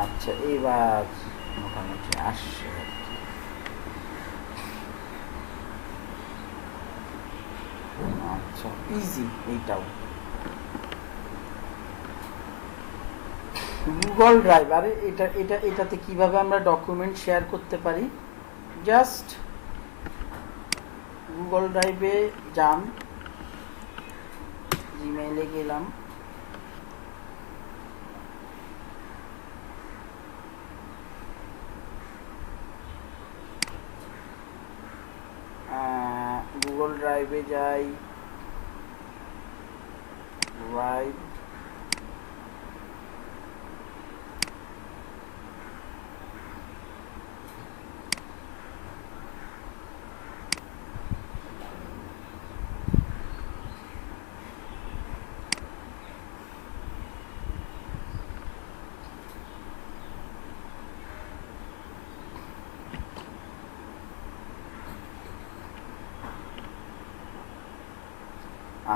আচ্ছা, এবার মোটামুটি আসছে। আচ্ছা, ইজি এইটাও। গুগল ড্রাইভ, আরে এটাতে কিভাবে আমরা ডকুমেন্ট শেয়ার করতে পারি? জাস্ট গুগল ড্রাইভে যান, জিমেইলে গেলাম, ড্রাইভে যাই, ড্রাইভ,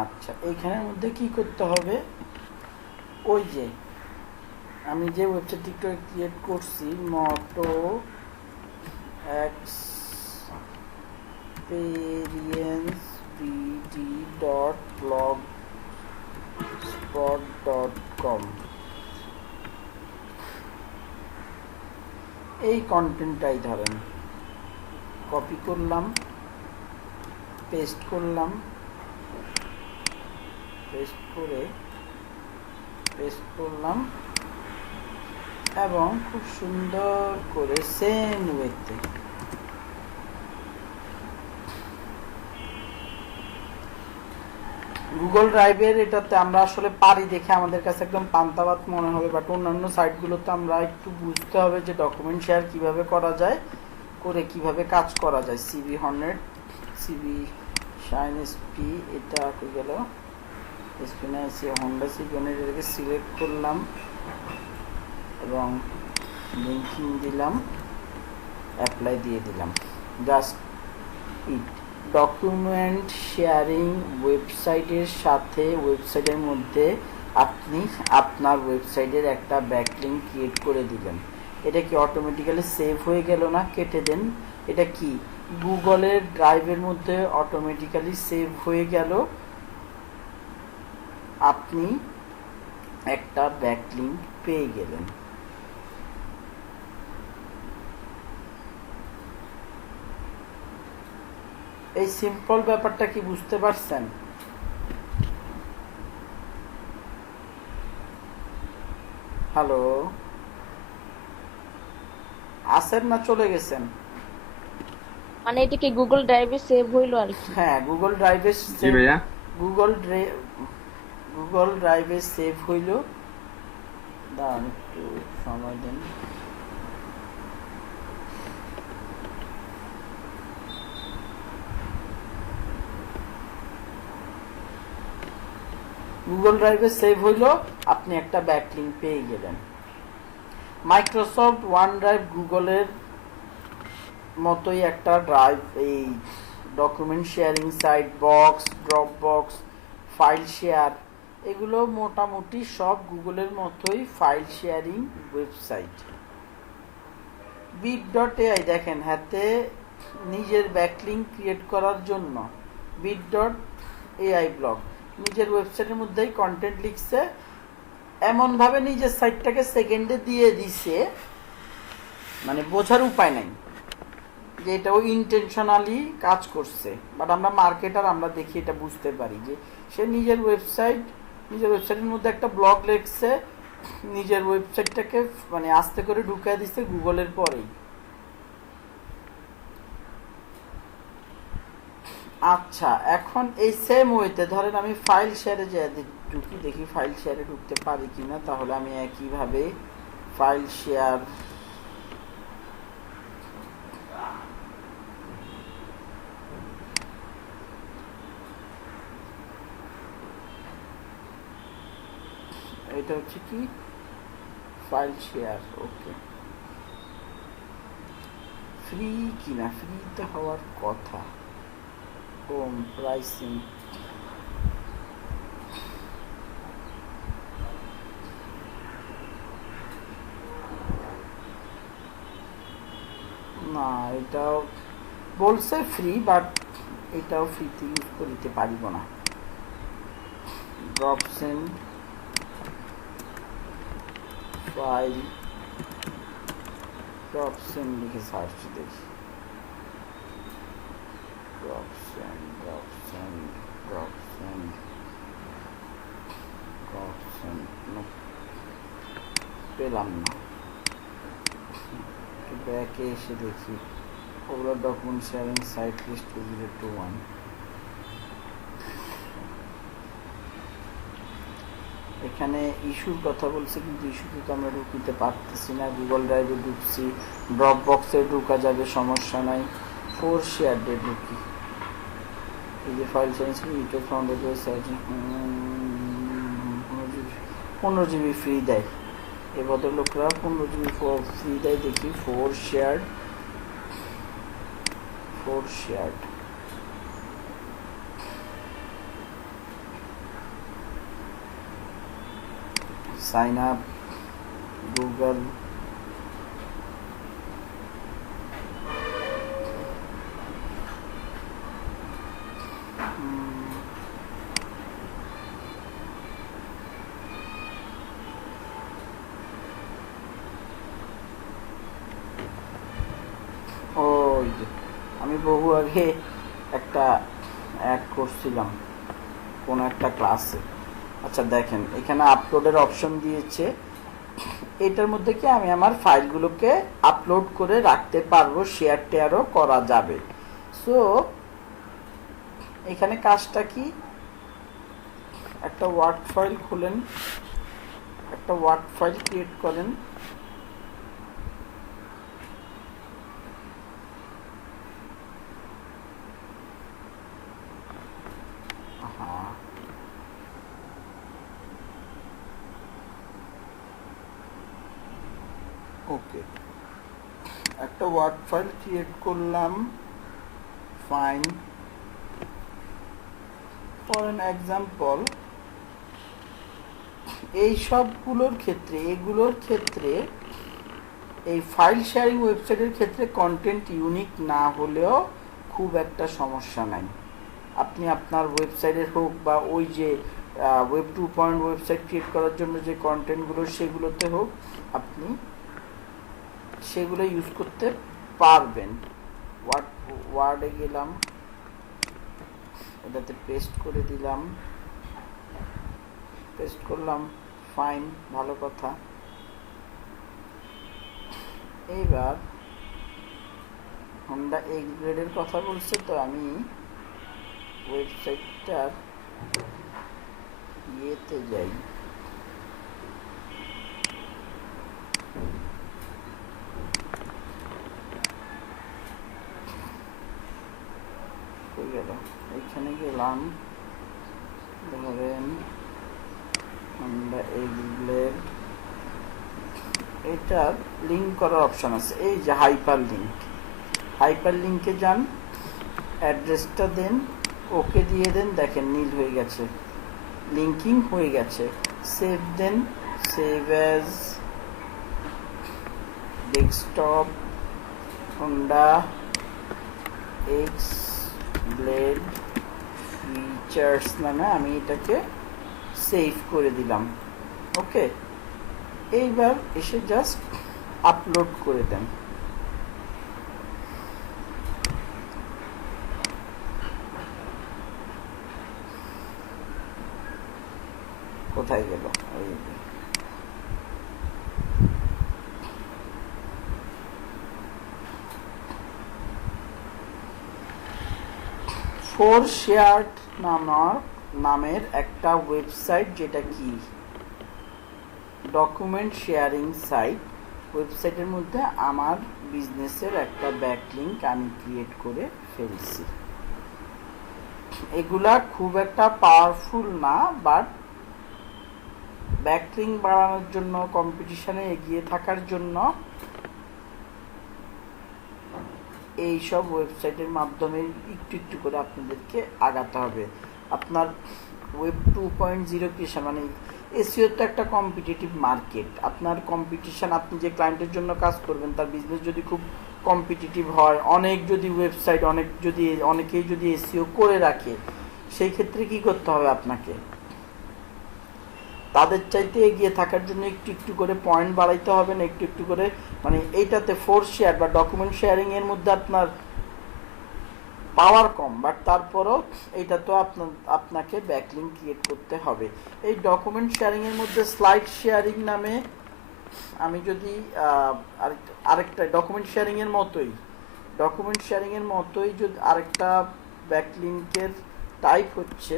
আচ্ছা এইখানের মধ্যে কি করতে হবে, ওই যে আমি যে ওয়েবসাইটটি ক্রিয়েট করছি মোটো এক্সপেরিয়েন্স বিডি ডট blogspot.com, এই কন্টেন্টটাই ধরেন কপি করলাম, পেস্ট করলাম, পেস্ট করলাম এবং খুব সুন্দর করে সেম ওয়েতে গুগল ড্রাইভের এটাতে আমরা আসলে পারি দেখে আমাদের কাছে একদম পান্তাভাত মনে হবে, বাট অন্যান্য সাইটগুলোতে আমরা একটু বুঝতে হবে যে ডকুমেন্ট শেয়ার কিভাবে করা যায়, করে কিভাবে কাজ করা যায়। CB Hornet, CB Shine SP, এটা কই গেল, এসপি না এসি হন্ডা সিবি হর্নেট, এটাকে সিলেক্ট করলাম এবং লিঙ্কিং দিলাম, অ্যাপ্লাই দিয়ে দিলাম। জাস্ট ইট ডকুমেন্ট শেয়ারিং ওয়েবসাইটের সাথে ওয়েবসাইটের মধ্যে আপনি আপনার ওয়েবসাইটের একটা ব্যাকলিঙ্ক ক্রিয়েট করে দিলেন। এটা কি অটোমেটিক্যালি সেভ হয়ে গেল না? কেটে দেন। এটা কি গুগলের ড্রাইভের মধ্যে অটোমেটিক্যালি সেভ হয়ে গেল, আপনি একটা ব্যাকলিঙ্ক পেয়ে গেলেন। এই সিম্পল ব্যাপারটা কি বুঝতে পারছেন? হ্যালো, আছেন না চলে গেছেন? মানে এটা কি গুগল ড্রাইভে সেভ হইলো আর কি? হ্যাঁ, গুগল ড্রাইভে গুগল ড্রাইভে সেভ হইল। দাঁড়ান একটু সময় দেন। গুগল ড্রাইভে সেভ হইল, আপনি একটা ব্যাকলিঙ্ক পেয়ে গেলেন। মাইক্রোসফট ওয়ান ড্রাইভ গুগলের মতোই একটা ড্রাইভ, এই document sharing site, box, Dropbox, file share, এগুলো মোটামুটি সব গুগলের মতোই ফাইল শেয়ারিং ওয়েবসাইট। bit.ai দেখেন, হাতে নিজের ব্যাকলিঙ্ক ক্রিয়েট করার জন্য bit.ai ব্লগ নিজের ওয়েবসাইটের মধ্যেই কন্টেন্ট লিখছে, এমনভাবে নিজের সাইটটাকে সেকেন্ডে দিয়ে দিছে, মানে বোঝার উপায় নাই যে এটা ও ইন্টেনশনালি কাজ করছে। বাট আমরা মার্কেটার, আমরা দেখি এটা বুঝতে পারি যে সে নিজের ওয়েবসাইটের মধ্যে একটা ব্লগ লিখছে, নিজের ওয়েবসাইটটাকে মানে আস্তে করে ঢুকিয়ে দিচ্ছে গুগলের পরেই। আচ্ছা, এখন এই সেম ওয়েতে ধরেন আমি ফাইল শেয়ারে ঢুকি, দেখি ফাইল শেয়ারে ঢুকতে পারি কিনা। তাহলে আমি একইভাবে ফাইল শেয়ার, এটা হচ্ছে কি ফাইল শেয়ার, ওকে। ফ্রি কিনা, ফ্রিতে হওয়ার কথা। হোম প্রাইসিং, না এটাও বলছে ফ্রি, বাট এটাও ফ্রিতে ইউজ করতে পারিব না। ড্রপসেন্ড ফাইল, ড্রপসেন্ড লিখে সার্চ দেখি, ড্রপসেন্ড পেলাম না। ব্যাকে এসে দেখি ওগুলো ডকুমেন্ট শেয়ারিং সাইট লিস্ট 021 এখানে ইস্যুর কথা বলছে, কিন্তু ইস্যুতে তো আমরা ঢুকিতে পারতেছি না। গুগল ড্রাইভে ঢুকছি, ড্রপ বক্সে ঢুকা যাবে, সমস্যা নাই। 4 শেয়ার ডে ঢুকি, এই যে file size YouTube founded search 15 GB free দেয়। এ ভদ্রলোকরা 15 জিবি ফ্রি দেয়। দেখি 4 শেয়ার্ড সাইন আপ গুগল। ওই যে আমি বহু আগে একটা অ্যাড করছিলাম কোন একটা ক্লাসে। আচ্ছা দেখেন এখানে আপলোডের অপশন দিয়েছে। এটার মধ্যে কি আমি আমার ফাইলগুলোকে আপলোড করে রাখতে পারবো, শেয়ার টেয়ারও করা যাবে। সো এখানে কাজটা কি, একটা ওয়ার্ড ফাইল খুলেন, একটা ওয়ার্ড ফাইল ক্রিয়েট করেন। ওকে, একটা ওয়ার্ড ফাইল ক্রিয়েট করলাম। ফাইন, ফর অ্যান এক্সাম্পল এই সবগুলোর ক্ষেত্রে, এগুলোর ক্ষেত্রে, এই ফাইল শেয়ারিং ওয়েবসাইটের ক্ষেত্রে কন্টেন্ট ইউনিক না হলেও খুব একটা সমস্যা নাই। আপনি আপনার ওয়েবসাইটের হোক বা ওই যে ওয়েব 2 ওয়েবসাইট ক্রিয়েট করার জন্য যে কন্টেন্টগুলো সেগুলোতে হোক, আপনি সেগুলো ইউজ করতে পারবেন। ওয়ার্ডে গেলাম, এটাতে পেস্ট করে দিলাম, পেস্ট করলাম। ফাইন, ভালো কথা। এইবার হোন্ডা এক্স গ্রেডের কথা বলছে, তো আমি ওয়েবসাইটটার ইয়েতে যাই। গেল এখানে গেলাম, ধরেন হোন্ডা এক্স গ্রেড, এটার লিঙ্ক করার অপশন আছে, এই যে হাইপার লিঙ্ক। হাইপার লিঙ্কে যান, অ্যাড্রেসটা দেন, ওকে দিয়ে দেন। দেখেন নীল হয়ে গেছে, লিঙ্কিং হয়ে গেছে। Save then, save as desktop Honda X blade features নামে আমি এটাকে সেভ করে দিলাম। ওকে, এইবার এসে জাস্ট আপলোড করে দেন। কোথায় গেল? এই 4 শেয়ার্ড নামের একটা ওয়েবসাইট, যেটা কি ডকুমেন্ট শেয়ারিং সাইট। ওয়েবসাইটের মধ্যে আমার বিজনেসের একটা ব্যাকলিংক আমি ক্রিয়েট করে ফেলছি। এগুলা খুব একটা পাওয়ারফুল না, বাট ব্যাকলিংক বাড়ানোর জন্য, কম্পিটিশনে এগিয়ে থাকার জন্য এই সব ওয়েবসাইটের মাধ্যমে একটু একটু করে আপনাদেরকে আগাতে হবে। আপনার ওয়েব 2.0 ক্রিয়েশন মানে এসইও তো একটা কম্পিটিটিভ মার্কেট। আপনার কম্পিটিশন, আপনি যে ক্লায়েন্টের জন্য কাজ করবেন তার বিজনেস যদি খুব কম্পিটিটিভ হয়, অনেক যদি ওয়েবসাইট অনেকেই যদি এসইও করে রাখে, সেই ক্ষেত্রে কি করতে হবে আপনাকে? তাদের চাইতে এগিয়ে থাকার জন্য একটু একটু করে পয়েন্ট বাড়াইতে হবে না, একটু একটু করে। মানে এইটাতে 4 শেয়ার বা ডকুমেন্ট শেয়ারিং এর মধ্যে আপনার পাওয়ার কম, বাট তারপরও এইটা তো আপনাকে ব্যাকলিংক ক্রিয়েট করতে হবে। এই ডকুমেন্ট শেয়ারিং এর মধ্যে স্লাইড শেয়ারিং নামে আমি যদি আরেকটা ডকুমেন্ট শেয়ারিং এর মতোই যদি আরেকটা ব্যাকলিংকের টাইপ হচ্ছে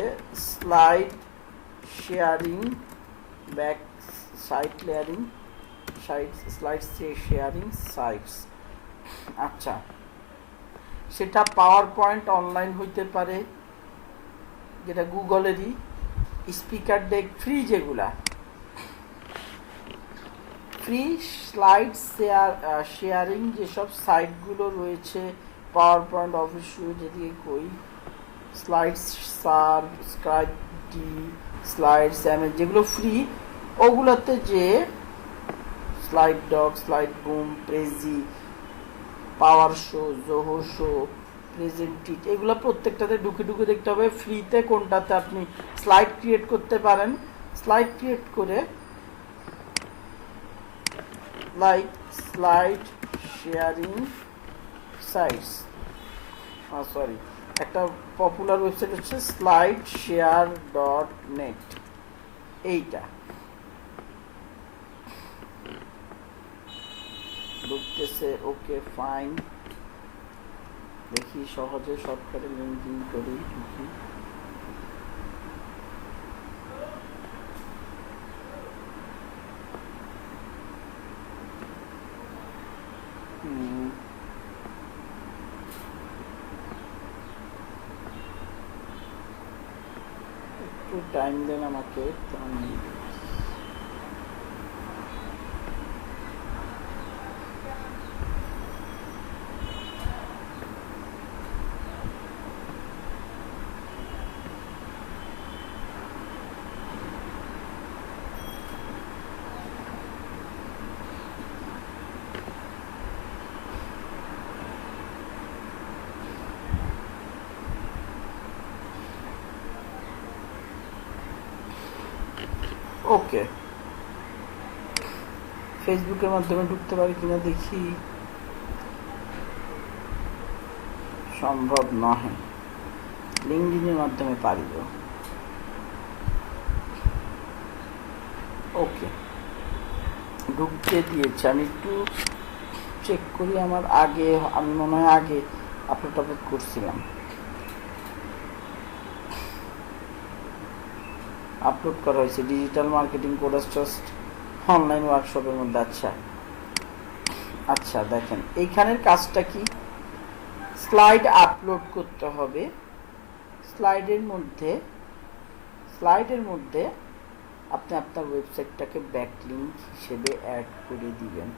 slide sharing back site layering slides sharing sites. আচ্ছা, সেটা পাওয়ার পয়েন্ট অনলাইন হইতে পারে, যেটা গুগলেরই, স্পিকার ডেক ফ্রি, যেগুলা ফ্রি স্লাইড শেয়ারিং যেসব সাইটগুলো রয়েছে, পাওয়ার পয়েন্ট, অফিস সুইট, এদিকে কই, Slideserve, Scribd, slides MS, যেগুলো ফ্রি, ওগুলোতে যে slide doc, Slideboom, Prezi, power show, Zoho Show, Presentit, এগুলো প্রত্যেকটাতে ঢুকে ঢুকে দেখতে হবে ফ্রিতে কোনটাতে আপনি স্লাইড ক্রিয়েট করতে পারেন। স্লাইড ক্রিয়েট করে like slide sharing sites, sorry, একটা পপুলার ওয়েবসাইট হচ্ছে slideshare.net, এইটা ঢুকতেছে। ওকে ফাইন, দেখি সহজে শর্টকাটে লিঙ্কিং করি, ঢুকি। একটু টাইম দেন আমাকে। ওকে, ফেসবুকের মাধ্যমে ঢুকতে পারি কিনা দেখি। সম্ভব নহে, লিঙ্কডিনের মাধ্যমে পারিব। ওকে, ঢুকতে দিয়েছে। আমি একটু চেক করি আমার আগে, আমি মনে হয় আগে আপলোড করছিলাম, আপলোড করা হয়েছে digital marketing course trust online ওয়ার্কশপের মধ্যে। আচ্ছা আচ্ছা, দেখেন এইখানের কাজটা কি, স্লাইড আপলোড করতে হবে। স্লাইডের মধ্যে আপনি আপনার ওয়েবসাইটটাকে ব্যাকলিংক হিসেবে অ্যাড করে দিবেন।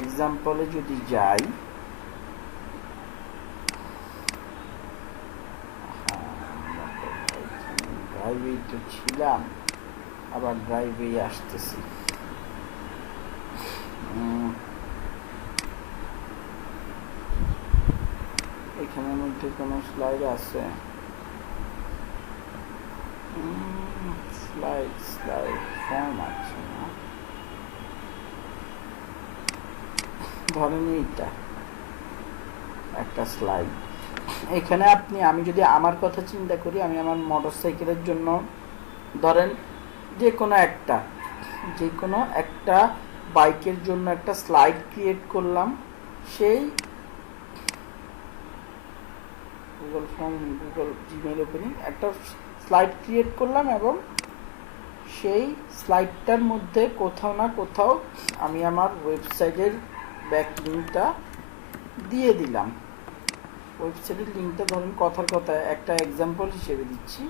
এক্সাম্পলে যদি যাই, ড্রাইভে তো ছিলাম, আবার ড্রাইভে আসতেছি। এখানের মধ্যে কোনো স্লাইড আছে? স্লাইড ফর্ম আছে না, ধরেন এইটা একটা স্লাইড। এখানে আমি যদি আমার কথা চিন্তা করি, আমি আমার মোটরসাইকেলের জন্য ধরেন যে কোনো একটা বাইকের জন্য একটা স্লাইড ক্রিয়েট করলাম। সেই গুগল জিমেইল ওপেনিং একটা স্লাইড ক্রিয়েট করলাম এবং সেই স্লাইডটার মধ্যে কোথাও না কোথাও আমি আমার ওয়েবসাইটের ব্যাকলিংকটা দিয়ে দিলাম। ওয়েবসাইটের লিঙ্কটা ধরুন কথার কথা একটা এক্সাম্পল হিসেবে দিচ্ছি।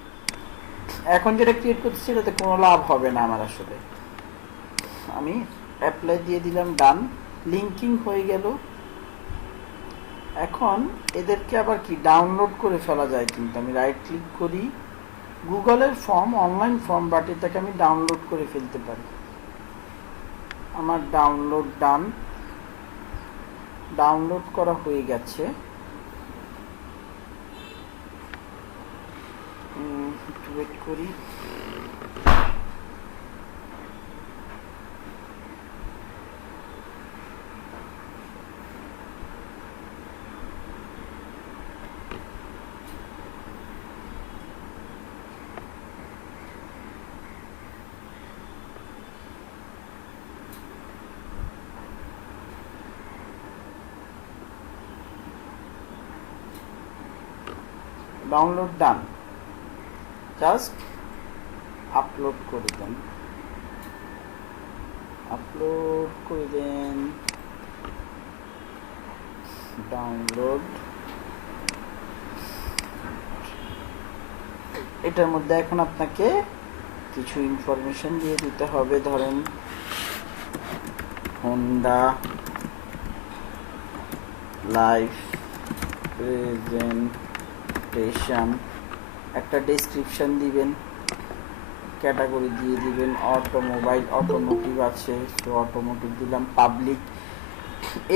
এখন যেটা ক্রিয়েট করতেছি এটাতে কোনো লাভ হবে না আমার, আসলে আমি অ্যাপ্লাই দিয়ে দিলাম, ডান, লিঙ্কিং হয়ে গেল। এখন এদেরকে আবার কি ডাউনলোড করে ফেলা যায়, কিন্তু আমি রাইট ক্লিক করি, গুগলের ফর্ম, অনলাইন ফর্ম, বাট এটাকে আমি ডাউনলোড করে ফেলতে পারি। আমার ডাউনলোড ডান, ডাউনলোড করা হয়ে গেছে। একটু ওয়েট করি। ডাউনলোড ডান, জাস্ট আপলোড করে দেন, ডাউনলোড। এটার মধ্যে এখন আপনাকে কিছু ইনফরমেশন দিয়ে দিতে হবে, ধরেন হোন্ডা লাইভ প্রেজেন্টেশন, একটা ডেসক্রিপশন দিবেন, ক্যাটাগরি দিয়ে দিবেন, অটোমোবাইল, অটোমোটিভ আছে, তো অটোমোটিভ দিলাম, পাবলিক।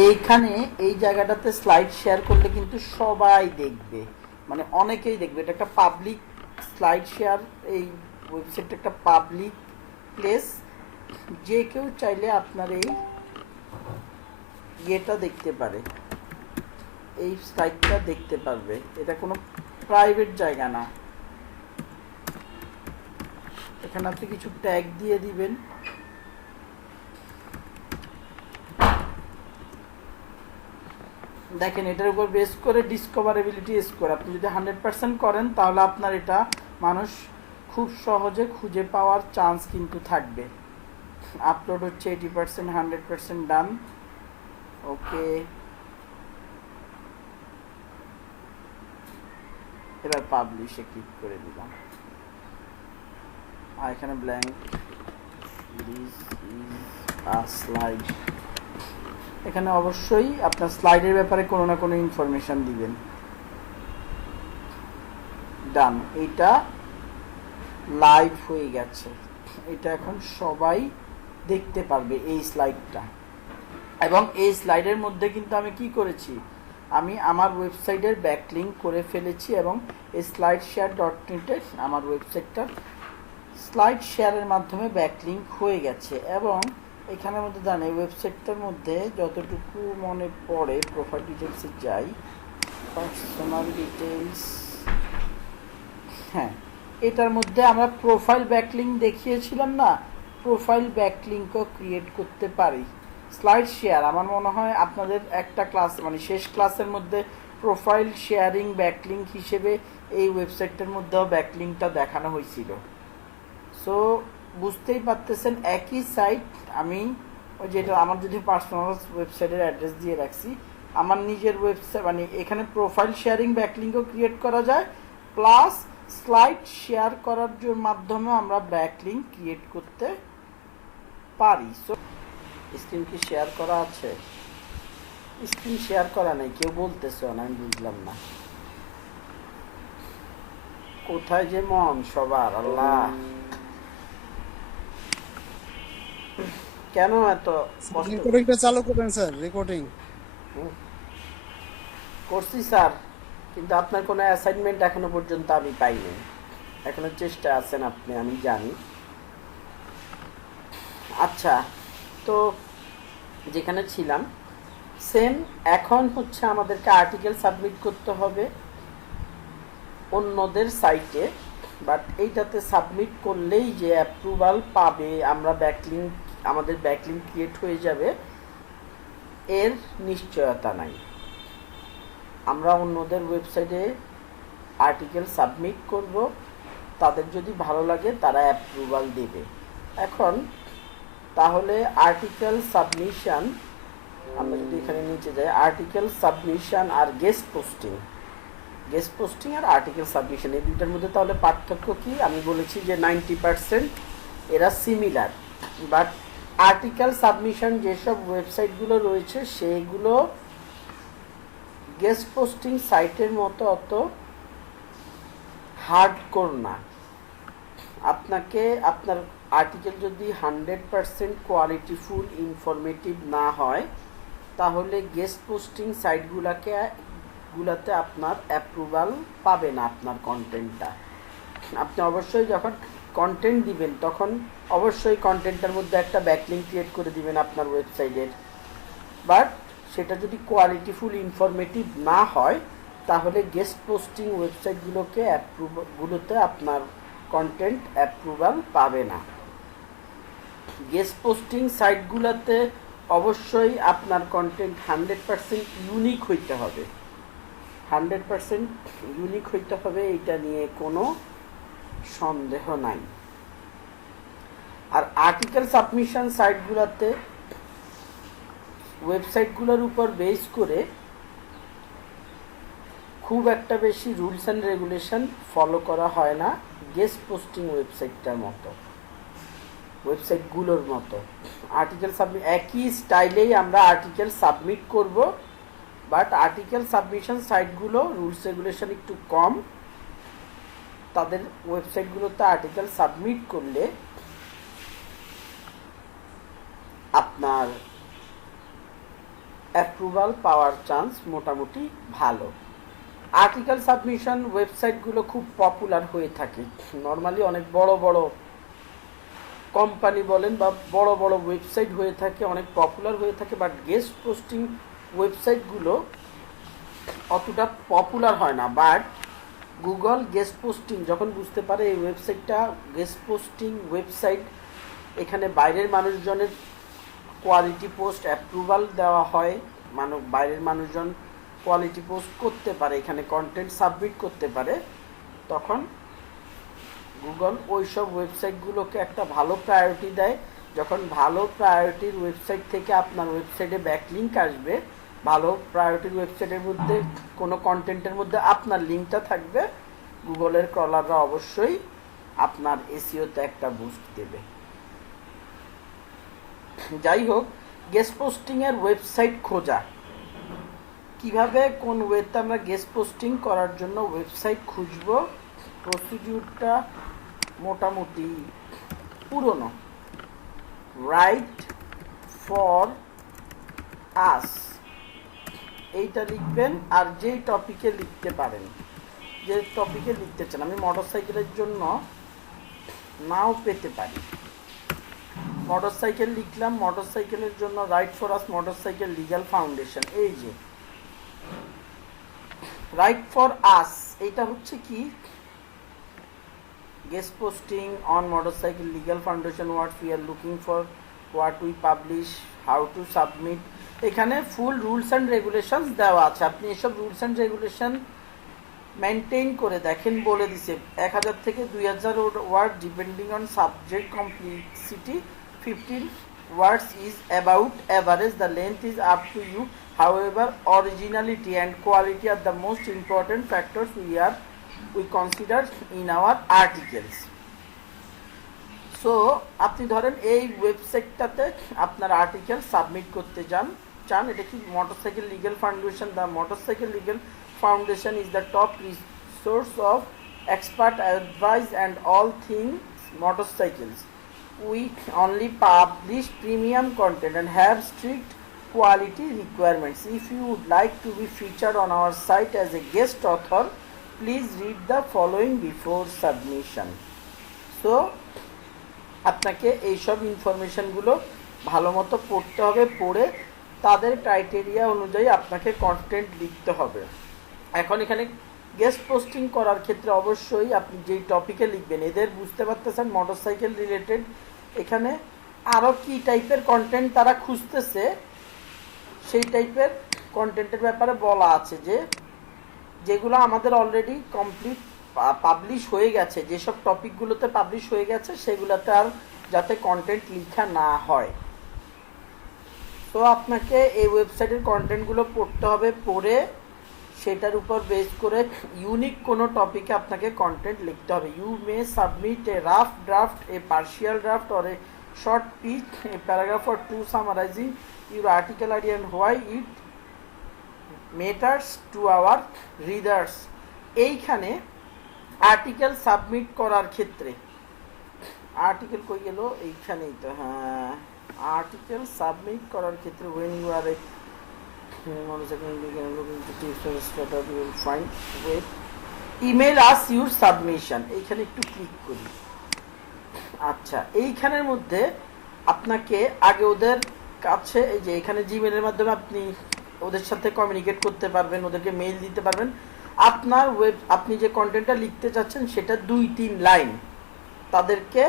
এইখানে এই জায়গাটাতে স্লাইড শেয়ার করলে কিন্তু সবাই দেখবে, মানে অনেকেই দেখবে। এটা একটা পাবলিক স্লাইড শেয়ার, এই ওয়েবসাইটটা একটা পাবলিক প্লেস, যে কেউ চাইলে আপনার এই ইয়েটা দেখতে পারে, এই স্লাইডটা দেখতে পারবে। এটা কোনো প্রাইভেট জায়গা না। এখানে আপনি কিছু ট্যাগ দিয়ে দিবেন, দেখেন এটার উপর বেস করে ডিসকভারেবিলিটি স্কোর আপনি যদি 100% করেন তাহলে আপনার এটা মানুষ খুব সহজে খুঁজে পাওয়ার চান্স কিন্তু থাকবে। আপলোড হচ্ছে 80%, 100% ডান। ওকে, এবার পাবলিশে ক্লিক করে দিলাম, আর এখানে blank, this is a slide. এখানে অবশ্যই আপনার স্লাইডের ব্যাপারে কোনো না কোনো ইনফরমেশন দিবেন। ডান, এইটা লাইভ হয়ে গেছে, এটা এখন সবাই দেখতে পারবে এই স্লাইডটা। এবং এই স্লাইডের মধ্যে কিন্তু আমি কি করেছি, আমি আমার ওয়েবসাইটের ব্যাকলিঙ্ক করে ফেলেছি, এবং এই স্লাইড শেয়ার .net আমার ওয়েবসাইটটা স্লাইড শেয়ারের মাধ্যমে ব্যাকলিঙ্ক হয়ে গেছে। এবং এখানের মধ্যে জানেন ওয়েবসাইটটার মধ্যে যতটুকু মনে পড়ে, প্রোফাইল ডিটেলসে যাই, পার্সোনাল ডিটেলস, হ্যাঁ এটার মধ্যে আমরা প্রোফাইল ব্যাকলিঙ্ক দেখিয়েছিলাম না, প্রোফাইল ব্যাকলিঙ্কও ক্রিয়েট করতে পারি। স্লাইড শেয়ার আমার মনে হয় আপনাদের একটা ক্লাস, মানে শেষ ক্লাসের মধ্যে প্রোফাইল শেয়ারিং ব্যাকলিঙ্ক হিসেবে এই ওয়েবসাইটটার মধ্যেও ব্যাকলিঙ্কটা দেখানো হয়েছিল। সো বুঝতেই পারতেছেন একই সাইট, আমি ওই যেটা আমার যদি পার্সোনাল ওয়েবসাইটের অ্যাড্রেস দিয়ে রাখছি, আমার নিজের ওয়েবসাইট, মানে এখানে প্রোফাইল শেয়ারিং ব্যাকলিঙ্কও ক্রিয়েট করা যায়, প্লাস স্লাইড শেয়ার করার মাধ্যমে আমরা ব্যাকলিঙ্ক ক্রিয়েট করতে পারি। সো স্ক্রিন কি শেয়ার করা আছে? স্ক্রিন শেয়ার করা নেই, কেউ বলতেছে না, আমি বুঝলাম না কোথায় যে মন সবার, আল্লাহ কেন এত রেকর্ডিংটা চালু করেন স্যার? রেকর্ডিং করছি স্যার, কিন্তু আপনার কোনো অ্যাসাইনমেন্ট এখনো পর্যন্ত আমি পাইনি, এখনো চেষ্টা আছেন আপনি, আমি জানি। আচ্ছা, তো যেখানে ছিলাম সেম, এখন হচ্ছে আমাদেরকে আর্টিকেল সাবমিট করতে হবে অন্যদের সাইটে, বাট এইটাতে সাবমিট করলেই যে অ্যাপ্রুভাল পাবে, আমরা ব্যাকলিঙ্ক, আমাদের ব্যাকলিঙ্ক ক্রিয়েট হয়ে যাবে, এর নিশ্চয়তা নাই। আমরা অন্যদের ওয়েবসাইটে আর্টিকেল সাবমিট করব, তাদের যদি ভালো লাগে তারা অ্যাপ্রুভাল দেবে। এখন তাহলে আর্টিকেল সাবমিশন, আমরা যদি এখানে নিচে যাই, আর্টিকেল সাবমিশন আর গেস্ট পোস্টিং আর আর্টিকেল সাবমিশন, এই দুইটার মধ্যে তাহলে পার্থক্য কি? আমি বলেছি যে 90% এরা সিমিলার, বাট আর্টিকেল সাবমিশন যেসব ওয়েবসাইটগুলো রয়েছে সেইগুলো গেস্ট পোস্টিং সাইটের মতো অত হার্ডকোর না। আপনাকে আপনার আর্টিকেল যদি 100% কোয়ালিটিফুল ইনফরমেটিভ না হয়, তাহলে গেস্ট পোস্টিং সাইটগুলোতে আপনার অ্যাপ্রুভাল পাবে না আপনার কন্টেন্টটা। আপনি অবশ্যই যখন কন্টেন্ট দিবেন তখন অবশ্যই কন্টেন্টের মধ্যে একটা ব্যাকলিঙ্ক ক্রিয়েট করে দিবেন আপনার ওয়েবসাইটের, বাট সেটা যদি কোয়ালিটিফুল ইনফরমেটিভ না হয় তাহলে গেস্ট পোস্টিং ওয়েবসাইটগুলোতে আপনার কন্টেন্ট অ্যাপ্রুভাল পাবে না। গেস্ট পোস্টিং সাইটগুলোতে অবশ্যই আপনার কন্টেন্ট 100% ইউনিক হইতে হবে, 100% ইউনিক হইতে হবে, এটা নিয়ে কোনো সন্দেহ নাই। আর আর্টিকেল সাবমিশন সাইটগুলোতে ওয়েবসাইটগুলোর উপর বেস করে খুব একটা বেশি রুলস অ্যান্ড রেগুলেশন ফলো করা হয় না গেস্ট পোস্টিং ওয়েবসাইটগুলোর মতো। আর্টিকেল সাবমিট একই স্টাইলেই আমরা আর্টিকেল সাবমিট করব, বাট আর্টিকেল সাবমিশন সাইটগুলো রুলস রেগুলেশন একটু কম। তাদের ওয়েবসাইটগুলোতে আর্টিকেল সাবমিট করলে আপনার অ্যাপ্রুভাল পাওয়ার চান্স মোটামুটি ভালো। আর্টিকেল সাবমিশন ওয়েবসাইটগুলো খুব পপুলার হয়ে থাকে, নর্মালি অনেক বড় বড় কোম্পানি বলেন বা বড় বড় ওয়েবসাইট হয়ে থাকে, অনেক পপুলার হয়ে থাকে। বাট গেস্ট পোস্টিং ওয়েবসাইটগুলো অতটা পপুলার হয় না। বাট গুগল গেস্ট পোস্টিং যখন বুঝতে পারে এই ওয়েবসাইটটা গেস্ট পোস্টিং ওয়েবসাইট, এখানে বাইরের মানুষজনের কোয়ালিটি পোস্ট অ্যাপ্রুভাল দেওয়া হয়, বাইরের মানুষজন কোয়ালিটি পোস্ট করতে পারে, এখানে কন্টেন্ট সাবমিট করতে পারে, তখন গুগল ওইসব ওয়েবসাইটগুলোকে একটা ভালো প্রায়োরিটি দেয়। যখন ভালো প্রায়োরিটির ওয়েবসাইট থেকে আপনার ওয়েবসাইটে ব্যাকলিঙ্ক আসবে, ভালো প্রায়োরিটির ওয়েবসাইটের মধ্যে কোনো কন্টেন্টের মধ্যে আপনার লিঙ্কটা থাকবে, গুগলের ক্রলাররা অবশ্যই আপনার এসইওতে একটা বুস্ট দেবে। যাই হোক, গেস্ট পোস্টিংয়ের ওয়েবসাইট খোঁজা, কিভাবে কোন ওয়েতে আমরা গেস্ট পোস্টিং করার জন্য ওয়েবসাইট খুঁজব, প্রসিডিউরটা মোটামুটি পুরনো। রাইট ফর আস এইটা লিখবেন, আর যেই টপিকে লিখতে পারেন, যে টপিকে লিখতে চান। আমি মোটরসাইকেলের জন্য নাও পেতে পারি, মোটরসাইকেল লিখলাম, মোটরসাইকেলের জন্য right for us motorcycle legal foundation. এই যে রাইট ফর আস, এইটা হচ্ছে কি guest posting on motorcycle legal foundation, what we are looking for, what we publish, how to submit। এখানে ফুল রুলস অ্যান্ড রেগুলেশনস দেওয়া আছে, আপনি এসব রুলস অ্যান্ড রেগুলেশন মেনটেন করে দেখেন। বলে দিছে 1000 থেকে 2000 word depending on subject complexity, 15 words is about average, the length is up to you, however originality and quality are the most important factors we consider in our articles। So আপনি ধরেন এই ওয়েবসাইটটাতে আপনার article submit করতে চান, এটা কি motorcycle legal foundation. The motorcycle legal foundation is the top resource of expert advice and all things motorcycles. We only publish premium content and have strict quality requirements. If you would like to be featured on our site as a guest author, please read the following before submission. So আপনাকে এইসব ইনফরমেশনগুলো ভালো মতো পড়তে হবে, পড়ে তাদের criteria অনুযায়ী আপনাকে কন্টেন্ট লিখতে হবে। এখন এখানে গেস্ট পোস্টিং করার ক্ষেত্রে অবশ্যই আপনি যেই টপিকে লিখবেন, এদের বুঝতে পারতেছেন মোটরসাইকেল রিলেটেড, এখানে আরও কী টাইপের কন্টেন্ট তারা খুঁজতেছে সেই টাইপের কন্টেন্টের ব্যাপারে বলা আছে, যেগুলো আমাদের অলরেডি কমপ্লিট পাবলিশ হয়ে গেছে, যেসব টপিকগুলোতে পাবলিশ হয়ে গেছে সেগুলোতে আর যাতে কন্টেন্ট লেখা না হয়। তো আপনাকে এই ওয়েবসাইটের কন্টেন্টগুলো পড়তে হবে, পড়ে সেটার উপর বেস করে ইউনিক কোনো টপিকে আপনাকে কন্টেন্ট লিখতে হবে। You may submit a rough draft, a partial draft or a short pitch, a paragraph or two summarising your article idea and why it matters to our readers. এইখানে article submit করার ক্ষেত্রে, article কই গেল, এইখানেই তো, হ্যাঁ, article submit করার ক্ষেত্রে when you are a email us your submission, এইখানে একটু ক্লিক করি। আচ্ছা, এইখানের মধ্যে আপনাকে আগে ওদের কাছে, এই যে এখানে জিমেলের মাধ্যমে আপনি ওদের সাথে কমিউনিকেট করতে পারবেন, ওদেরকে মেইল দিতে পারবেন। আপনার আপনি যে কন্টেন্টটা লিখতে চাচ্ছেন সেটা 2-3 লাইন তাদেরকে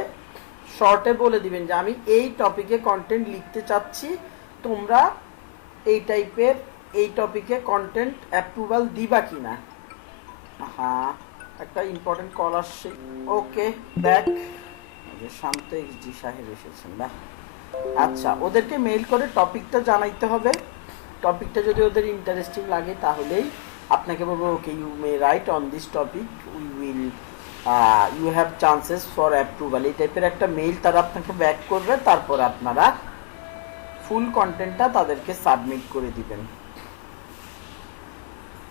শর্টে বলে দিবেন যে আমি এই টপিকে কন্টেন্ট লিখতে চাচ্ছি, তোমরা এই টাইপের এই টপিকে কন্টেন্ট অ্যাপ্রুভাল দিবা কিনা। হ্যাঁ, একটা ইম্পর্টেন্ট কল আসছে। ওকে, ব্যাক যে শান্ত এক্সডি সাহেব এসেছেন, বাহ। আচ্ছা, ওদেরকে মেইল করে টপিকটা জানাইতে হবে। টপিকটা যদি ওদের ইন্টারেস্টিং লাগে তাহলেই আপনাকে বলবো okay you may write on this topic, we will you have chances for approval, এই টাইপের একটা মেইল তারা আপনাকে ব্যাক করবে। তারপর আপনারা ফুল কন্টেন্টটা তাদেরকে সাবমিট করে দিবেন।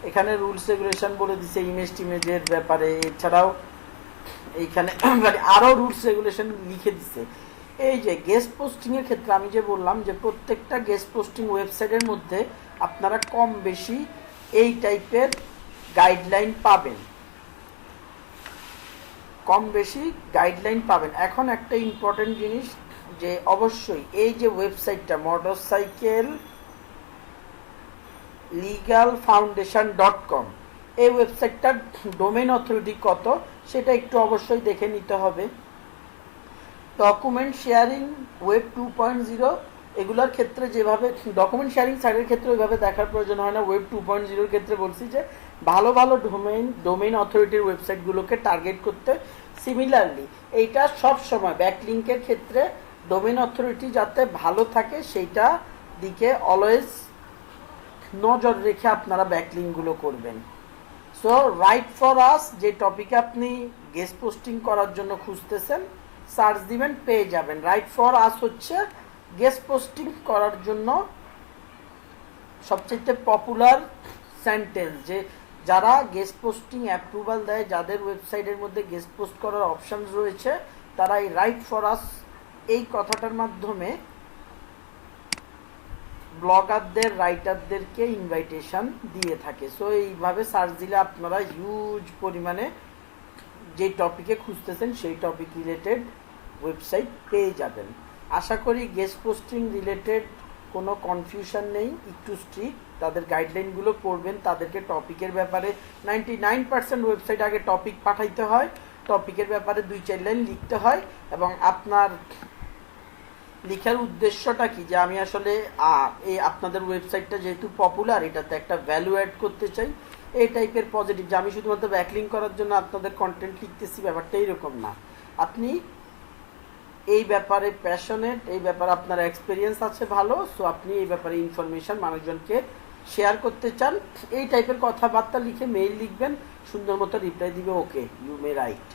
এখানে রুলস রেগুলেশন বলে দিছে ইমেজ টিমেজের ব্যাপারে, এছাড়াও এইখানে আরও রুলস রেগুলেশন লিখে দিছে। এই যে গেস্ট পোস্টিংয়ের ক্ষেত্রে আমি যে বললাম যে প্রত্যেকটা গেস্ট পোস্টিং ওয়েবসাইটের মধ্যে আপনারা কম বেশি এই টাইপের গাইডলাইন পাবেন, কম বেশি গাইডলাইন পাবেন। এখন একটা ইম্পর্টেন্ট জিনিস যে অবশ্যই এই যে ওয়েবসাইটটা মোটরসাইকেল লিগাল ফাউন্ডেশন.com, এই ওয়েবসাইটটার ডোমেইন অথরিটি কত সেটা একটু অবশ্যই দেখে নিতে হবে। ডকুমেন্ট শেয়ারিং ওয়েব 2.0 এগুলোর ক্ষেত্রে যেভাবে ডকুমেন্ট শেয়ারিং সাইটের ক্ষেত্রে ওইভাবে দেখার প্রয়োজন হয় না। ওয়েব 2.0 ক্ষেত্রে বলছি যে ভালো ভালো ডোমেইন অথরিটির ওয়েবসাইটগুলোকে টার্গেট করতে। সিমিলারলি এইটা সব সময় ব্যাকলিংকের ক্ষেত্রে ডোমেইন অথরিটি যাতে ভালো থাকে সেইটা দিকে অলওয়েজ নজর রেখে আপনারা ব্যাকলিংগুলো করবেন। সো রাইট ফর আস যে টপিকে আপনি গেস্ট পোস্টিং করার জন্য খুঁজতেছেন সার্চ দিবেন, পেয়ে যাবেন। রাইট ফর আস হচ্ছে গেস্ট পোস্টিং করার জন্য সবচেয়ে পপুলার সেন্টেন্স, যে যারা গেস্ট পোস্টিং অ্যাপ্রুভাল দেয়, যাদের ওয়েবসাইটের মধ্যে গেস্ট পোস্ট করার অপশন রয়েছে, তারা এই রাইট ফর আস এই কথাটার মাধ্যমে ব্লগারদের রাইটারদেরকে ইনভাইটেশন দিয়ে থাকে। সো এইভাবে সার্চ দিলে আপনারা হিউজ পরিমাণে যে টপিকে খুঁজতেছেন সেই টপিক রিলেটেড ওয়েবসাইট পেয়ে যাবেন। আশা করি গেস্ট পোস্টিং রিলেটেড কোনো কনফিউশন নেই, একটু স্ট্রিক্ট। তাদের গাইডলাইনগুলো পড়বেন, তাদেরকে টপিকের ব্যাপারে 99% ওয়েবসাইট আগে টপিক পাঠাইতে হয়, টপিকের ব্যাপারে 2-4 লাইন লিখতে হয়, এবং আপনার লেখার উদ্দেশ্যটা কি যে আমি আসলে এই আপনাদের ওয়েবসাইটটা যেহেতু পপুলার এটাতে একটা ভ্যালু অ্যাড করতে চাই, এই টাইপের পজিটিভ, যে আমি শুধুমাত্র ব্যাকলিং করার জন্য আপনাদের কন্টেন্ট লিখতেছি, ব্যাপারটা এইরকম না। আপনি এই ব্যাপারে প্যাশনেট, এই ব্যাপারে আপনার এক্সপিরিয়েন্স আছে ভালো, সো আপনি এই ব্যাপারে ইনফরমেশন মানুষজনকে শেয়ার করতে চান, এই টাইপের কথাবার্তা লিখে মেইল লিখবেন, সুন্দর মতো রিপ্লাই দিবে ওকে ইউ মে রাইট।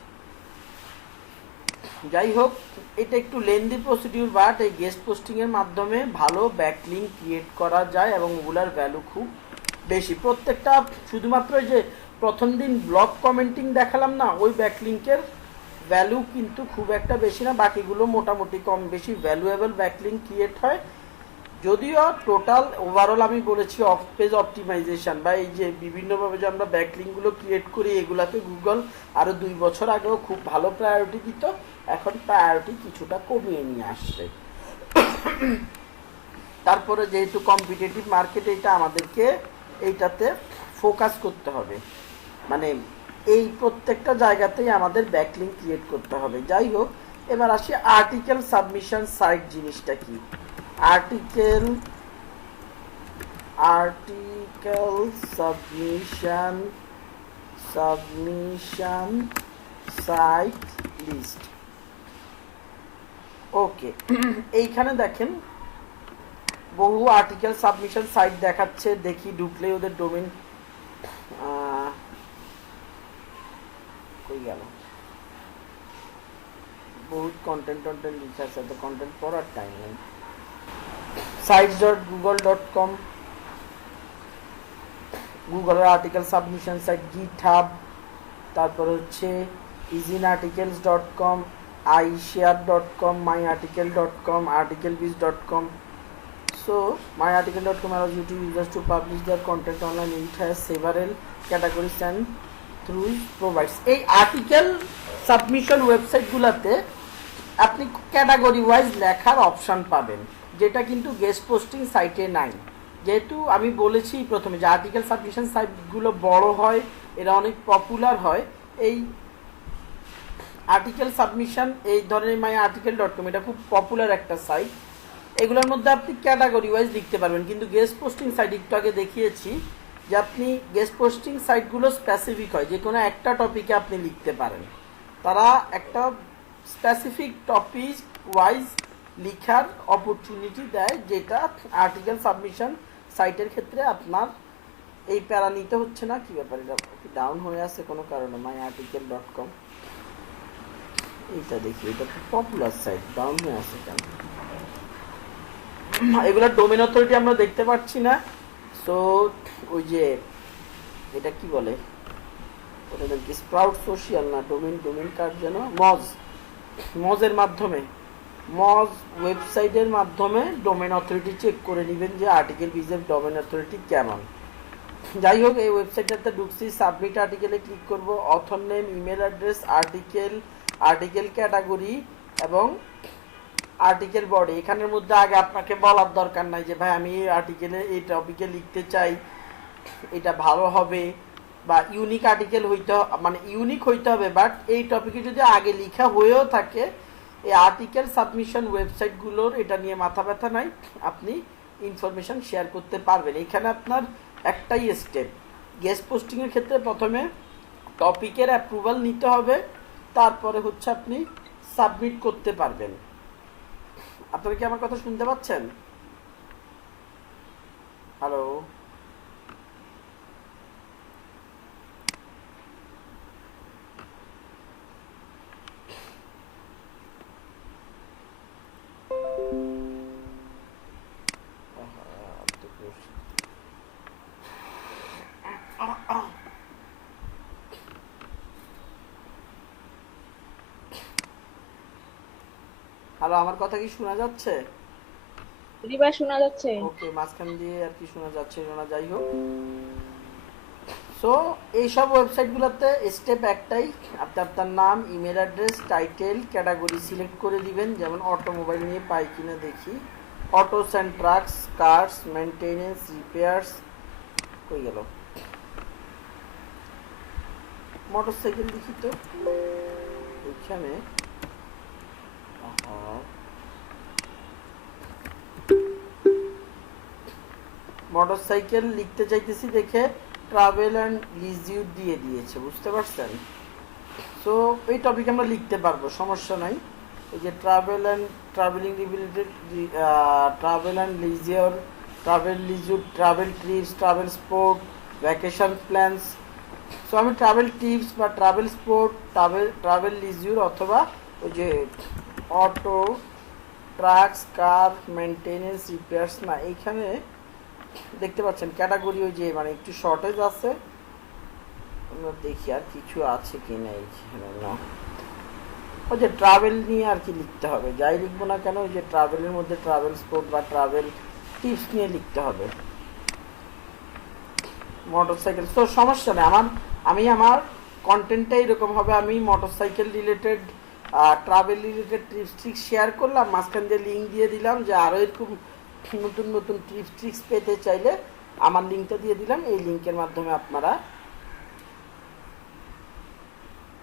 যাই হোক, এটা একটু লেন্দি প্রসিডিউর, বাট এই গেস্ট পোস্টিংয়ের মাধ্যমে ভালো ব্যাকলিঙ্ক ক্রিয়েট করা যায় এবং ওগুলার ভ্যালু খুব বেশি। প্রত্যেকটা শুধুমাত্র যে প্রথম দিন ব্লগ কমেন্টিং দেখালাম না, ওই ব্যাকলিঙ্কের ভ্যালু কিন্তু খুব একটা বেশি না, বাকিগুলো মোটামুটি কম বেশি ভ্যালুয়েবল ব্যাকলিঙ্ক ক্রিয়েট হয়। যদিও টোটাল ওভারঅল আমি বলেছি অফ পেজ অপটিমাইজেশন বা এই যে বিভিন্নভাবে যে আমরা ব্যাকলিঙ্কগুলো ক্রিয়েট করি, এগুলাকে গুগল আরও 2 বছর আগেও খুব ভালো প্রায়োরিটি দিত, এখন প্রায়োরিটি কিছুটা কমিয়ে নিয়ে আসছে। তারপরে যেহেতু কম্পিটিটিভ মার্কেট, এটা আমাদেরকে এইটাতে ফোকাস করতে হবে, মানে এই প্রত্যেকটা জায়গাতেই আমাদের ব্যাকলিঙ্ক ক্রিয়েট করতে হবে। যাই হোক, এবার আসি আর্টিকেল সাবমিশন সাইট জিনিসটা কি। Article submission site list. Okay, এইখানে দেখেন বহু আর্টিকেল সাবমিশন সাইট দেখাচ্ছে, দেখি ঢুকলে ওদের ডোমেন কই গেল, বহুত কন্টেন্ট লিখে আছে, তো কন্টেন্ট পড়ার টাইম নেই। sites.google.com, গুগলের আর্টিকেল সাবমিশন সাইট, গিটহাব, তারপর হচ্ছে easyarticles.com, iShare.com, myarticle.com, articlebiz.com. So myarticle.com allows you to users to publish their content online. It has several categories and through provides এই আর্টিকেল সাবমিশন ওয়েবসাইটগুলোতে আপনি category wise লেখার option পাবেন, যেটা কিন্তু guest posting সাইটে নাই। যেহেতু আমি বলেছি প্রথমে যে আর্টিকেল সাবমিশন সাইটগুলো বড় হয়, এরা অনেক পপুলার হয়, এই আর্টিকেল সাবমিশন এই ধরনের myarticle.com এটা খুব পপুলার একটা সাইট, এগুলোর মধ্যে আপনি ক্যাটাগরি ওয়াইজ লিখতে পারবেন। কিন্তু গেস্ট পোস্টিং সাইট একটু আগে দেখিয়েছি যে আপনি গেস্ট পোস্টিং সাইটগুলো স্পেসিফিক হয়, যে কোনো একটা টপিকে আপনি লিখতে পারেন। তারা একটা স্পেসিফিক টপিক ওয়াইজ লিখার অপরচুনিটি দেয়, যেটা আর্টিকেল সাবমিশন সাইটের ক্ষেত্রে আপনার এই প্যারা নিতে হচ্ছে না। কি ব্যাপার, এটা ডাউন হয়ে আছে কোনো কারণে? myarticle.com, এইটা দেখি, এটা তো পপুলার সাইট, ডাউন হয়ে আছে কেন? এগুলা ডোমেন অথরিটি আমরা দেখতে পাচ্ছি না। সো ওই যে এটা কি বলে, ওটা কি স্প্রাউট সোশ্যাল না ডোমেন কার্ড যেন, মজের মাধ্যমে, মজ ওয়েবসাইটের মাধ্যমে ডোমেন অথরিটি চেক করে নেবেন যে আর্টিকেল বিজের ডোমেন অথরিটি কেমন। যাই হোক, এই ওয়েবসাইটটাতে ঢুকছি, সাবমিট আর্টিকেলে ক্লিক করব, author name, email address, article category এবং আর্টিকেল বডি। এখানের মধ্যে আগে আপনাকে বলার দরকার নাই যে ভাই আমি এই আর্টিকেলে এই টপিকে লিখতে চাই, এটা ভালো হবে বা ইউনিক আর্টিকেল ইউনিক হইতে হবে। বাট এই টপিকে যদি আগে লেখা হয়েও থাকে, এই আর্টিকেল সাবমিশন ওয়েবসাইটগুলোর এটা নিয়ে মাথা ব্যথা নাই, আপনি ইনফরমেশন শেয়ার করতে পারবেন। এখানে আপনার একটাই স্টেপ, গেস্ট পোস্টিংয়ের ক্ষেত্রে প্রথমে টপিকের অ্যাপ্রুভাল নিতে হবে, তারপরে হচ্ছে আপনি সাবমিট করতে পারবেন। আপনারা কি আমার কথা শুনতে পাচ্ছেন? হ্যালো, হ্যালো, আমার কথা কি শোনা যাচ্ছে? রিবা শোনা যাচ্ছে। ওকে, মাঝখান দিয়ে আর কি শোনা যাচ্ছে না, যাই হোক। সো এইসব ওয়েবসাইটগুলোতে স্টেপ একটাই, আপনি আপনার নাম, email address, title, category select করে দিবেন। যেমন অটোমোবাইল নিয়ে পাই কিনা দেখি, autos and trucks, cars, maintenance, repairs, কই গেল, মোটরসাইকেল দেখি তো ওইখানে। মোটরসাইকেল লিখতে চাইতেছি দেখে ট্রাভেল অ্যান্ড লিজিউর দিয়ে দিয়েছে, বুঝতে পারছেন? সো এই টপিক আমরা লিখতে পারবো, সমস্যা নাই। এই যে travelling related, travel and leisure, travel trips, travel sport, vacation plans. So আমি ট্রাভেল টিপস বা ট্রাভেল স্পোর্ট, ট্রাভেল লিজিউর অথবা ওই যে auto, trucks, car, maintenance, repairs, না এইখানে দেখতে পাচ্ছেন ক্যাটাগরি ওই যে একটু শর্টেজ আছে। আমরা দেখি আর কিছু আছে কি না এইখানে, না ওই যে ট্রাভেল নিয়ে আর কি লিখতে হবে, যাই লিখবো না কেন ওই যে ট্রাভেলের মধ্যে ট্রাভেল স্পোর্ট বা ট্রাভেল টিপস নিয়ে লিখতে হবে। মোটরসাইকেল, তো সমস্যা নেই, আমি আমার কন্টেন্টটা এরকম হবে, আমি motorcycle related, travel related tricks share করলাম, মাঝখান দিয়ে লিঙ্ক দিয়ে দিলাম যে আরও এরকম নতুন নতুন ট্রিক্স পেতে চাইলে আমার লিঙ্কটা দিয়ে দিলাম, এই লিঙ্কের মাধ্যমে আপনারা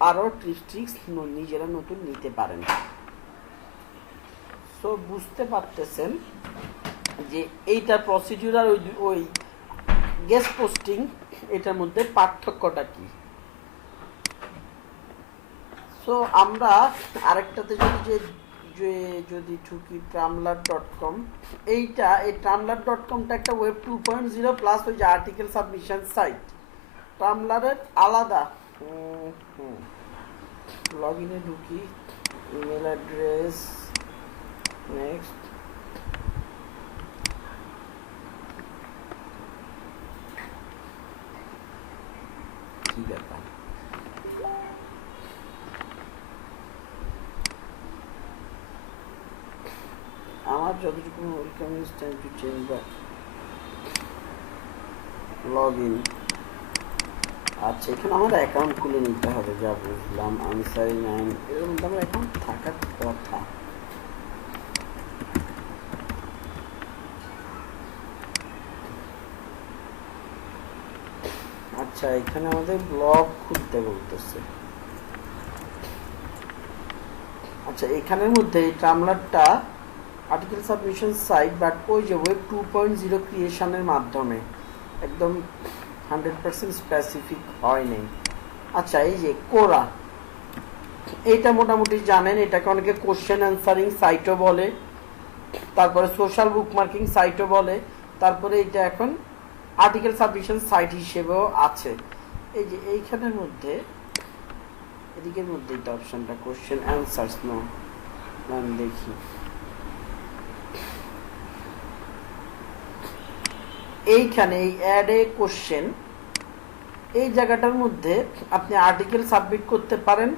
আরও ট্রিক্স নিজেরা নতুন নিতে পারেন। সো বুঝতে পারতেছেন যে এইটার প্রসিডিউর আর ওই গেস্ট পোস্টিং এটার মধ্যে পার্থক্যটা কি। সো আমরা আরেকটাতে যদি ঢুকি tramlar.com, এই tramlar.comটা একটা ওয়েব 2.0 প্লাস ওই যে আর্টিকেল সাবমিশন সাইট। ট্রামলারের আলাদা লগ ইনে ঢুকি, ইমেল অ্যাড্রেস, নেক্সট, কি ব্যাপার, আমার যতটুকু welcome is time to change the log in. আচ্ছা, এখানে আমার অ্যাকাউন্ট খুলে নিতে হবে, যা বুঝলাম। আনসারি 9 এরকম আমার অ্যাকাউন্ট থাকার কথা। আচ্ছা, এখানে আমাদের ব্লগ খুলতে বলতেছে। আচ্ছা, এখানের মধ্যে এই ট্রামলারটা আর্টিকেল সাবমিশন সাইট, বাট ওই যে ওয়েব 2.0 ক্রিয়েশনের মাধ্যমে একদম 100% স্পেসিফিক হয় নাই। আচ্ছা, এই যে কোরা এইটা মোটামুটি জানেন, এটাকে অনেকে কোশ্চেন অ্যান্সারিং সাইটও বলে, তারপরে সোশ্যাল বুকমার্কিং সাইটও বলে, তারপরে এটা এখন আর্টিকেল সাবমিশন সাইট হিসেবেও আছে। এই যে এইখানের মধ্যে এদিকের মধ্যে এটা অপশনটা কোশ্চেন অ্যান্সার্স নো, আমি দেখি এইখানে এই অ্যাড এ কোশ্চেন এই জায়গাটার মধ্যে আপনি আর্টিকেল সাবমিট করতে পারেন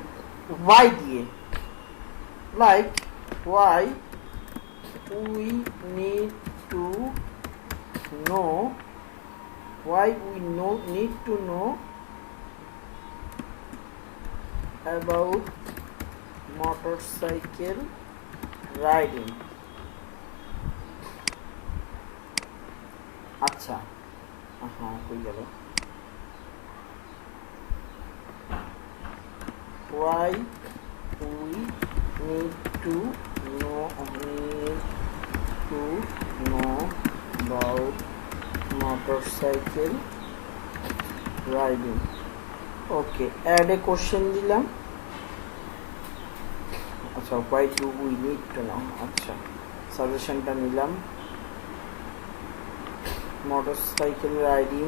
ওয়াই দিয়ে, like why we need to know, why we need to know about motorcycle riding. আচ্ছা হ্যাঁ কই গেল, why we need to know about motorcycle riding. Okay, add a question দিলাম। আচ্ছা why do we need to know, আচ্ছা সাজেশনটা নিলাম, motorcycle riding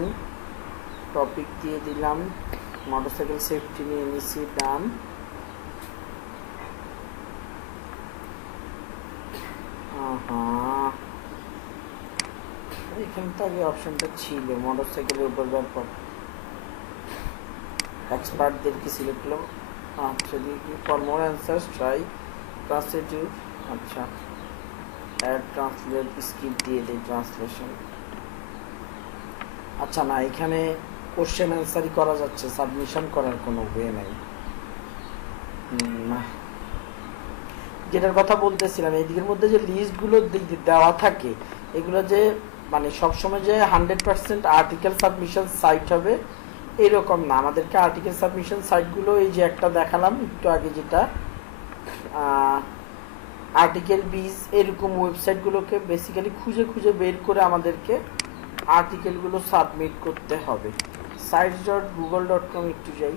topic দিয়ে দিলাম, মোটরসাইকেল সেফটি নিয়ে নিছি, ডান। এখানে তো আগে অপশনটা ছিল মোটরসাইকেলের উপর ব্যাপার, এক্সপার্টদেরকে সিলেক্ট করলাম। আচ্ছা দেখি ফর মোর অ্যান্সার্স ট্রাই ট্রান্সলেটিভ, আচ্ছা অ্যাড ট্রান্সলেট স্কিপ দিয়ে দিই ট্রান্সলেশন। আচ্ছা না, এখানে কোশ্চেন অ্যান্সারই করা যাচ্ছে, সাবমিশন করার কোনো ওয়ে নাই। না, যেটার কথা বলতেছিলাম এইদিকের মধ্যে যে লিস্টগুলো দেওয়া থাকে এগুলো যে মানে সবসময় যে 100% আর্টিকেল সাবমিশন সাইট হবে এরকম না। আমাদেরকে আর্টিকেল সাবমিশন সাইটগুলো এই যে একটা দেখালাম একটু আগে, যেটা আর্টিকেল বিজ, এরকম ওয়েবসাইটগুলোকে বেসিক্যালি খুঁজে খুঁজে বের করে আমাদেরকে আর্টিকেলগুলো সাবমিট করতে হবে। sites.google.com একটু যাই,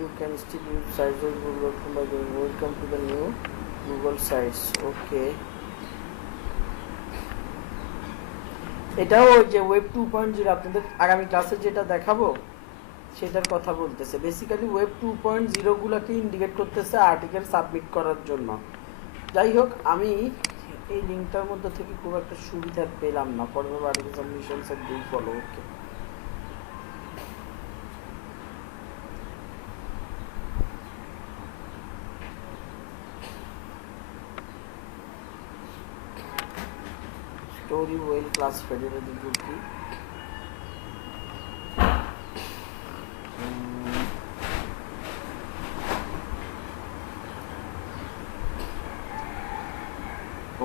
you can still use sites.google.com by going welcome to the new Google Sites. Okay, এটাও ওই যে ওয়েব 2.0 আপনাদের আগামী ক্লাসে যেটা দেখাবো সেটার কথা বলতেছে। বেসিক্যালি ওয়েব 2.0 গুলোকে ইন্ডিকেট করতেছে আর্টিকেল সাবমিট করার জন্য। যাই হোক, আমি এই লিঙ্কটার মধ্যে থেকে খুব একটা সুবিধা পেলাম না। Forward article submission set do follow. Okay, story well classified as the group key.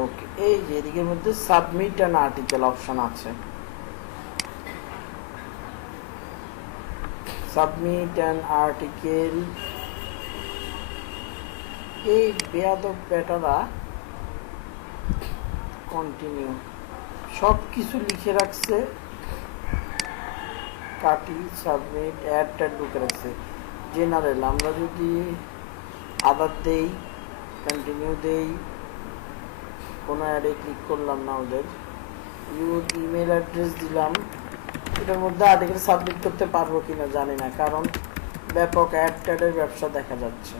ওকে, এই যে এদিকের মধ্যে সাবমিট অ্যান আর্টিকেল অপশন আছে, সাবমিট অ্যান আর্টিকেল। এই বেয়াদব বেটারা কন্টিনিউ সব কিছু লিখে রাখছে, কাটি সাবমিট অ্যাডটা ঢুকে রাখছে জেনারেল। আমরা যদি আদার দেই, কন্টিনিউ দেই, কোনো অ্যাডে ক্লিক করলাম না, ওদের ইউর ইমেল অ্যাড্রেস দিলাম, এটার মধ্যে আর্টিকেল সাবমিট করতে পারবো কিনা জানি না, কারণ ব্যাপক অ্যাড ট্যাডের ব্যবসা দেখা যাচ্ছে।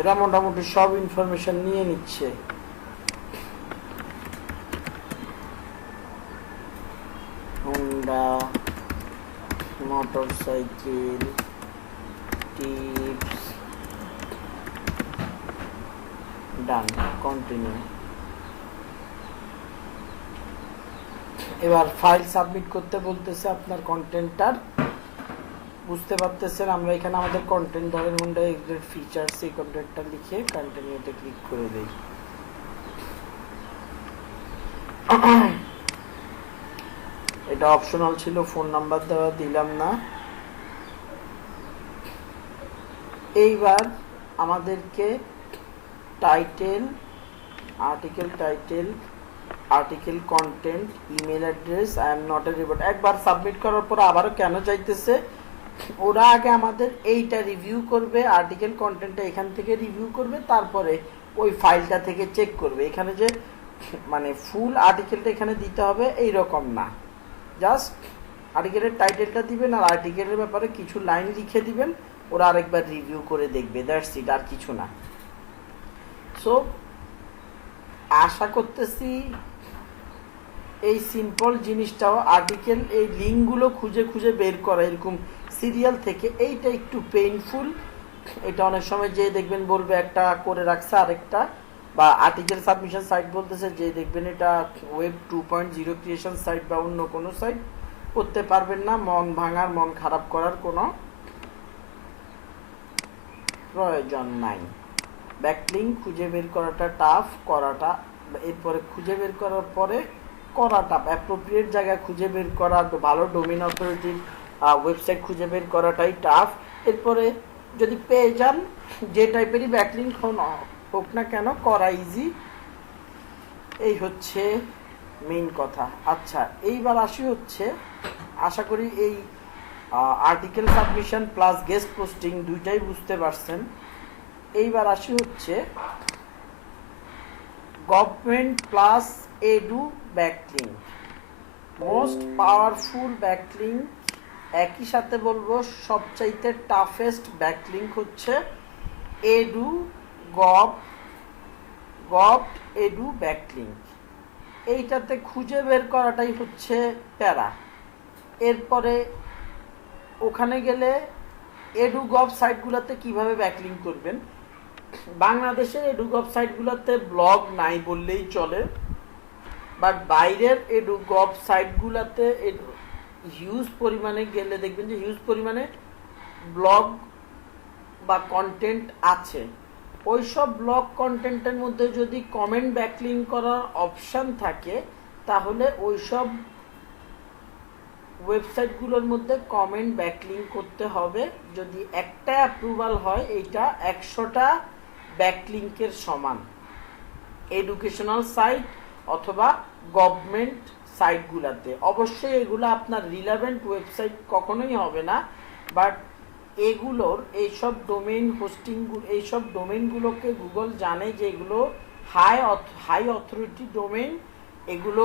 এরা মোটামুটি সব ইনফরমেশন নিয়ে নিচ্ছে। হোন্ডা মোটরসাইকেল টিপস, ডান, কন্টিনিউ। এবার ফাইল সাবমিট করতে বলতেছে আপনার কন্টেন্টটার। বুঝতে পারতেছেন, আমরা এখানে আমাদের কন্টেন্ট ধরেন হোন্ডা এক্সিট ফিচার্স এই কন্টেন্টটা লিখে কন্টিনিউতে ক্লিক করে দেই। এটা অপশনাল ছিল, ফোন নাম্বার দেওয়া দিলাম না। এইবার আমাদেরকে title, article title, article content, email address, I am not a report একবার সাবমিট করার পর আবারও কেন চাইতেছে, ওরা আগে আমাদের এইটা রিভিউ করবে, আর্টিকেল কন্টেন্টটা এখান থেকে রিভিউ করবে, তারপরে ওই ফাইলটা থেকে চেক করবে। এখানে যে মানে ফুল আর্টিকেলটা এখানে দিতে হবে এই রকম না, জাস্ট আর্টিকেলের টাইটেলটা দিবেন আর আর্টিকেলের ব্যাপারে কিছু লাইন লিখে দিবেন, ওরা আরেকবার রিভিউ করে দেখবে, দ্যাটস ইট, আর কিছু না। সো আশা করতেছি এই সিম্পল জিনিসটাও, আর্টিকেল এই লিঙ্কগুলো খুঁজে খুঁজে বের করা এরকম সিরিয়াল থেকে, এইটা একটু পেইনফুল। এটা অনেক সময় যে দেখবেন বলবে একটা করে রাখছে আরেকটা, বা আর্টিকেল সাবমিশন সাইট বলতেছে যে দেখবেন এটা ওয়েব 2.0 ক্রিয়েশন সাইট বা অন্য কোনো সাইট, করতে পারবেন না। মন ভাঙার, মন খারাপ করার কোনো প্রয়োজন নাই। ব্যাকলিঙ্ক খুঁজে বের করাটা টাফ, করাটা এরপরে খুঁজে বের করার পরে করাটা অ্যাপ্রোপ্রিয়েট জায়গায় খুঁজে বের করা, ভালো ডোমেইন অথরিটির ওয়েবসাইট খুঁজে বের করাটাই টাফ। এরপরে যদি পেয়ে যান যে টাইপেরই ব্যাকলিঙ্ক হোক না কেন, করা ইজি। এই হচ্ছে মেইন কথা। আচ্ছা, এইবার আসি হচ্ছে, আশা করি এই article submission plus guest posting দুইটাই বুঝতে পারছেন। এইবার আসি হচ্ছে government plus edu backlink, most powerful backlink. একই সাথে বলবো সবচাইতে টাফেস্ট ব্যাকলিঙ্ক হচ্ছে এডু গভ এডু ব্যাকলিঙ্ক। এইটাতে খুঁজে বের করাটাই হচ্ছে প্যারা। এরপরে ওখানে গেলে এডু গভ সাইটগুলোতে কিভাবে ব্যাকলিঙ্ক করবেন, বাংলাদেশের এডু গভ সাইটগুলোতে ব্লগ নাই বললেই চলে, বাট বাইরের এডু গভ সাইটগুলোতে হিউজ পরিমাণে গেলে দেখবেন যে হিউজ পরিমাণে ব্লগ বা কন্টেন্ট আছে। ওই সব ব্লগ কন্টেন্টের মধ্যে যদি কমেন্ট ব্যাকলিঙ্ক করার অপশান থাকে, তাহলে ওই সব ওয়েবসাইটগুলোর মধ্যে কমেন্ট ব্যাকলিঙ্ক করতে হবে। যদি একটা অ্যাপ্রুভাল হয়, এইটা 100টা ব্যাকলিঙ্কের সমান। এডুকেশনাল সাইট অথবা গভর্নমেন্ট সাইটগুলোতে অবশ্যই এগুলো আপনার রিলেভেন্ট ওয়েবসাইট কখনোই হবে না, বাট এগুলোর এইসব ডোমেইন হোস্টিংগুলো, এইসব ডোমেইনগুলোকে গুগল জানে যে এগুলো হাই অথরিটি ডোমেইন। এগুলো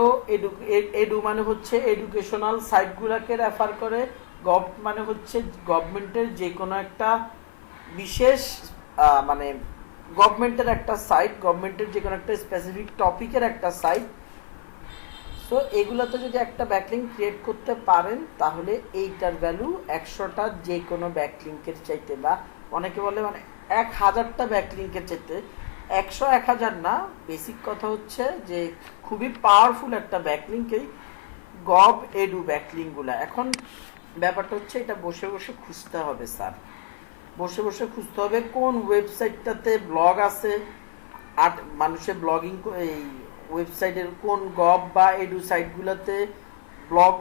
এডু মানে হচ্ছে এডুকেশনাল সাইটগুলোকে রেফার করে, গভ মানে হচ্ছে গভর্নমেন্টের যে কোনো একটা বিশেষ মানে গভর্নমেন্টের একটা সাইট, গভর্নমেন্টের যে কোনো একটা স্পেসিফিক টপিকের একটা সাইট। সো এগুলোতে যদি একটা ব্যাকলিঙ্ক ক্রিয়েট করতে পারেন, তাহলে এইটার ভ্যালু 100টা যে কোনো ব্যাকলিঙ্কের চাইতে, বা অনেকে বলে মানে 1000টা ব্যাকলিঙ্কের চাইতে, 100-1000 না, বেসিক কথা হচ্ছে যে খুবই পাওয়ারফুল একটা ব্যাকলিঙ্ক এই গভ এডু ব্যাকলিঙ্কগুলো। এখন ব্যাপারটা হচ্ছে এটা বসে বসে খুঁজতে হবে স্যার, বসে বসে খুঁজতে হবে কোন ওয়েবসাইটটাতে ব্লগ আছে, আর মানুষের ব্লগিং এই ওয়েবসাইটের কোন গভ বা এডু সাইটগুলোতে ব্লগ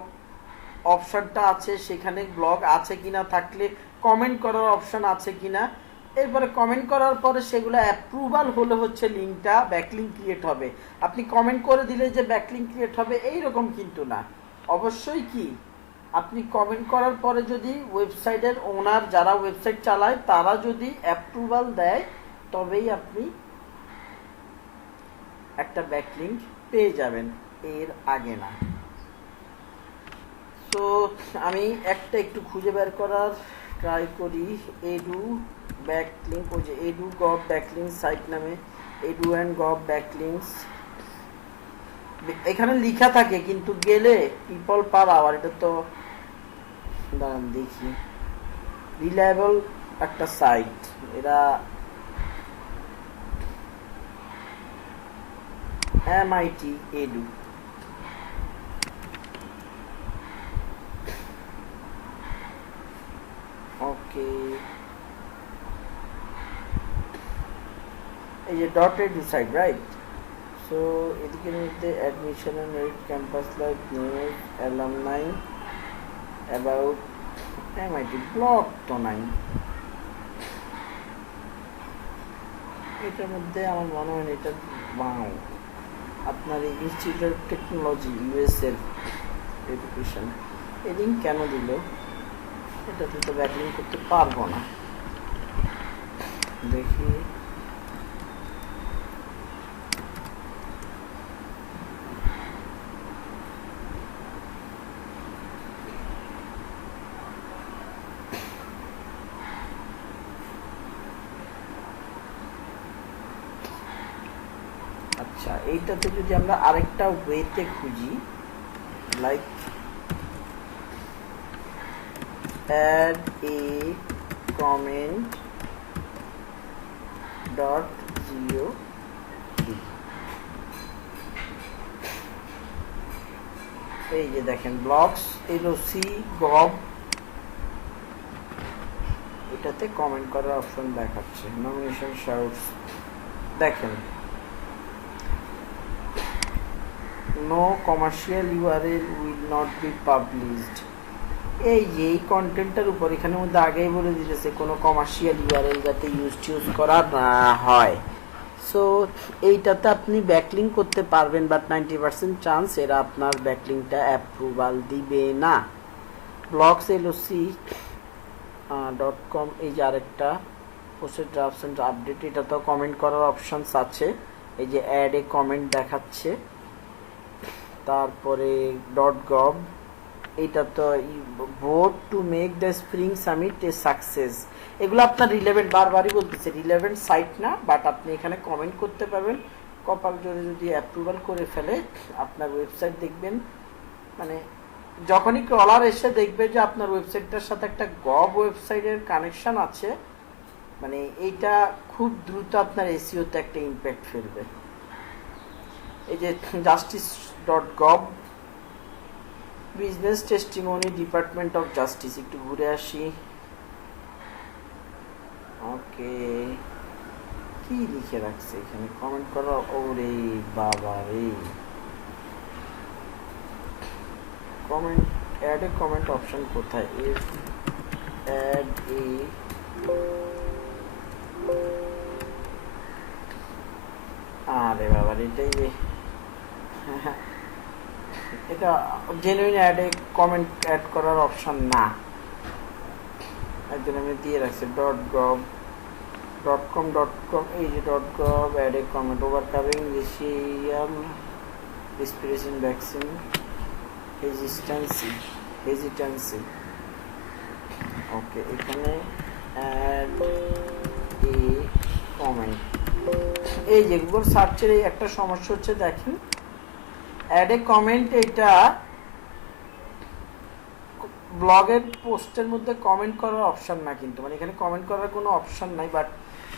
অপশানটা আছে, সেখানে ব্লগ আছে কিনা, থাকলে কমেন্ট করার অপশান আছে কিনা। এরপরে কমেন্ট করার পরে সেগুলো অ্যাপ্রুভাল হলে হচ্ছে লিঙ্কটা ব্যাকলিঙ্ক ক্রিয়েট হবে। আপনি কমেন্ট করে দিলে যে ব্যাকলিঙ্ক ক্রিয়েট হবে এইরকম কিন্তু না। অবশ্যই কি আপনি কমেন্ট করার পরে যদি ওয়েবসাইটের ওনার যারা ওয়েবসাইট চালায় তারা যদি অ্যাপ্রুভাল দেয়, তবেই আপনি একটা ব্যাকলিঙ্ক পেয়ে যাবেন, এর আগে না। তো আমি একটা একটু খুঁজে বের করার ট্রাই করি। এডু ব্যাকলিঙ্ক, ওই যে এডু গভ ব্যাকলিঙ্ক সাইট নামে, এডু অ্যান্ড গভ ব্যাকলিঙ্কস এখানে লেখা থাকে, কিন্তু গেলে পিপল পার আওয়ার, এটা তো দাঁড়ান দেখি, রিলায়েবল একটা সাইট, এরা MIT এডু, ওকে, এই যে dot edu site, right? So এদিকের মধ্যে admission and merit, campus life, news, alumni, about MIT. Blog তো নাই এটার মধ্যে, আমার মনে হয় এটা বাও আপনার ইনস্টিটিউট অফ টেকনোলজি ইউএসএর এডুকেশন। এই লিঙ্ক কেন দিল? এটাতে তো ব্যাকলিং করতে পারবো না। দেখি আচ্ছা, এইটাতে যদি আমরা আরেকটা ওয়েতে খুঁজি, like add a comment dot geo, এই যে দেখেন ব্লগস এলওসি গভ, এটাতে কমেন্ট করার অপশন দেখাচ্ছে। নমিনেশন শাউটস দেখেন, no commercial URL will not be published. এই যে এই কন্টেন্টটার উপর এখানের মধ্যে আগেই বলে দিতেছে কোনো কমার্শিয়াল ইউআরএল যাতে ইউজ করা না হয়। সো এইটাতে আপনি ব্যাকলিঙ্ক করতে পারবেন, বাট 90% চান্স এরা আপনার ব্যাকলিঙ্কটা অ্যাপ্রুভাল দিবে না। ব্লগস এলওসি .com, এই যে আরেকটা পোস্টেড ড্রাফটস এন্ড আপডেট, এটাতেও কমেন্ট করার অপশনস আছে। এই যে অ্যাড এ কমেন্ট দেখাচ্ছে। তারপরে .gov, এটা তো vote to make the spring summit A success. এগুলো আপনার রিলেভেন্ট, বারবারই বলতেছে রিলেভেন্ট সাইট না, বাট আপনি এখানে কমেন্ট করতে পারবেন। কপাল জোরে যদি অ্যাপ্রুভাল করে ফেলে আপনার ওয়েবসাইট দেখবেন, মানে যখনই ক্রলার এসে দেখবে যে আপনার ওয়েবসাইটটার সাথে একটা গভ ওয়েবসাইটের কানেকশন আছে, মানে এইটা খুব দ্রুত আপনার এসইওতে একটা ইম্প্যাক্ট ফেলবে। এই যে justice.gov, business testimony, department of justice. একটু ঘুরে আসি। ওকে, কি লিখে রাখছে এখানে? কমেন্ট করো। ওরে বাবা রে, comment, add a comment option কোথায়? ইফ অ্যাড এ, আরে বাবা এটাই যে এটা genuine add a comment add করার অপশন না। একজন আমি দিয়ে রাখছি .gov.com, এই যে .gov, add a comment, overcoming racial respiration vaccine hesitancy. Okay, এখানে অ্যাড এ কমেন্ট। এই যে গুগল সার্চের এই একটা সমস্যা হচ্ছে, দেখেন অ্যাড এ কমেন্ট, এটা ব্লগের পোস্টের মধ্যে কমেন্ট করার অপশন না, কিন্তু মানে এখানে কমেন্ট করার কোনো অপশন নাই, বাট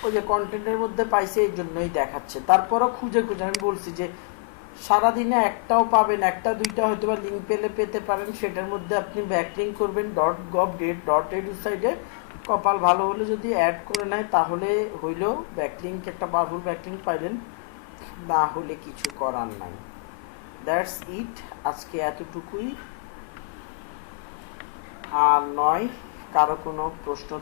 ওই যে কন্টেন্টের মধ্যে পাইছে এই জন্যই দেখাচ্ছে। তারপরও খুঁজে আমি বলছি যে সারাদিনে একটাও পাবেন, একটা দুইটা হয়তো বা লিঙ্ক পেতে পারেন, সেটার মধ্যে আপনি ব্যাকলিঙ্ক করবেন .gov.edu সাইডে। কপাল ভালো হলে যদি অ্যাড করে নেয় তাহলে হইল ব্যাকলিঙ্ক, একটা পাওয়ারফুল ব্যাকলিঙ্ক পাইলেন, না হলে কিছু করার নাই। দ্যাটস ইট, আজকে এতটুকুই, আর নয়। কারো কোনো প্রশ্ন